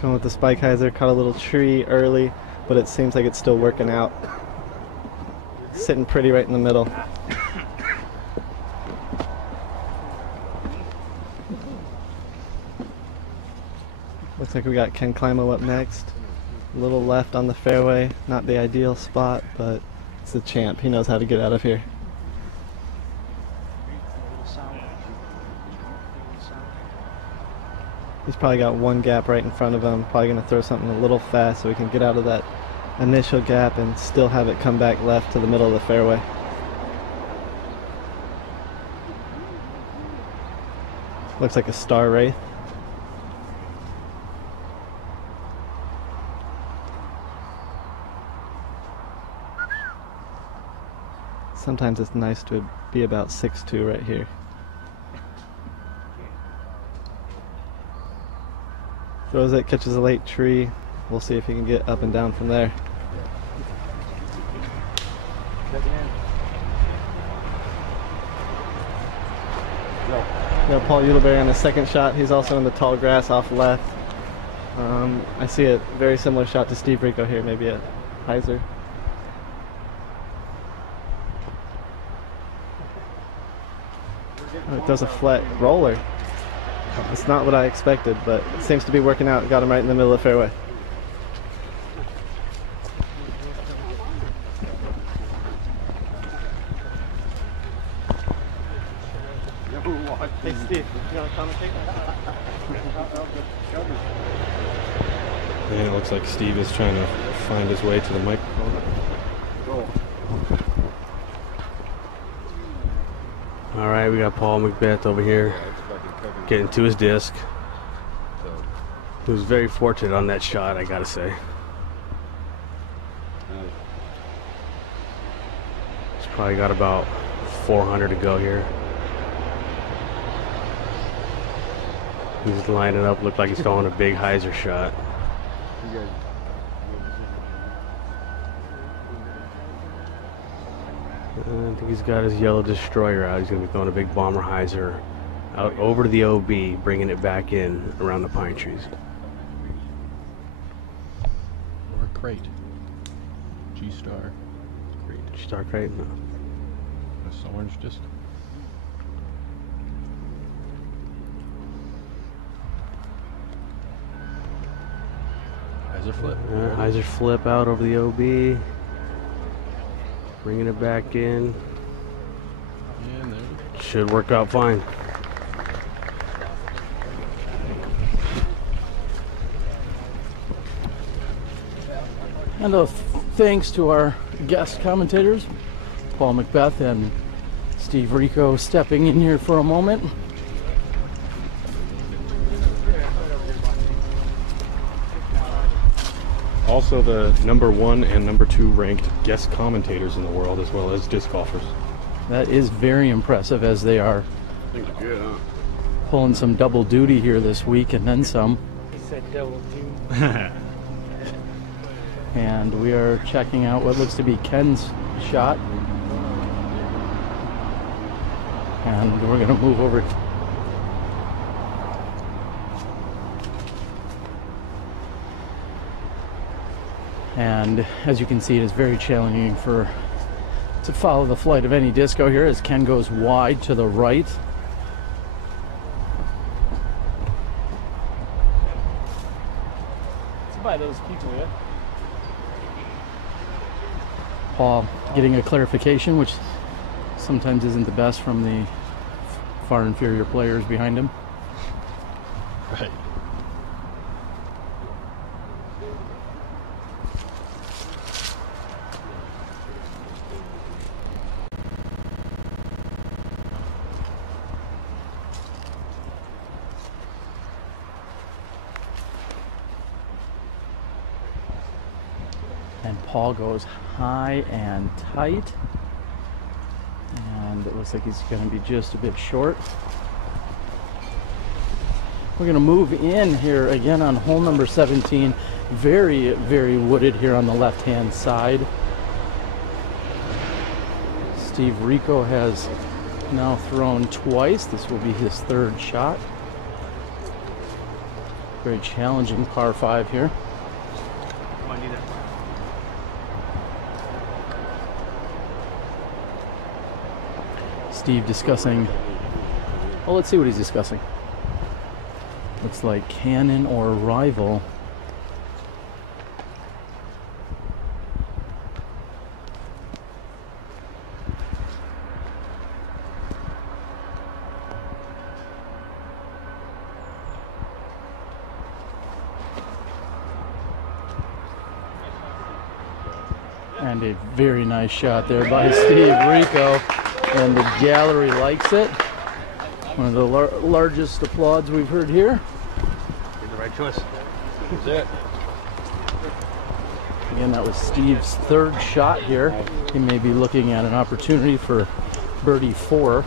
Going with the spike hyzer, caught a little tree early, but it seems like it's still working out. Sitting pretty right in the middle. Looks like we got Ken Climo up next. A little left on the fairway, not the ideal spot, but it's the champ. He knows how to get out of here. He's probably got one gap right in front of him. Probably going to throw something a little fast so he can get out of that initial gap and still have it come back left to the middle of the fairway. Looks like a star wraith. Sometimes it's nice to be about 6'2" right here. Throws it, catches a late tree. We'll see if he can get up and down from there. Got Paul Ulibarri on his second shot. He's also in the tall grass off left. I see a very similar shot to Steve Rico here, maybe a hyzer. Oh, it does a flat roller. It's not what I expected, but it seems to be working out. Got him right in the middle of the fairway. Hey Steve, you want to commentate? And it looks like Steve is trying to find his way to the microphone. All right, we got Paul McBeth over here getting to his disc. He was very fortunate on that shot, I gotta say. He's probably got about 400 to go here. He's lining up, looked like he's throwing a big hyzer shot. I think he's got his yellow destroyer out. He's going to be throwing a big bomber hyzer out over to the OB, bringing it back in around the pine trees. Or a crate. G-Star. Crate. G-Star crate? No. That's the orange disc. Hyzer flip. Hyzer flip out over the OB. Bringing it back in. And there. Should work out fine. And thanks to our guest commentators, Paul McBeth and Steve Rico, stepping in here for a moment. Also the #1 and #2 ranked guest commentators in the world, as well as disc golfers. That is very impressive, as they are Things are good, huh? pulling some double duty here this week and then some. He said double duty. And we are checking out what looks to be Ken's shot. And we're going to move over. And as you can see, it is very challenging to follow the flight of any disco here, as Ken goes wide to the right. It's by those people, yeah. Paul getting a clarification, which sometimes isn't the best from the far inferior players behind him. Right. And Paul goes high and tight, and it looks like he's going to be just a bit short. We're going to move in here again on hole number 17. Very, very wooded here on the left-hand side. Steve Rico has now thrown twice. This will be his third shot. Very challenging par 5 here. Steve discussing, well, let's see what he's discussing. Looks like Canon or Rival. And a very nice shot there by Steve Rico. And the gallery likes it. One of the largest applauds we've heard here. Did the right choice. That's it. Again, that was Steve's third shot here. He may be looking at an opportunity for birdie 4.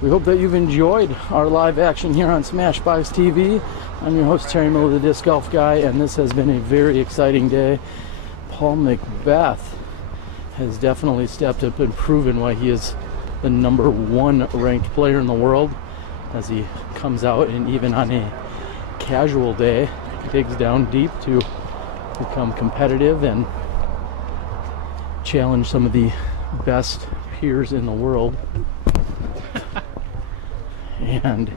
We hope that you've enjoyed our live action here on SmashBoxxTV. I'm your host, Terry Miller, the Disc Golf Guy, and this has been a very exciting day. Paul McBeth has definitely stepped up and proven why he is the #1 ranked player in the world, as he comes out and even on a casual day digs down deep to become competitive and challenge some of the best peers in the world. And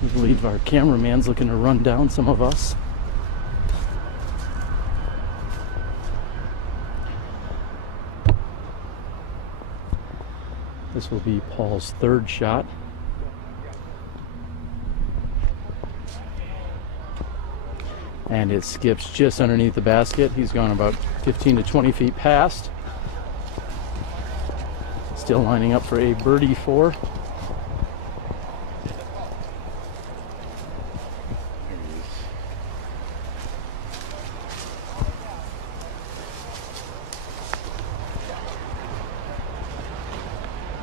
we believe our cameraman's looking to run down some of us. This will be Paul's third shot. And it skips just underneath the basket. He's gone about 15 to 20 feet past. Still lining up for a birdie 4.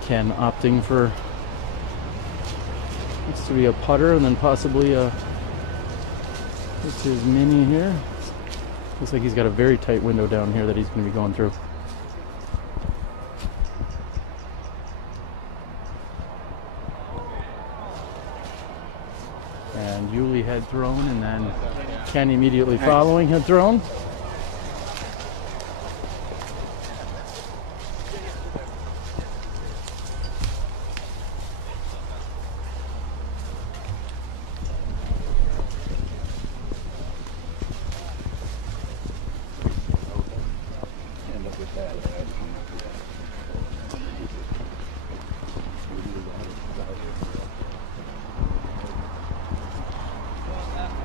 Ken opting for, looks to be a putter and then possibly a, what's his mini here? Looks like he's got a very tight window down here that he's going to be going through. And Uli had thrown, and then Ken immediately following had thrown.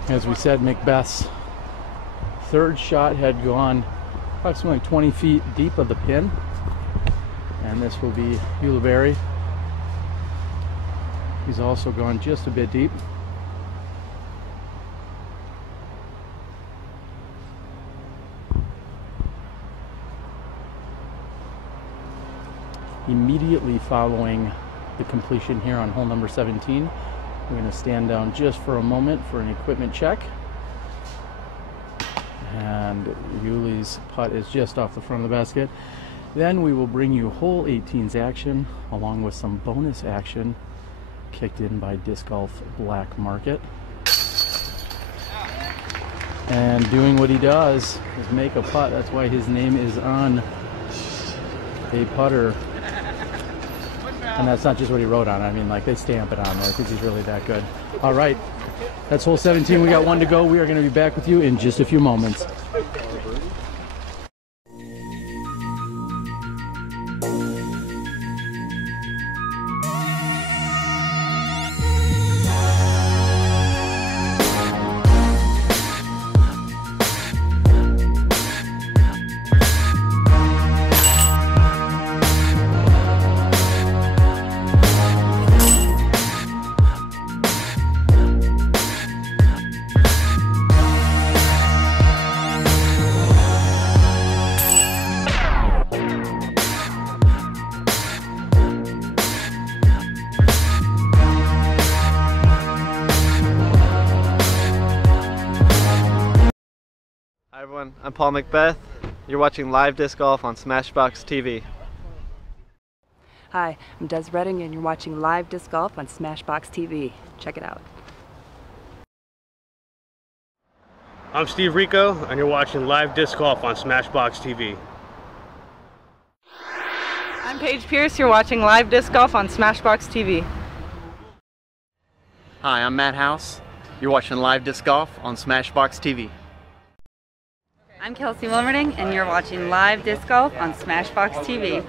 As we said, McBeth's third shot had gone approximately 20 feet deep of the pin, and this will be Ulibarri. He's also gone just a bit deep. Immediately following the completion here on hole number 17, we're going to stand down just for a moment for an equipment check. And Yuli's putt is just off the front of the basket. Then we will bring you hole 18's action along with some bonus action kicked in by Disc Golf Black Market. And doing what he does is make a putt. That's why his name is on a putter. And that's not just what he wrote on. I mean, like, they stamp it on there because he's really that good. All right, that's hole 17. We got one to go. We are going to be back with you in just a few moments. Hi everyone, I'm Paul McBeth. You're watching live disc golf on SmashBoxxTV. Hi, I'm Des Redding and you're watching live disc golf on SmashBoxxTV. Check it out. I'm Steve Rico and you're watching live disc golf on SmashBoxxTV. I'm Paige Pierce, you're watching live disc golf on SmashBoxxTV. Hi, I'm Matt House. You're watching live disc golf on SmashBoxxTV. I'm Kelsey Wilmerding and you're watching live disc golf on SmashBoxxTV.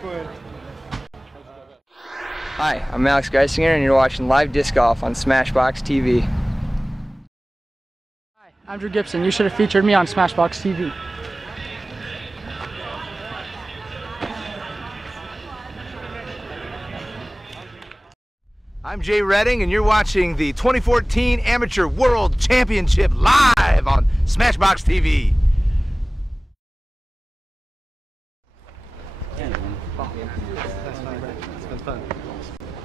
Hi, I'm Alex Geisinger and you're watching live disc golf on SmashBoxxTV. Hi, I'm Drew Gibson. You should have featured me on SmashBoxxTV. I'm Jay Redding and you're watching the 2014 Amateur World Championship live on SmashBoxxTV. It's been fun.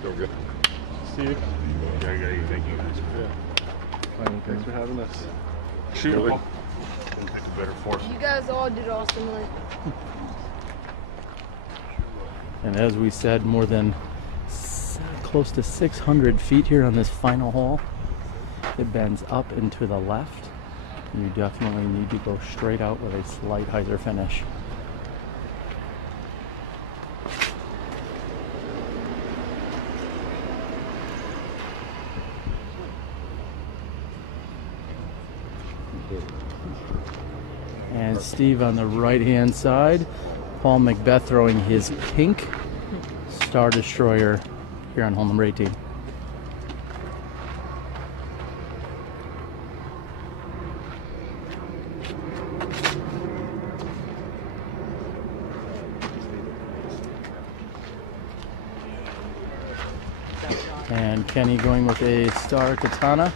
Go good. See you. Thank you. Thanks for having us. Shoot. Better force. You guys all did awesome. And as we said, more than close to 600 feet here on this final hole. It bends up and to the left. You definitely need to go straight out with a slight hyzer finish. And Steve on the right-hand side. Paul McBeth throwing his pink Star Destroyer here on hole number 18. And Kenny going with a Star Katana.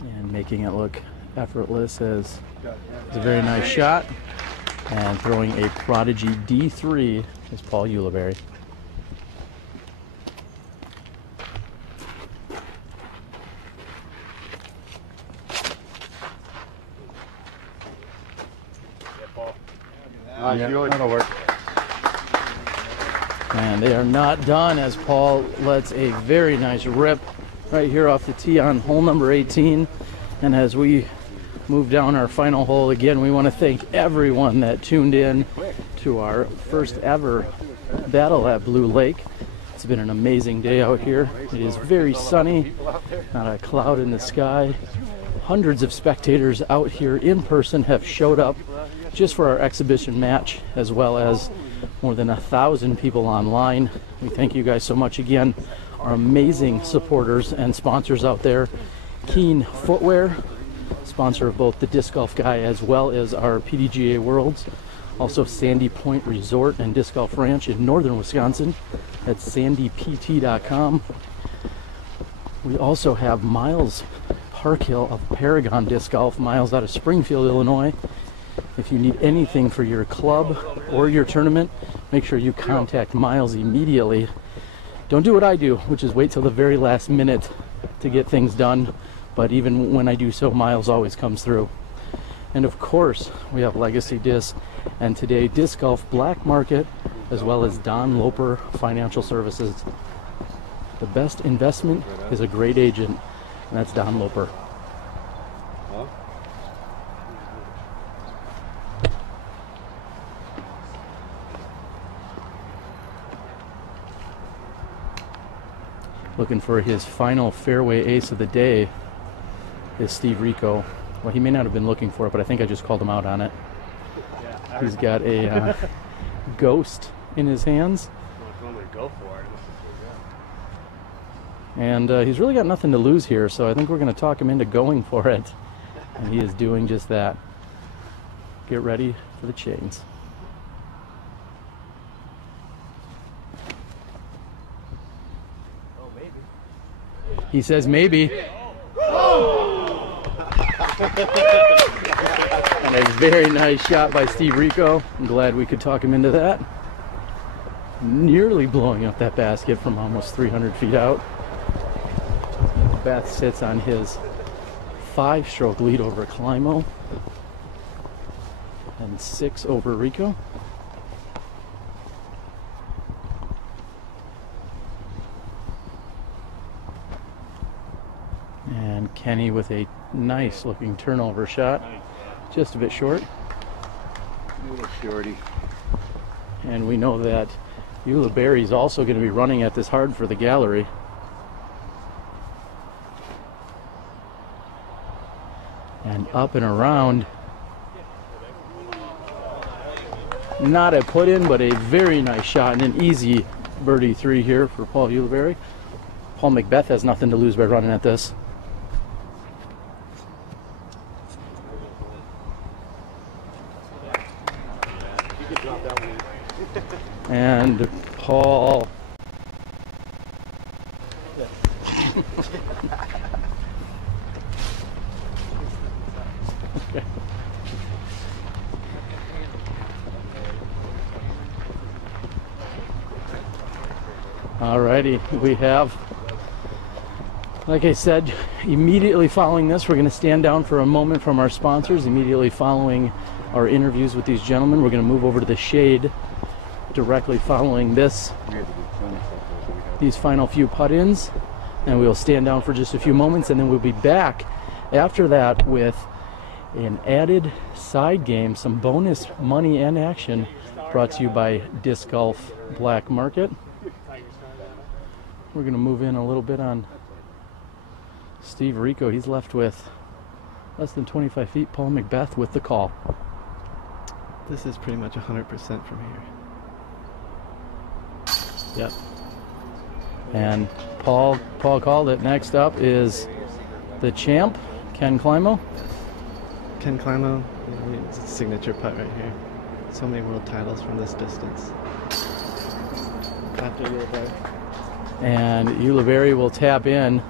And making it look effortless as it's a very nice shot. And throwing a Prodigy D3 is Paul Ulibarri. That'll work. And they are not done as Paul lets a very nice rip right here off the tee on hole number 18. And as we move down our final hole again, we want to thank everyone that tuned in to our first ever battle at Blue Lake. It's been an amazing day out here. It is very sunny, not a cloud in the sky. Hundreds of spectators out here in person have showed up just for our exhibition match, as well as more than 1,000 people online. We thank you guys so much again. Our amazing supporters and sponsors out there. Keen Footwear, sponsor of both the Disc Golf Guy as well as our PDGA Worlds. Also Sandy Point Resort and Disc Golf Ranch in northern Wisconsin. That's sandypt.com. We also have Miles Parkhill of Paragon Disc Golf, Miles out of Springfield, Illinois. If you need anything for your club or your tournament, make sure you contact Miles immediately. Don't do what I do, which is wait till the very last minute to get things done. But even when I do so, Miles always comes through. And of course, we have Legacy Disc, and today Disc Golf Black Market, as well as Don Loper Financial Services. The best investment is a great agent, and that's Don Loper. Looking for his final fairway ace of the day is Steve Rico. Well, he may not have been looking for it, but I think I just called him out on it. He's got a ghost in his hands. And he's really got nothing to lose here, so I think we're going to talk him into going for it. And he is doing just that. Get ready for the chains. He says maybe. And a very nice shot by Steve Rico. I'm glad we could talk him into that. Nearly blowing up that basket from almost 300 feet out. McBeth sits on his 5-stroke lead over Climo and 6 over Rico. And Kenny with a nice looking turnover shot, just a bit short. A little shorty. And we know that Ulibarri is also going to be running at this hard for the gallery. And up and around. Not a put in, but a very nice shot and an easy birdie 3 here for Paul Ulibarri. Paul McBeth has nothing to lose by running at this. And Paul. Okay. Alrighty, we have, like I said, immediately following this, we're going to stand down for a moment from our sponsors. Immediately following our interviews with these gentlemen, we're going to move over to the shade directly following this, these final few putt-ins, and we'll stand down for just a few moments, and then we'll be back after that with an added side game, some bonus money and action brought to you by Disc Golf Black Market. We're going to move in a little bit on Steve Rico. He's left with less than 25 feet. Paul McBeth with the call. This is pretty much 100% from here. Yep. And Paul called it. Next up is the champ, Ken Climo. Ken Climo, it's a signature putt right here. So many world titles from this distance. After Ulibarri. And Ulibarri will tap in.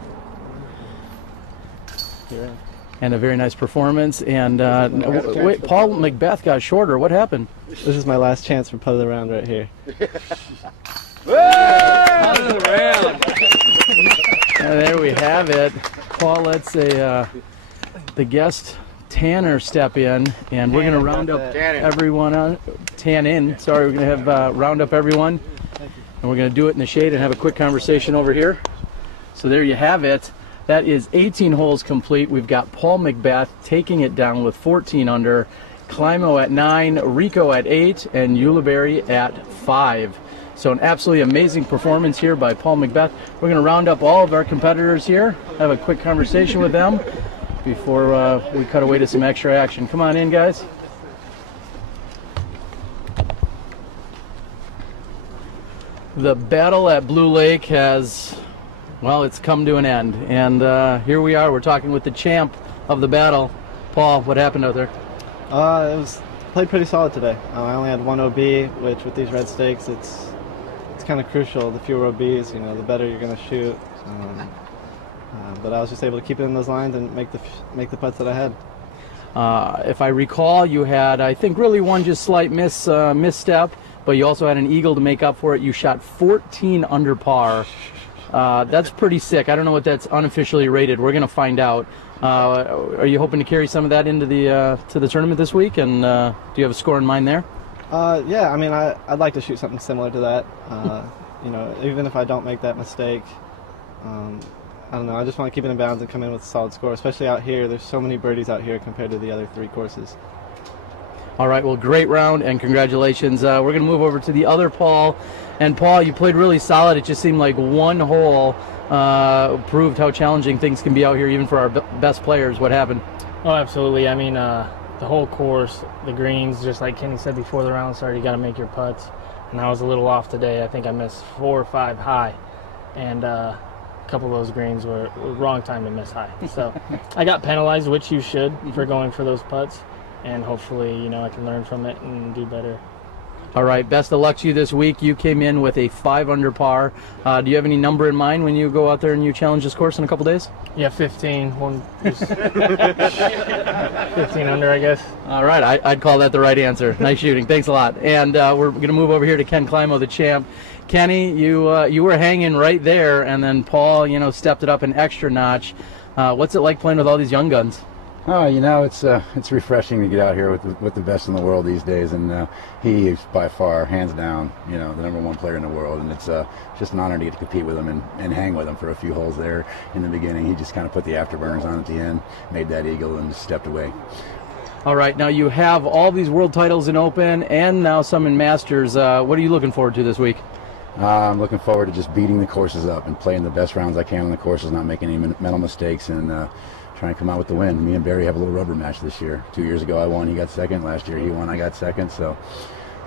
Yeah. And a very nice performance. And wait, Paul McBeth got shorter. What happened? This is my last chance for putt of the round right here. Putt of the round. And there we have it. Paul lets the guest Tanner step in, and we're going to round up everyone on Sorry, we're going to have round up everyone, and we're going to do it in the shade and have a quick conversation over here. So there you have it. That is 18 holes complete. We've got Paul McBeth taking it down with 14 under, Climo at 9, Rico at 8, and Ulibarri at 5. So an absolutely amazing performance here by Paul McBeth. We're going to round up all of our competitors here, have a quick conversation with them before we cut away to some extra action. Come on in, guys. The battle at Blue Lake has, well, it's come to an end. And here we are, we're talking with the champ of the battle. Paul, what happened out there? Played pretty solid today. I only had one OB, which with these red stakes, it's kind of crucial. The fewer OBs, you know, the better you're going to shoot. But I was just able to keep it in those lines and make the putts that I had. If I recall, you had, I think, really one just slight misstep, but you also had an eagle to make up for it. You shot 14 under par. That's pretty sick. I don't know what that's unofficially rated. We're going to find out. Are you hoping to carry some of that into the to the tournament this week? And do you have a score in mind there? Yeah, I mean, I'd like to shoot something similar to that. You know, even if I don't make that mistake, I don't know. I just want to keep it in bounds and come in with a solid score, especially out here. There's so many birdies out here compared to the other 3 courses. All right, well, great round and congratulations. We're going to move over to the other Paul. And Paul, you played really solid. It just seemed like one hole proved how challenging things can be out here, even for our best players. What happened? Oh, absolutely. I mean, the whole course, the greens, just like Kenny said before the round started, you got to make your putts. And I was a little off today. I think I missed 4 or 5 high. And a couple of those greens were wrong time to miss high. So I got penalized, which you should, for going for those putts. And hopefully, you know, I can learn from it and do better. All right, best of luck to you this week. You came in with a 5 under par. Do you have any number in mind when you go out there and you challenge this course in a couple days? Yeah, 15. 15 under, I guess. All right, I'd call that the right answer. Nice shooting. Thanks a lot. And we're going to move over here to Ken Climo, the champ. Kenny, you were hanging right there, and then Paul, you know, stepped it up an extra notch. What's it like playing with all these young guns? Oh, you know, it's refreshing to get out here with the best in the world these days, and he is by far, hands down, you know, the #1 player in the world, and it's just an honor to get to compete with him and hang with him for a few holes there in the beginning. He just kind of put the afterburners on at the end, made that eagle, and just stepped away. All right, now you have all these world titles in Open and now some in Masters. What are you looking forward to this week? I'm looking forward to just beating the courses up and playing the best rounds I can on the courses, not making any mental mistakes, and trying to come out with the win. Me and Barry have a little rubber match this year. 2 years ago I won, he got second. Last year he won, I got second. So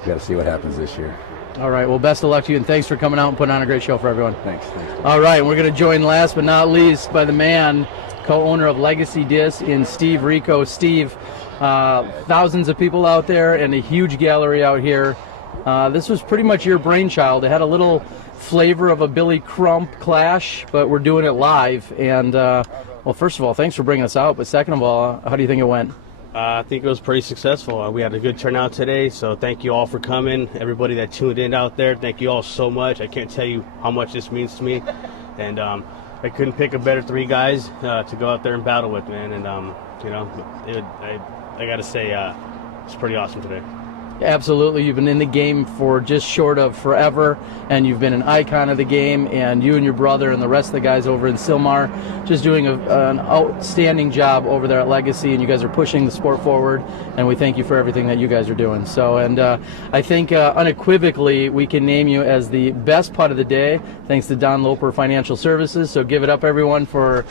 we got to see what happens this year. All right, well, best of luck to you, and thanks for coming out and putting on a great show for everyone. Thanks. All right, we're going to join last but not least by the man, co-owner of Legacy Discs in Steve Rico. Steve, thousands of people out there and a huge gallery out here. This was pretty much your brainchild. It had a little flavor of a Billy Crump clash, but we're doing it live. And well, first of all, thanks for bringing us out. But second of all, how do you think it went? I think it was pretty successful. We had a good turnout today, so thank you all for coming. Everybody that tuned in out there, thank you all so much. I can't tell you how much this means to me. And I couldn't pick a better 3 guys to go out there and battle with, man. And, you know, I got to say, it's pretty awesome today. Absolutely. You've been in the game for just short of forever, and you've been an icon of the game, and you and your brother and the rest of the guys over in Silmar just doing an outstanding job over there at Legacy, and you guys are pushing the sport forward, and we thank you for everything that you guys are doing. So, and I think unequivocally we can name you as the best putt of the day, thanks to Don Loper Financial Services. So give it up, everyone, for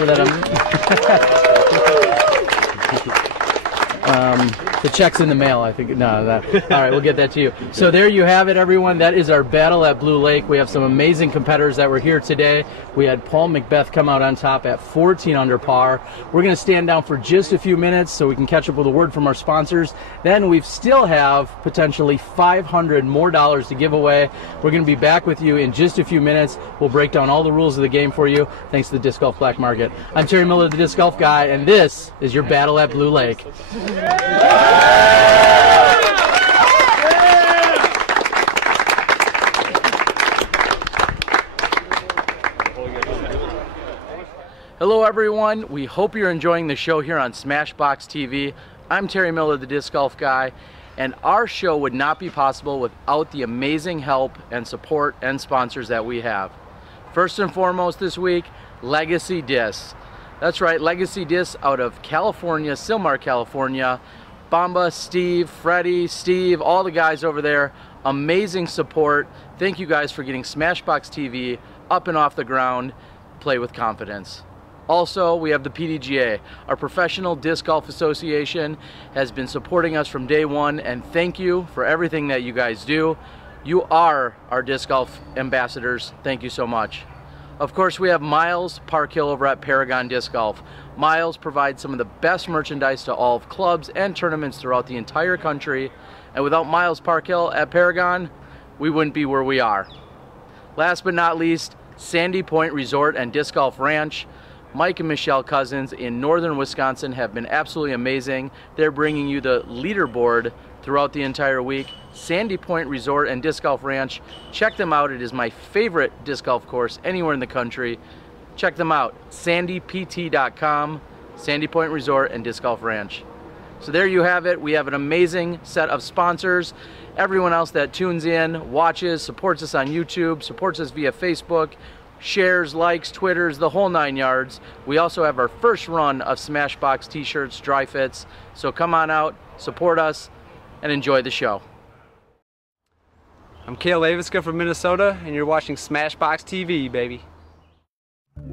that. The check's in the mail, I think. No, all right, we'll get that to you. So there you have it, everyone. That is our battle at Blue Lake. We have some amazing competitors that were here today. We had Paul McBeth come out on top at 14 under par. We're going to stand down for just a few minutes so we can catch up with a word from our sponsors. Then we still have potentially $500 more to give away. We're going to be back with you in just a few minutes. We'll break down all the rules of the game for you, thanks to the Disc Golf Black Market. I'm Terry Miller, the Disc Golf Guy, and this is your battle at Blue Lake. Hello everyone, we hope you're enjoying the show here on SmashBoxxTV. I'm Terry Miller, the Disc Golf Guy, and our show would not be possible without the amazing help and support and sponsors that we have. First and foremost this week, Legacy Discs. That's right, Legacy Discs out of California, Silmar, California. Bamba, Steve, Freddie, Steve, all the guys over there, amazing support. Thank you guys for getting SmashBoxxTV up and off the ground. Play with confidence. Also, we have the PDGA. Our Professional Disc Golf Association has been supporting us from day one, and thank you for everything that you guys do. You are our disc golf ambassadors. Thank you so much. Of course, we have Miles Parkhill over at Paragon Disc Golf. Miles provides some of the best merchandise to all of clubs and tournaments throughout the entire country. And without Miles Parkhill at Paragon, we wouldn't be where we are. Last but not least, Sandy Point Resort and Disc Golf Ranch. Mike and Michelle Cousins in northern Wisconsin have been absolutely amazing. They're bringing you the leaderboard throughout the entire week. Sandy Point Resort and Disc Golf Ranch. Check them out. It is my favorite disc golf course anywhere in the country. Check them out. sandypt.com, Sandy Point Resort and Disc Golf Ranch. So there you have it. We have an amazing set of sponsors. Everyone else that tunes in, watches, supports us on YouTube, supports us via Facebook, shares, likes, Twitters, the whole 9 yards. We also have our first run of SmashBox t-shirts, dry fits. So come on out, support us, and enjoy the show. I'm Cale Aviska from Minnesota, and you're watching SmashBoxxTV, baby. It's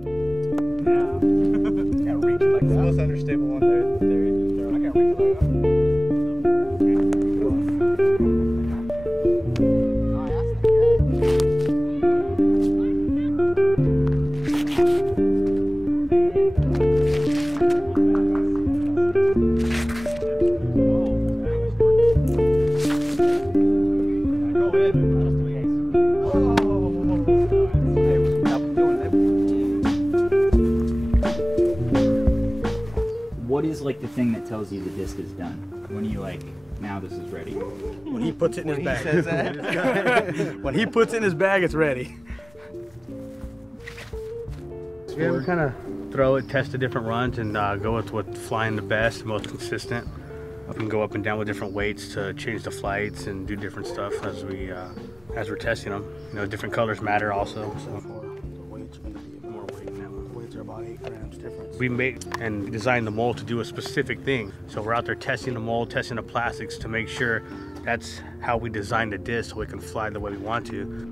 the most unstable one there. I can't reach it. What is like the thing that tells you the disc is done? When are you like, now this is ready? When he puts it in his bag. He says that? When he puts it in his bag, it's ready. Yeah, we kind of throw it, test the different runs, and go with what's flying the best, most consistent. We can go up and down with different weights to change the flights and do different stuff as we're testing them. You know, different colors matter also. So. The weight's going to be more weight now. The weights are about 8 grams difference. We made and designed the mold to do a specific thing. So we're out there testing the mold, testing the plastics to make sure that's how we design the disc so we can fly the way we want to.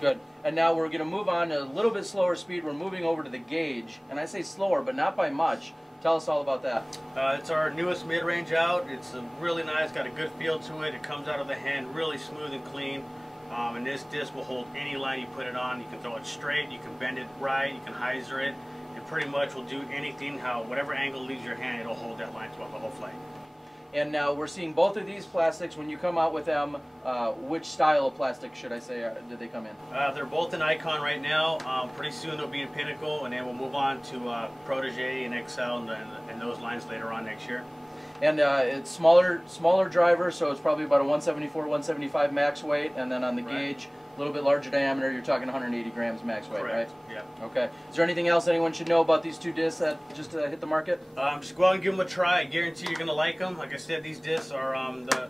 Good. And now we're going to move on to a little bit slower speed. We're moving over to the gauge. And I say slower, but not by much. Tell us all about that. It's our newest mid-range out. It's really nice, got a good feel to it. It comes out of the hand really smooth and clean. And this disc will hold any line you put it on. You can throw it straight, you can bend it right, you can hyzer it. It pretty much will do anything, whatever angle leaves your hand, it'll hold that line throughout the whole flight. And now we're seeing both of these plastics. When you come out with them, which style of plastic should I say did they come in? They're both in Icon right now. Pretty soon they'll be in Pinnacle, and then we'll move on to Prodigy and Excel and those lines later on next year. And it's smaller driver, so it's probably about a 174, 175 max weight, and then on the gauge, a little bit larger diameter, you're talking 180 grams max weight, Correct. right? Yeah. Okay. Is there anything else anyone should know about these two discs that just hit the market? Just go out and give them a try. I guarantee you're going to like them. Like I said, these discs are,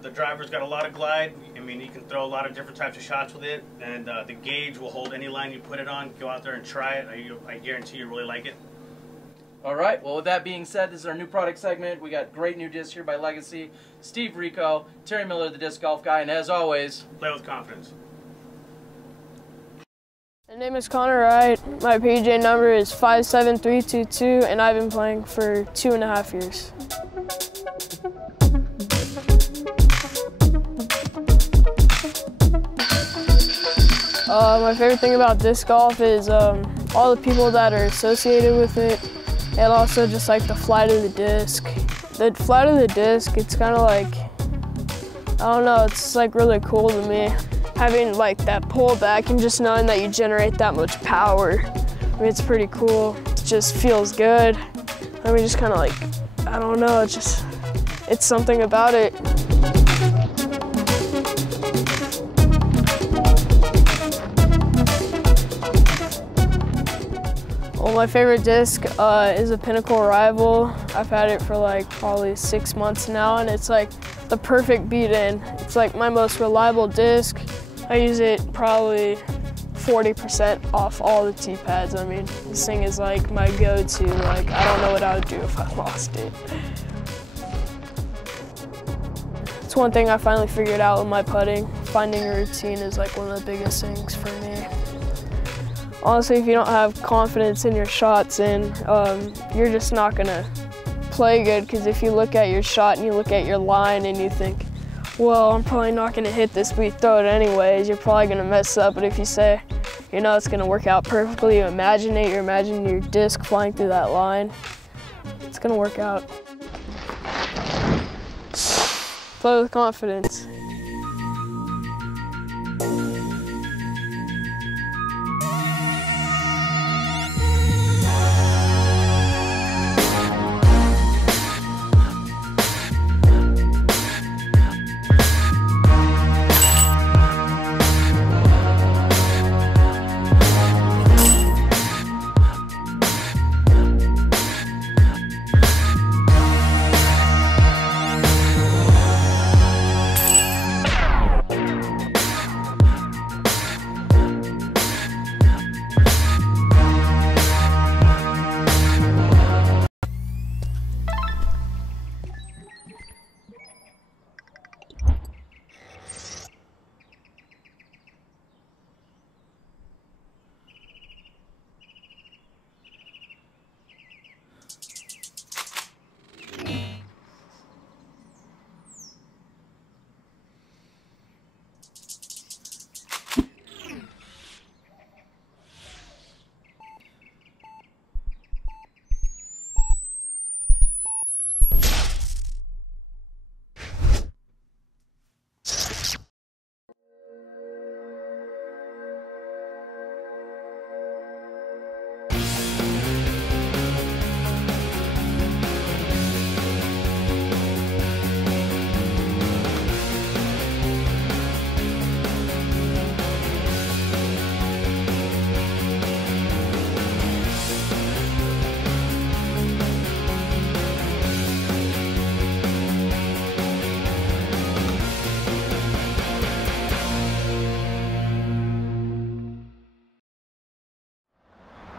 the driver's got a lot of glide. I mean, you can throw a lot of different types of shots with it, and the gauge will hold any line you put it on. Go out there and try it. I guarantee you really like it. All right, well, with that being said, this is our new product segment. We got great new discs here by Legacy, Steve Rico, Terry Miller, the disc golf guy, and as always, play with confidence. My name is Connor Wright. My PJ number is 57322, and I've been playing for 2.5 years. My favorite thing about disc golf is all the people that are associated with it, and also just like the flight of the disc. The flight of the disc, it's kind of like, I don't know, it's like really cool to me. Having like that pull back and just knowing that you generate that much power, I mean, it's pretty cool. It just feels good. I mean, just kind of like, I don't know, it's something about it. Well, my favorite disc is a Pinnacle Rival. I've had it for like probably 6 months now, and it's like the perfect beat-in. It's like my most reliable disc. I use it probably 40% off all the tee pads. I mean, this thing is like my go-to. Like, I don't know what I would do if I lost it. It's one thing I finally figured out with my putting. Finding a routine is like one of the biggest things for me. Honestly, if you don't have confidence in your shots, then you're just not gonna play good, because if you look at your shot and you look at your line and you think, well, I'm probably not gonna hit this, but you throw it anyways, you're probably gonna mess up. But if you say, you know, it's gonna work out perfectly, you imagine it, you're imagining your disc flying through that line, it's gonna work out. Play with confidence.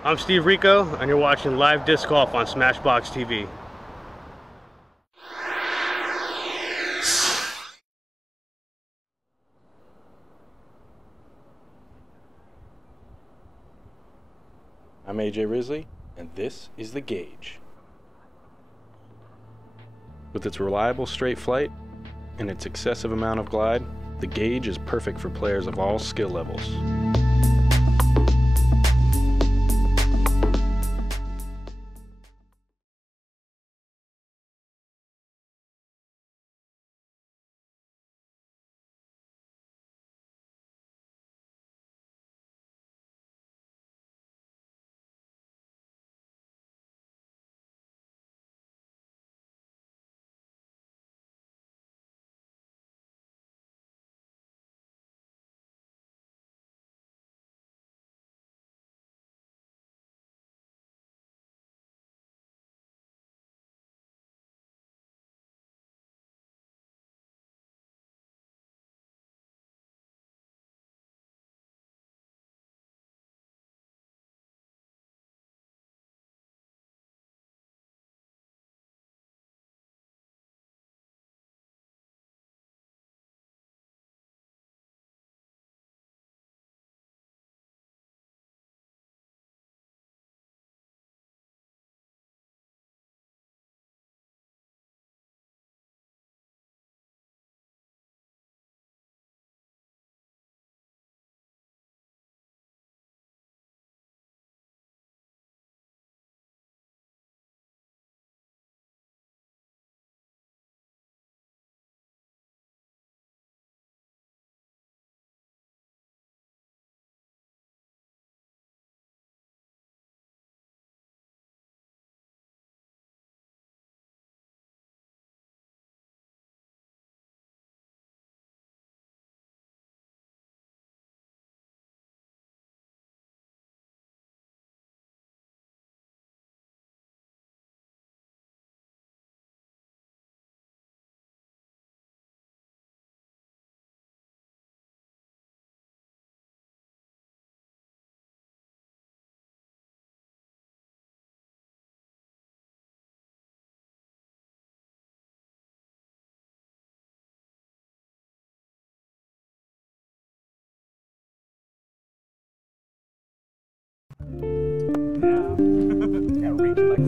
I'm Steve Rico, and you're watching live disc golf on SmashBoxxTV. I'm AJ Risley, and this is The Gauge. With its reliable straight flight and its excessive amount of glide, the Gauge is perfect for players of all skill levels.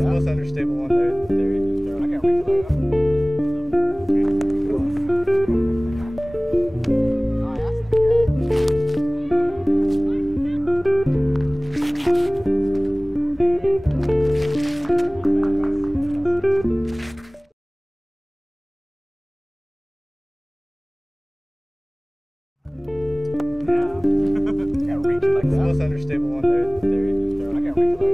the most unstable one there. I can't reach it. Like the most unstable one there. I can't reach it.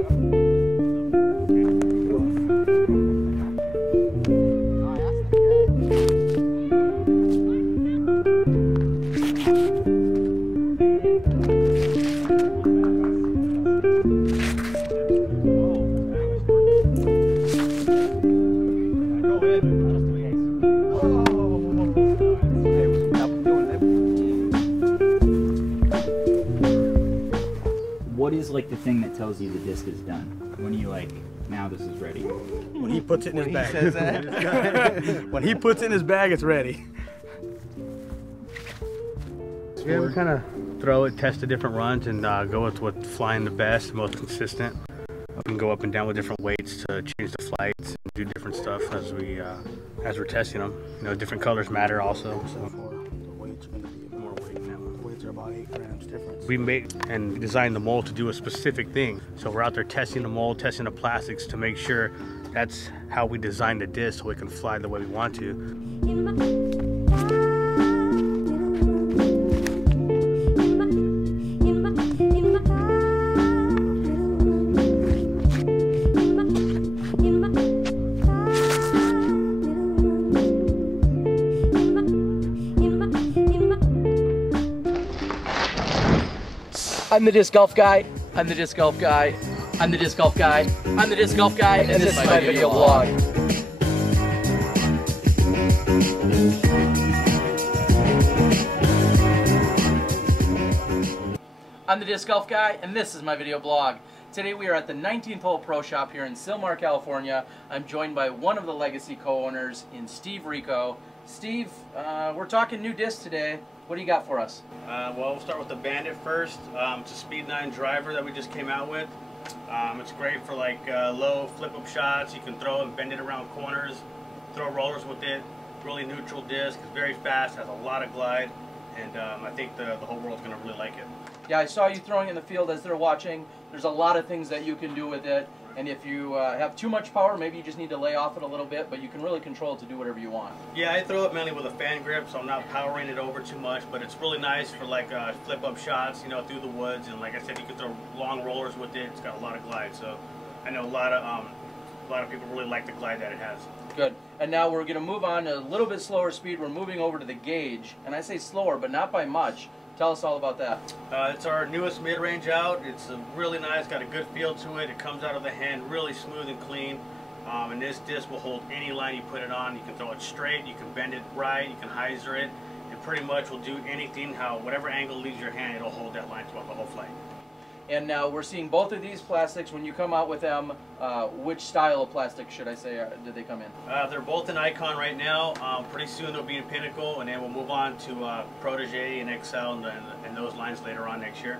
What is like the thing that tells you the disc is done? When you like, now this is ready? When he puts it in his bag. He says that. When he puts it in his bag, it's ready. Yeah, we kind of throw it, test the different runs, and go with what's flying the best, most consistent. We can go up and down with different weights to change the flights and do different stuff as we're testing them. You know, different colors matter also. So the weights are going to be more weight now. The weights are about 8 grams difference. We made and designed the mold to do a specific thing. So we're out there testing the mold, testing the plastics to make sure that's how we design the disc so we can fly the way we want to. I'm the disc golf guy. I'm the disc golf guy. I'm the disc golf guy. I'm the disc golf guy, and this is my video blog. I'm the disc golf guy, and this is my video blog. Today we are at the 19th Hole Pro Shop here in Sylmar, California. I'm joined by one of the Legacy co-owners in Steve Rico. Steve, we're talking new discs today. What do you got for us? Well, we'll start with the Bandit first. It's a Speed 9 driver that we just came out with. It's great for like low flip-up shots. You can throw and bend it around corners, throw rollers with it. Really neutral disc, it's very fast, has a lot of glide, and I think the whole world's going to really like it. Yeah, I saw you throwing in the field as they're watching. There's a lot of things that you can do with it. And if you have too much power, maybe you just need to lay off it a little bit, but you can really control it to do whatever you want. Yeah, I throw it mainly with a fan grip, so I'm not powering it over too much, but it's really nice for like flip-up shots, you know, through the woods. And like I said, you can throw long rollers with it. It's got a lot of glide, so I know a lot of people really like the glide that it has. Good. And now we're going to move on to a little bit slower speed. We're moving over to the gauge, and I say slower, but not by much. Tell us all about that. It's our newest mid-range out. It's really nice, got a good feel to it. It comes out of the hand really smooth and clean. And this disc will hold any line you put it on. You can throw it straight, you can bend it right, you can hyzer it. It pretty much will do anything, whatever angle leaves your hand, it'll hold that line throughout the whole flight. And now we're seeing both of these plastics. When you come out with them, which style of plastic should I say did they come in? They're both in Icon right now. Pretty soon they'll be in Pinnacle, and then we'll move on to Prodigy and Excel and those lines later on next year.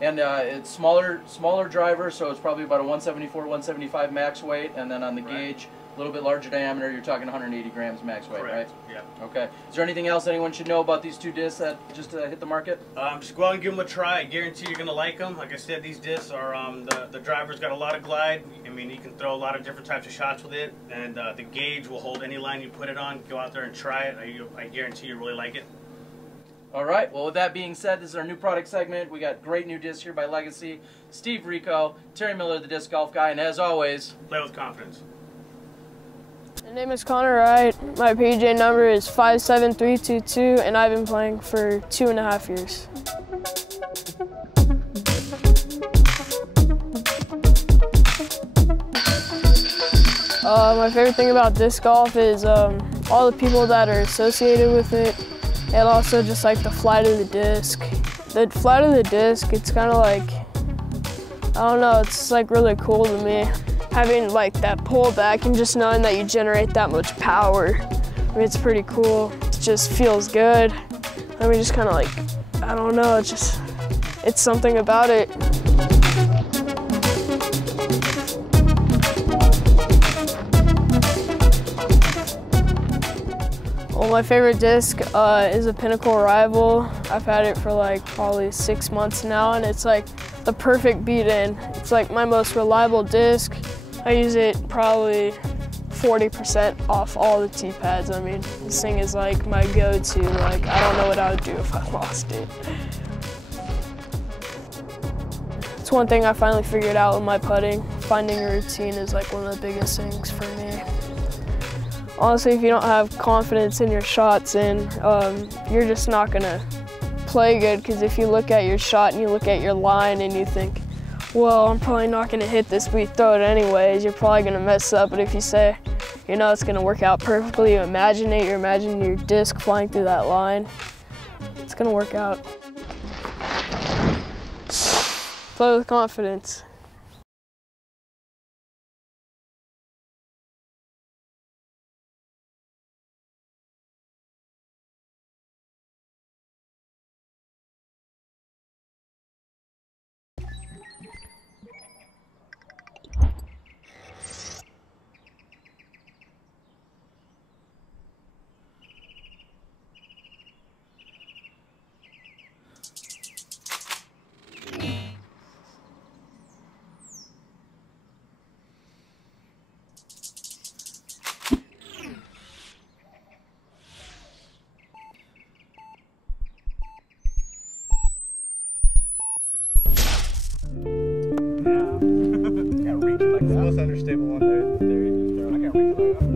And it's smaller driver, so it's probably about a 174, 175 max weight, and then on the gauge, a little bit larger diameter, you're talking 180 grams max weight, Correct. right? Yeah. Okay. Is there anything else anyone should know about these two discs that just hit the market? Just go out and give them a try. I guarantee you're going to like them. Like I said, these discs are, the driver's got a lot of glide. I mean, you can throw a lot of different types of shots with it, and the gauge will hold any line you put it on. Go out there and try it. I guarantee you really like it. All right, well, with that being said, this is our new product segment. We got great new discs here by Legacy. Steve Rico, Terry Miller, the disc golf guy, and as always, play with confidence. My name is Connor Wright. My PJ number is 57322, and I've been playing for 2.5 years. My favorite thing about disc golf is all the people that are associated with it, and also just like the flight of the disc. The flight of the disc, it's kind of like, I don't know, it's like really cool to me. Having like that pullback and just knowing that you generate that much power, I mean, it's pretty cool. It just feels good. I mean, just kind of like, I don't know, it's something about it. My favorite disc is a Pinnacle Rival. I've had it for like probably 6 months now, and it's like the perfect beat-in. It's like my most reliable disc. I use it probably 40% off all the tee pads. I mean, this thing is like my go-to. Like, I don't know what I would do if I lost it. It's one thing I finally figured out with my putting. Finding a routine is like one of the biggest things for me. Honestly, if you don't have confidence in your shots, and you're just not gonna play good, because if you look at your shot and you look at your line and you think, well, I'm probably not gonna hit this, but you throw it anyways, you're probably gonna mess up. But if you say, you know, it's gonna work out perfectly, you imagine it, you're imagining your disc flying through that line, it's gonna work out. Play with confidence. Most unstable one there. I can't reach like that.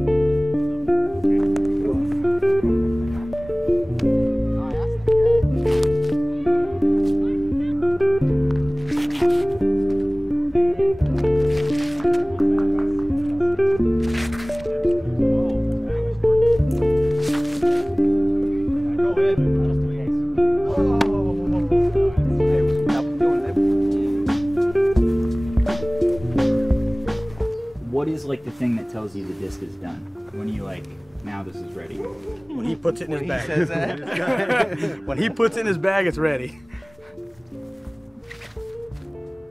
What is like the thing that tells you the disc is done? When you like, now this is ready? When he puts it in his bag. When he puts it in his bag, it's ready.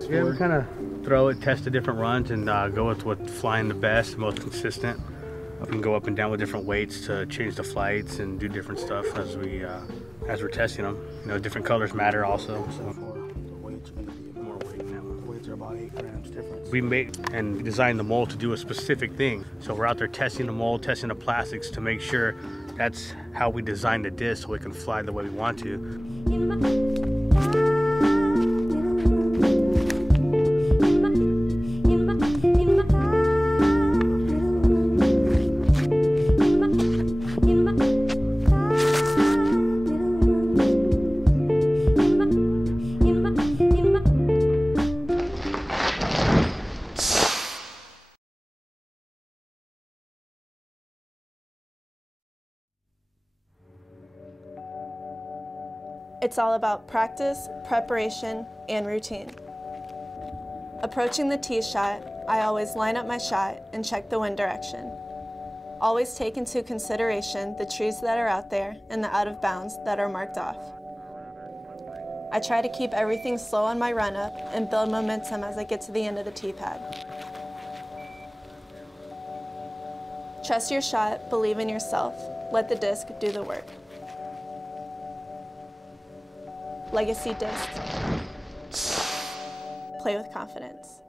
Yeah, we kind of throw it, test the different runs, and go with what's flying the best, most consistent. We can go up and down with different weights to change the flights and do different stuff as we're testing them. You know, different colors matter also. So. About 8 grams difference. We made and designed the mold to do a specific thing. So we're out there testing the mold, testing the plastics to make sure that's how we designed the disc so it can fly the way we want to. It's all about practice, preparation, and routine. Approaching the tee shot, I always line up my shot and check the wind direction. Always take into consideration the trees that are out there and the out of bounds that are marked off. I try to keep everything slow on my run up and build momentum as I get to the end of the tee pad. Trust your shot, believe in yourself, let the disc do the work. Legacy discs. Play with confidence.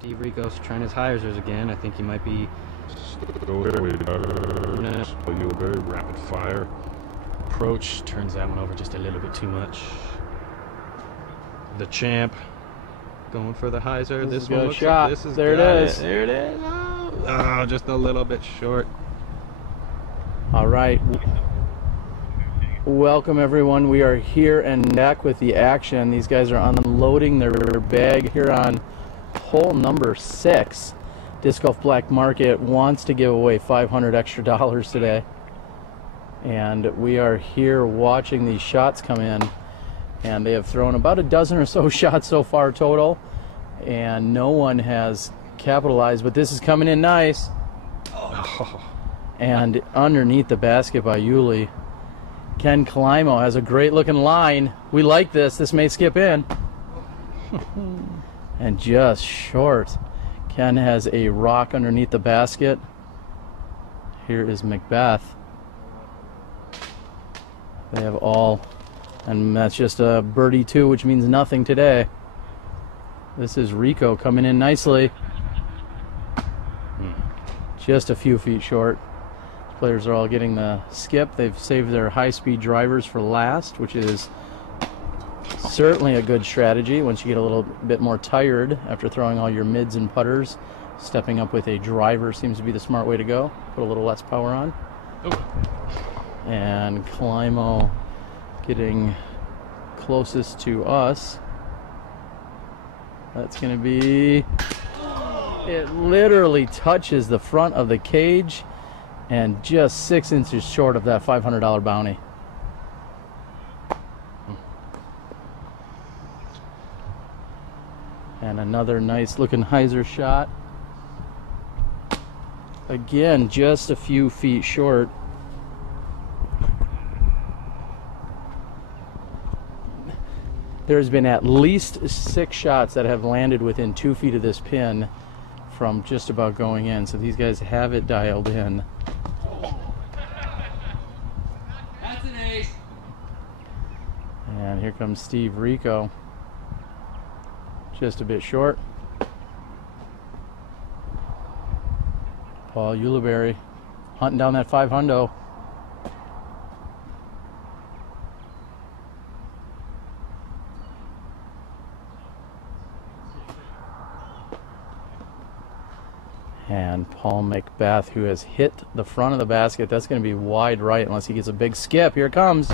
Steve Rico's trying his hyzers again. I think he might be. Ulibarri, rapid fire. Approach turns that one over just a little bit too much. The champ going for the hyzer. This is one a looks shot. Like this is There it is. There it is. Oh, just a little bit short. All right. Welcome everyone. We are here and back with the action. These guys are unloading their bag here on hole number 6. Disc Golf Black Market wants to give away $500 extra today. And we are here watching these shots come in. And they have thrown about a dozen or so shots so far total. And no one has capitalized, but this is coming in nice. Oh. And underneath the basket by Uli. Ken Climo has a great looking line. We like this. This may skip in. And just short. Ken has a rock underneath the basket. Here is McBeth. They have all, and that's just a birdie 2, which means nothing today. This is Rico coming in nicely. Just a few feet short. Players are all getting the skip. They've saved their high-speed drivers for last, which is certainly a good strategy once you get a little bit more tired after throwing all your mids and putters. Stepping up with a driver seems to be the smart way to go. Put a little less power on. And Climo getting closest to us. That's going to be... It literally touches the front of the cage. And just 6 inches short of that $500 bounty. And another nice looking hyzer shot. Again, just a few feet short. There's been at least 6 shots that have landed within 2 feet of this pin from just about going in. So these guys have it dialed in. And here comes Steve Rico. Just a bit short. Paul Ulibarri hunting down that 500. And Paul McBeth, who has hit the front of the basket. That's going to be wide right unless he gets a big skip. Here it comes.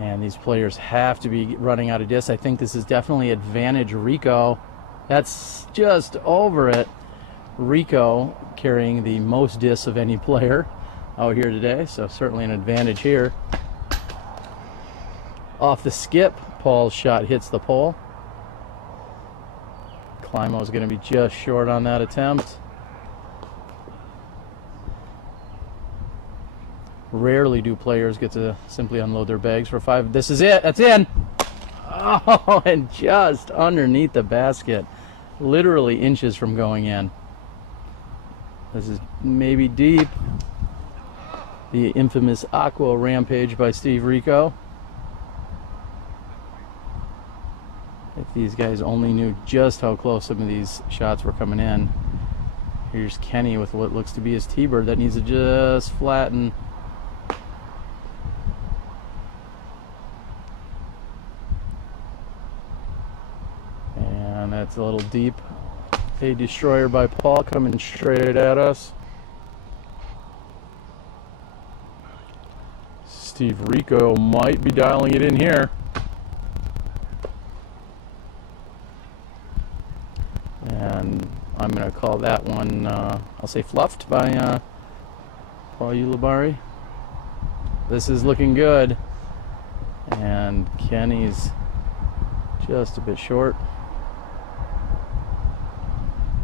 And these players have to be running out of discs. I think this is definitely advantage Rico. That's just over it. Rico carrying the most discs of any player out here today, so certainly an advantage here. Off the skip, Paul's shot hits the pole. Climo's going to be just short on that attempt. Rarely do players get to simply unload their bags for 5. This is it. That's in. Oh, and just underneath the basket. Literally inches from going in. This is maybe deep. The infamous Aqua Rampage by Steve Rico. If these guys only knew just how close some of these shots were coming in. Here's Kenny with what looks to be his T-bird that needs to just flatten. And that's a little deep. A destroyer by Paul coming straight at us. Steve Rico might be dialing it in here. And I'm going to call that one, I'll say fluffed by Paul Ulibarri. This is looking good. And Kenny's just a bit short.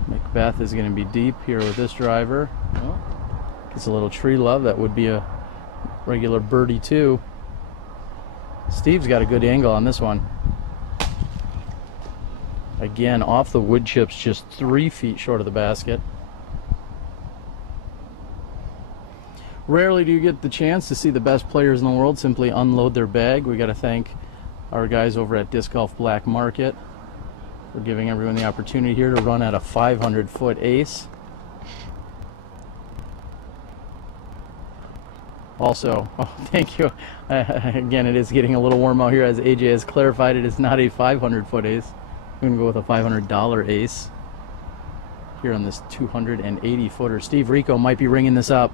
McBeth is going to be deep here with this driver. Oh, gets a little tree love. That would be a regular birdie too. Steve's got a good angle on this one. Again, off the wood chips, just 3 feet short of the basket. Rarely do you get the chance to see the best players in the world simply unload their bag. We got to thank our guys over at Disc Golf Black Market for giving everyone the opportunity here to run at a 500-foot ace. Also, oh, thank you. Again, it is getting a little warm out here, as AJ has clarified. It is not a 500-foot ace. I'm going to go with a $500 ace here on this 280-footer. Steve Rico might be ringing this up.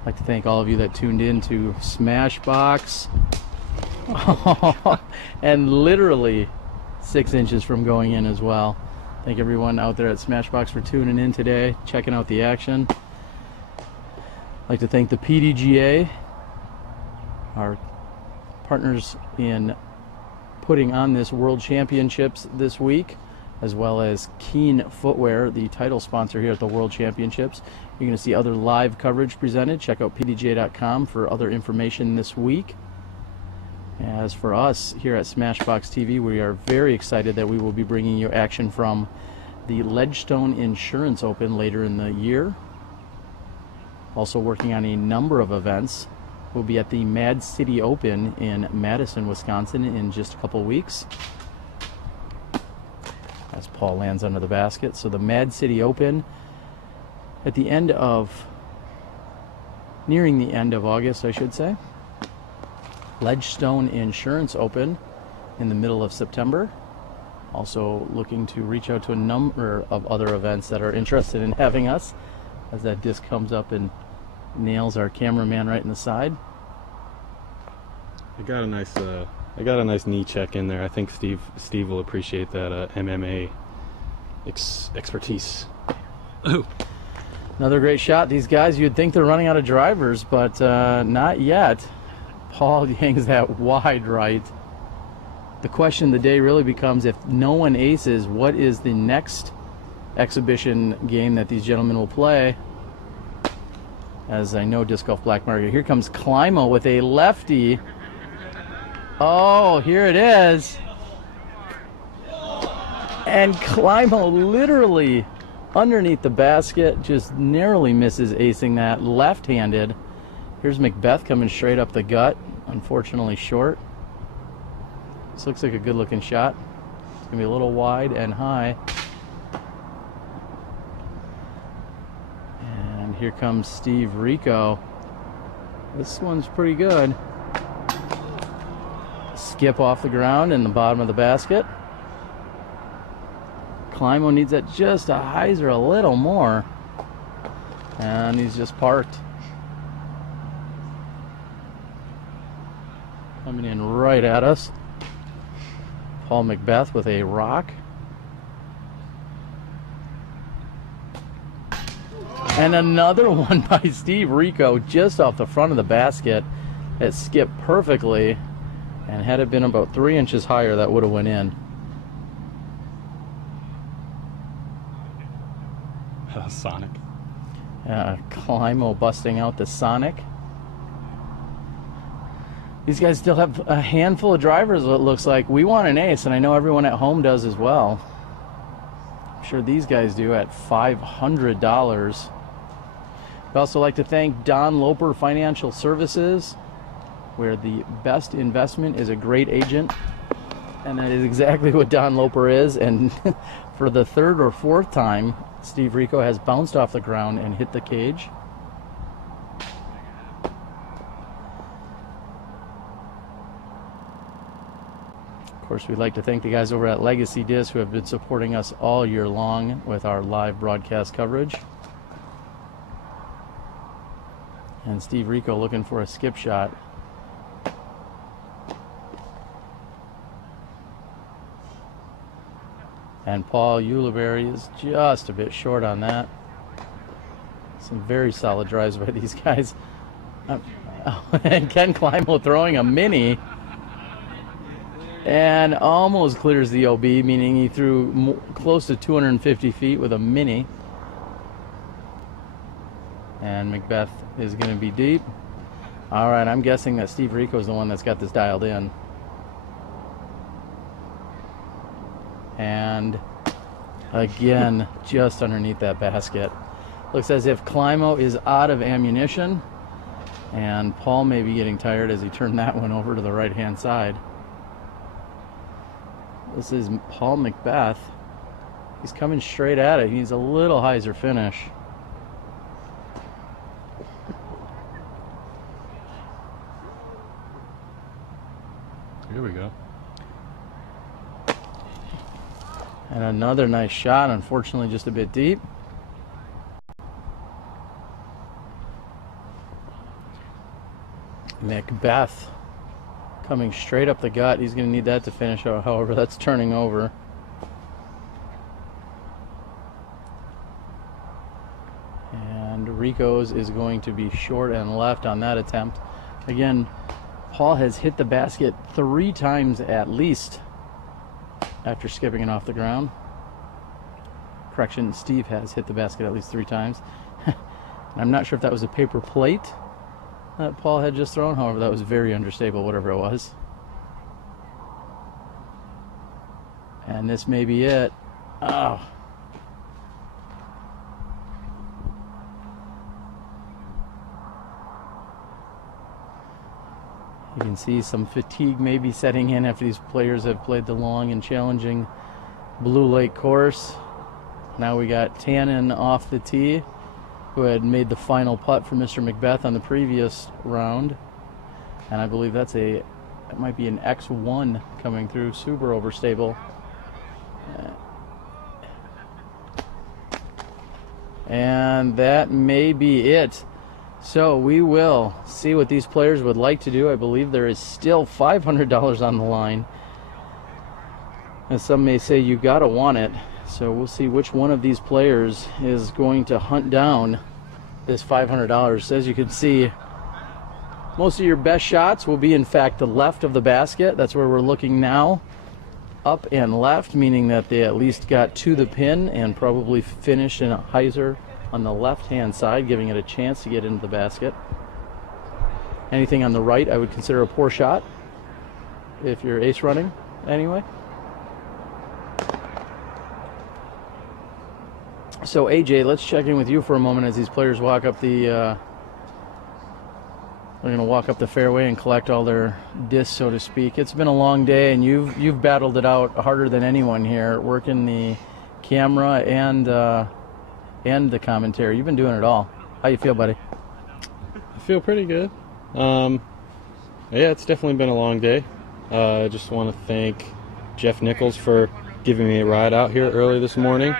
I'd like to thank all of you that tuned in to Smashbox. And literally 6 inches from going in as well. Thank everyone out there at Smashbox for tuning in today, checking out the action. I'd like to thank the PDGA, our partners in putting on this World Championships this week, as well as Keen Footwear, the title sponsor here at the World Championships. You're going to see other live coverage presented. Check out pdga.com for other information this week. As for us here at SmashBoxxTV, we are very excited that we will be bringing you action from the Ledgestone Insurance Open later in the year. Also working on a number of events. We'll be at the Mad City Open in Madison, Wisconsin in just a couple weeks. As Paul lands under the basket. So the Mad City Open at the end of, nearing the end of August, I should say. Ledgestone Insurance Open in the middle of September. Also looking to reach out to a number of other events that are interested in having us, as that disc comes up and nails our cameraman right in the side. I got a nice knee check in there. I think Steve will appreciate that MMA expertise. Ooh. Another great shot. These guys, you'd think they're running out of drivers, but not yet. Paul hangs that wide right. The question of the day really becomes, if no one aces, what is the next exhibition game that these gentlemen will play? As I know, Disc Golf Black Market. Here comes Climo with a lefty. Oh, here it is. And Climo literally underneath the basket just narrowly misses acing that left-handed. Here's McBeth coming straight up the gut, unfortunately short. This looks like a good looking shot. It's gonna be a little wide and high. And here comes Steve Rico. This one's pretty good. Skip off the ground in the bottom of the basket. Climo needs that just a hyzer a little more. And he's just parked. Coming in right at us. Paul McBeth with a rock. And another one by Steve Rico just off the front of the basket. It skipped perfectly, and had it been about 3 inches higher, that would have went in. Sonic. Climo busting out the Sonic. These guys still have a handful of drivers, it looks like. We want an ace, and I know everyone at home does as well. I'm sure these guys do at $500. I'd also like to thank Don Loper Financial Services, where the best investment is a great agent. And that is exactly what Don Loper is. And for the third or fourth time, Steve Rico has bounced off the ground and hit the cage. Of course, we'd like to thank the guys over at Legacy Disc who have been supporting us all year long with our live broadcast coverage. And Steve Rico looking for a skip shot. And Paul Ulibarri is just a bit short on that. Some very solid drives by these guys. And Ken Climo throwing a mini. And almost clears the OB, meaning he threw close to 250 feet with a mini. And McBeth is going to be deep. All right, I'm guessing that Steve Rico is the one that's got this dialed in. And again, just underneath that basket. Looks as if Climo is out of ammunition, and Paul may be getting tired as he turned that one over to the right-hand side. This is Paul McBeth He's coming straight at it. He needs a little hyzer finish. Here we go. And another nice shot, unfortunately just a bit deep. McBeth coming straight up the gut. He's going to need that to finish out. However, that's turning over. And Rico's is going to be short and left on that attempt. Again, Paul has hit the basket 3 times at least after skipping it off the ground. Correction, Steve has hit the basket at least 3 times. I'm not sure if that was a paper plate that Paul had just thrown. However, that was very understable, whatever it was. And this may be it. Oh. You can see some fatigue maybe setting in after these players have played the long and challenging Blue Lake course. Now we got Tannen off the tee, who had made the final putt for Mr. McBeth on the previous round. And I believe that might be an X1 coming through, super overstable. And that may be it. So we will see what these players would like to do. I believe there is still $500 on the line. And some may say you gotta want it. So we'll see which one of these players is going to hunt down this $500. As you can see, most of your best shots will be in fact the left of the basket. That's where we're looking now. Up and left, meaning that they at least got to the pin and probably finished in a hyzer on the left-hand side, giving it a chance to get into the basket. Anything on the right I would consider a poor shot, if you're ace running anyway. So AJ, let's check in with you for a moment as these players walk up the they're going to walk up the fairway and collect all their discs, so to speak. It's been a long day, and you've battled it out harder than anyone here, working the camera and the commentary. You've been doing it all. How you feel, buddy? I feel pretty good. Yeah, it's definitely been a long day. I just want to thank Jeff Nichols for giving me a ride out here early this morning.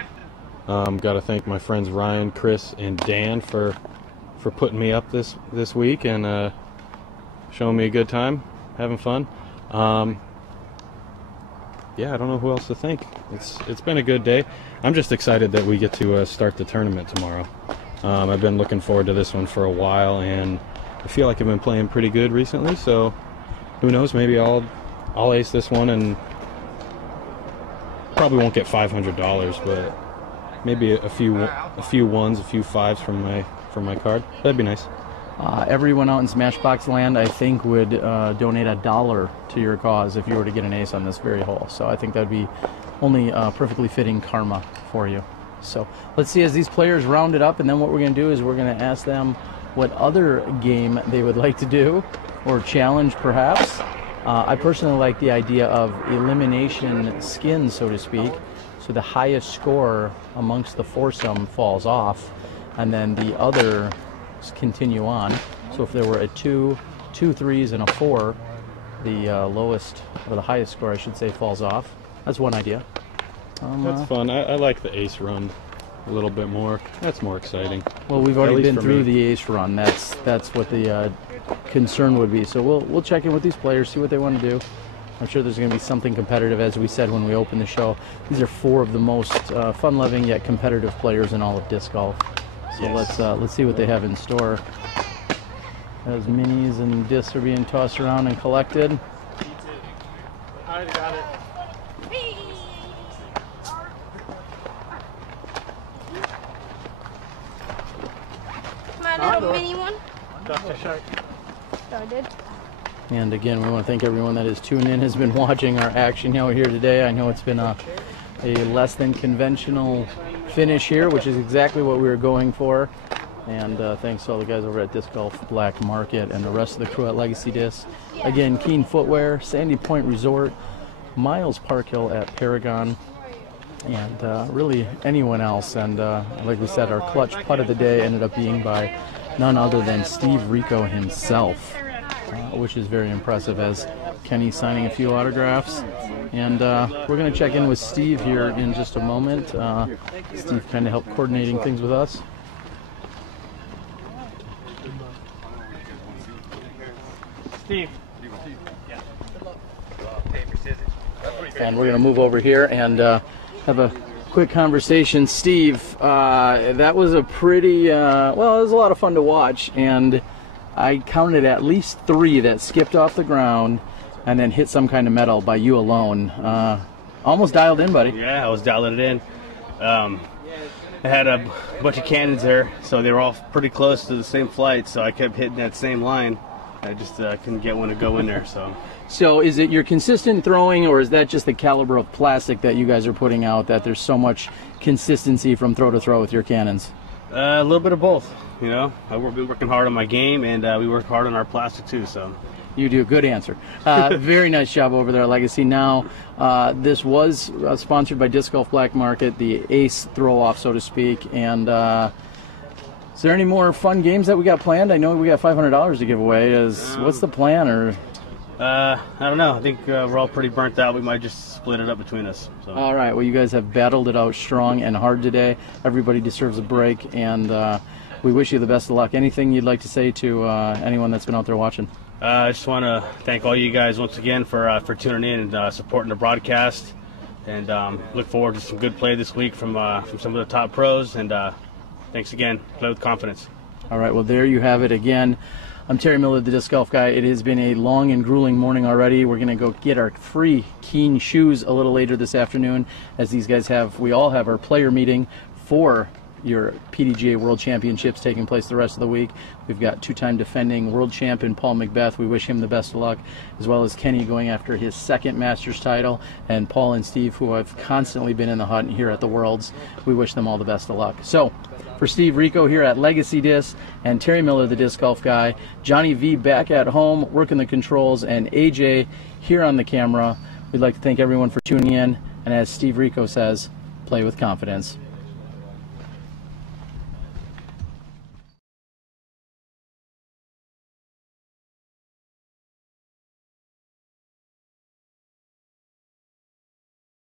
Got to thank my friends Ryan, Chris, and Dan for putting me up this week and showing me a good time, having fun. Yeah, I don't know who else to thank. It's been a good day. I'm just excited that we get to start the tournament tomorrow. I've been looking forward to this one for a while, and I feel like I've been playing pretty good recently. So who knows? Maybe I'll ace this one, and probably won't get $500, but maybe a few ones, a few fives from my card. That'd be nice. Everyone out in Smashbox land, I think, would donate $1 to your cause if you were to get an ace on this very hole. So I think that'd be only perfectly fitting karma for you. So let's see as these players round it up, and then what we're going to do is we're going to ask them what other game they would like to do, or challenge perhaps. I personally like the idea of elimination skins, so to speak. So the highest score amongst the foursome falls off, and then the others continue on. So if there were a 2, 2 3s, and a 4, the lowest, or the highest score I should say, falls off. That's one idea. That's fun. I like the ace run a little bit more. That's more exciting. Well, we've already been through the ace run. That's what the concern would be. So we'll check in with these players, see what they want to do. I'm sure there's going to be something competitive, as we said when we opened the show. These are 4 of the most fun-loving yet competitive players in all of disc golf. So yes. Let's see what they have in store. As minis and discs are being tossed around and collected. I already got it. My little mini one. Dr. Shark. I did. And again, we want to thank everyone that is tuned in, has been watching our action out here today. I know it's been a less than conventional finish here, which is exactly what we were going for. And thanks to all the guys over at Disc Golf Black Market and the rest of the crew at Legacy Discs. Again, Keen Footwear, Sandy Point Resort, Miles Park Hill at Paragon, and really anyone else. And like we said, our clutch putt of the day ended up being by none other than Steve Rico himself, which is very impressive, as Kenny's signing a few autographs. And we're going to check in with Steve here in just a moment. Steve kind of helped coordinating things with us. Steve. And we're going to move over here and have a quick conversation. Steve, that was a pretty, well, it was a lot of fun to watch, and I counted at least 3 that skipped off the ground and then hit some kind of metal by you alone. Almost dialed in, buddy. Yeah, I was dialing it in. I had a bunch of cannons there, so they were all pretty close to the same flight, so I kept hitting that same line. I just couldn't get one to go in there. So is it your consistent throwing, or is that just the caliber of plastic that you guys are putting out, that there's so much consistency from throw to throw with your cannons? A little bit of both, you know. I've been working hard on my game, and we work hard on our plastic too. So you do. Good answer. Very nice job over there at Legacy. Now, this was sponsored by Disc Golf Black Market, the ace throw-off, so to speak. And is there any more fun games that we got planned? I know we got $500 to give away. What's the plan? Or I don't know. I think we're all pretty burnt out. We might just split it up between us. So. All right. Well, you guys have battled it out strong and hard today. Everybody deserves a break, and we wish you the best of luck. Anything you'd like to say to anyone that's been out there watching? I just want to thank all you guys once again for tuning in and supporting the broadcast, and look forward to some good play this week from some of the top pros. And thanks again. Play with confidence. All right. Well, there you have it again. I'm Terry Miller, the Disc Golf Guy. It has been a long and grueling morning already. We're going to go get our free Keen shoes a little later this afternoon, as these guys we all have our player meeting for your PDGA World Championships taking place the rest of the week. We've got 2-time defending world champion Paul McBeth. We wish him the best of luck, as well as Kenny going after his 2nd Masters title, and Paul and Steve, who have constantly been in the hunt here at the Worlds. We wish them all the best of luck. So, for Steve Rico here at Legacy Disc, and Terry Miller, the Disc Golf Guy, Johnny V back at home working the controls, and AJ here on the camera, we'd like to thank everyone for tuning in, and as Steve Rico says, play with confidence.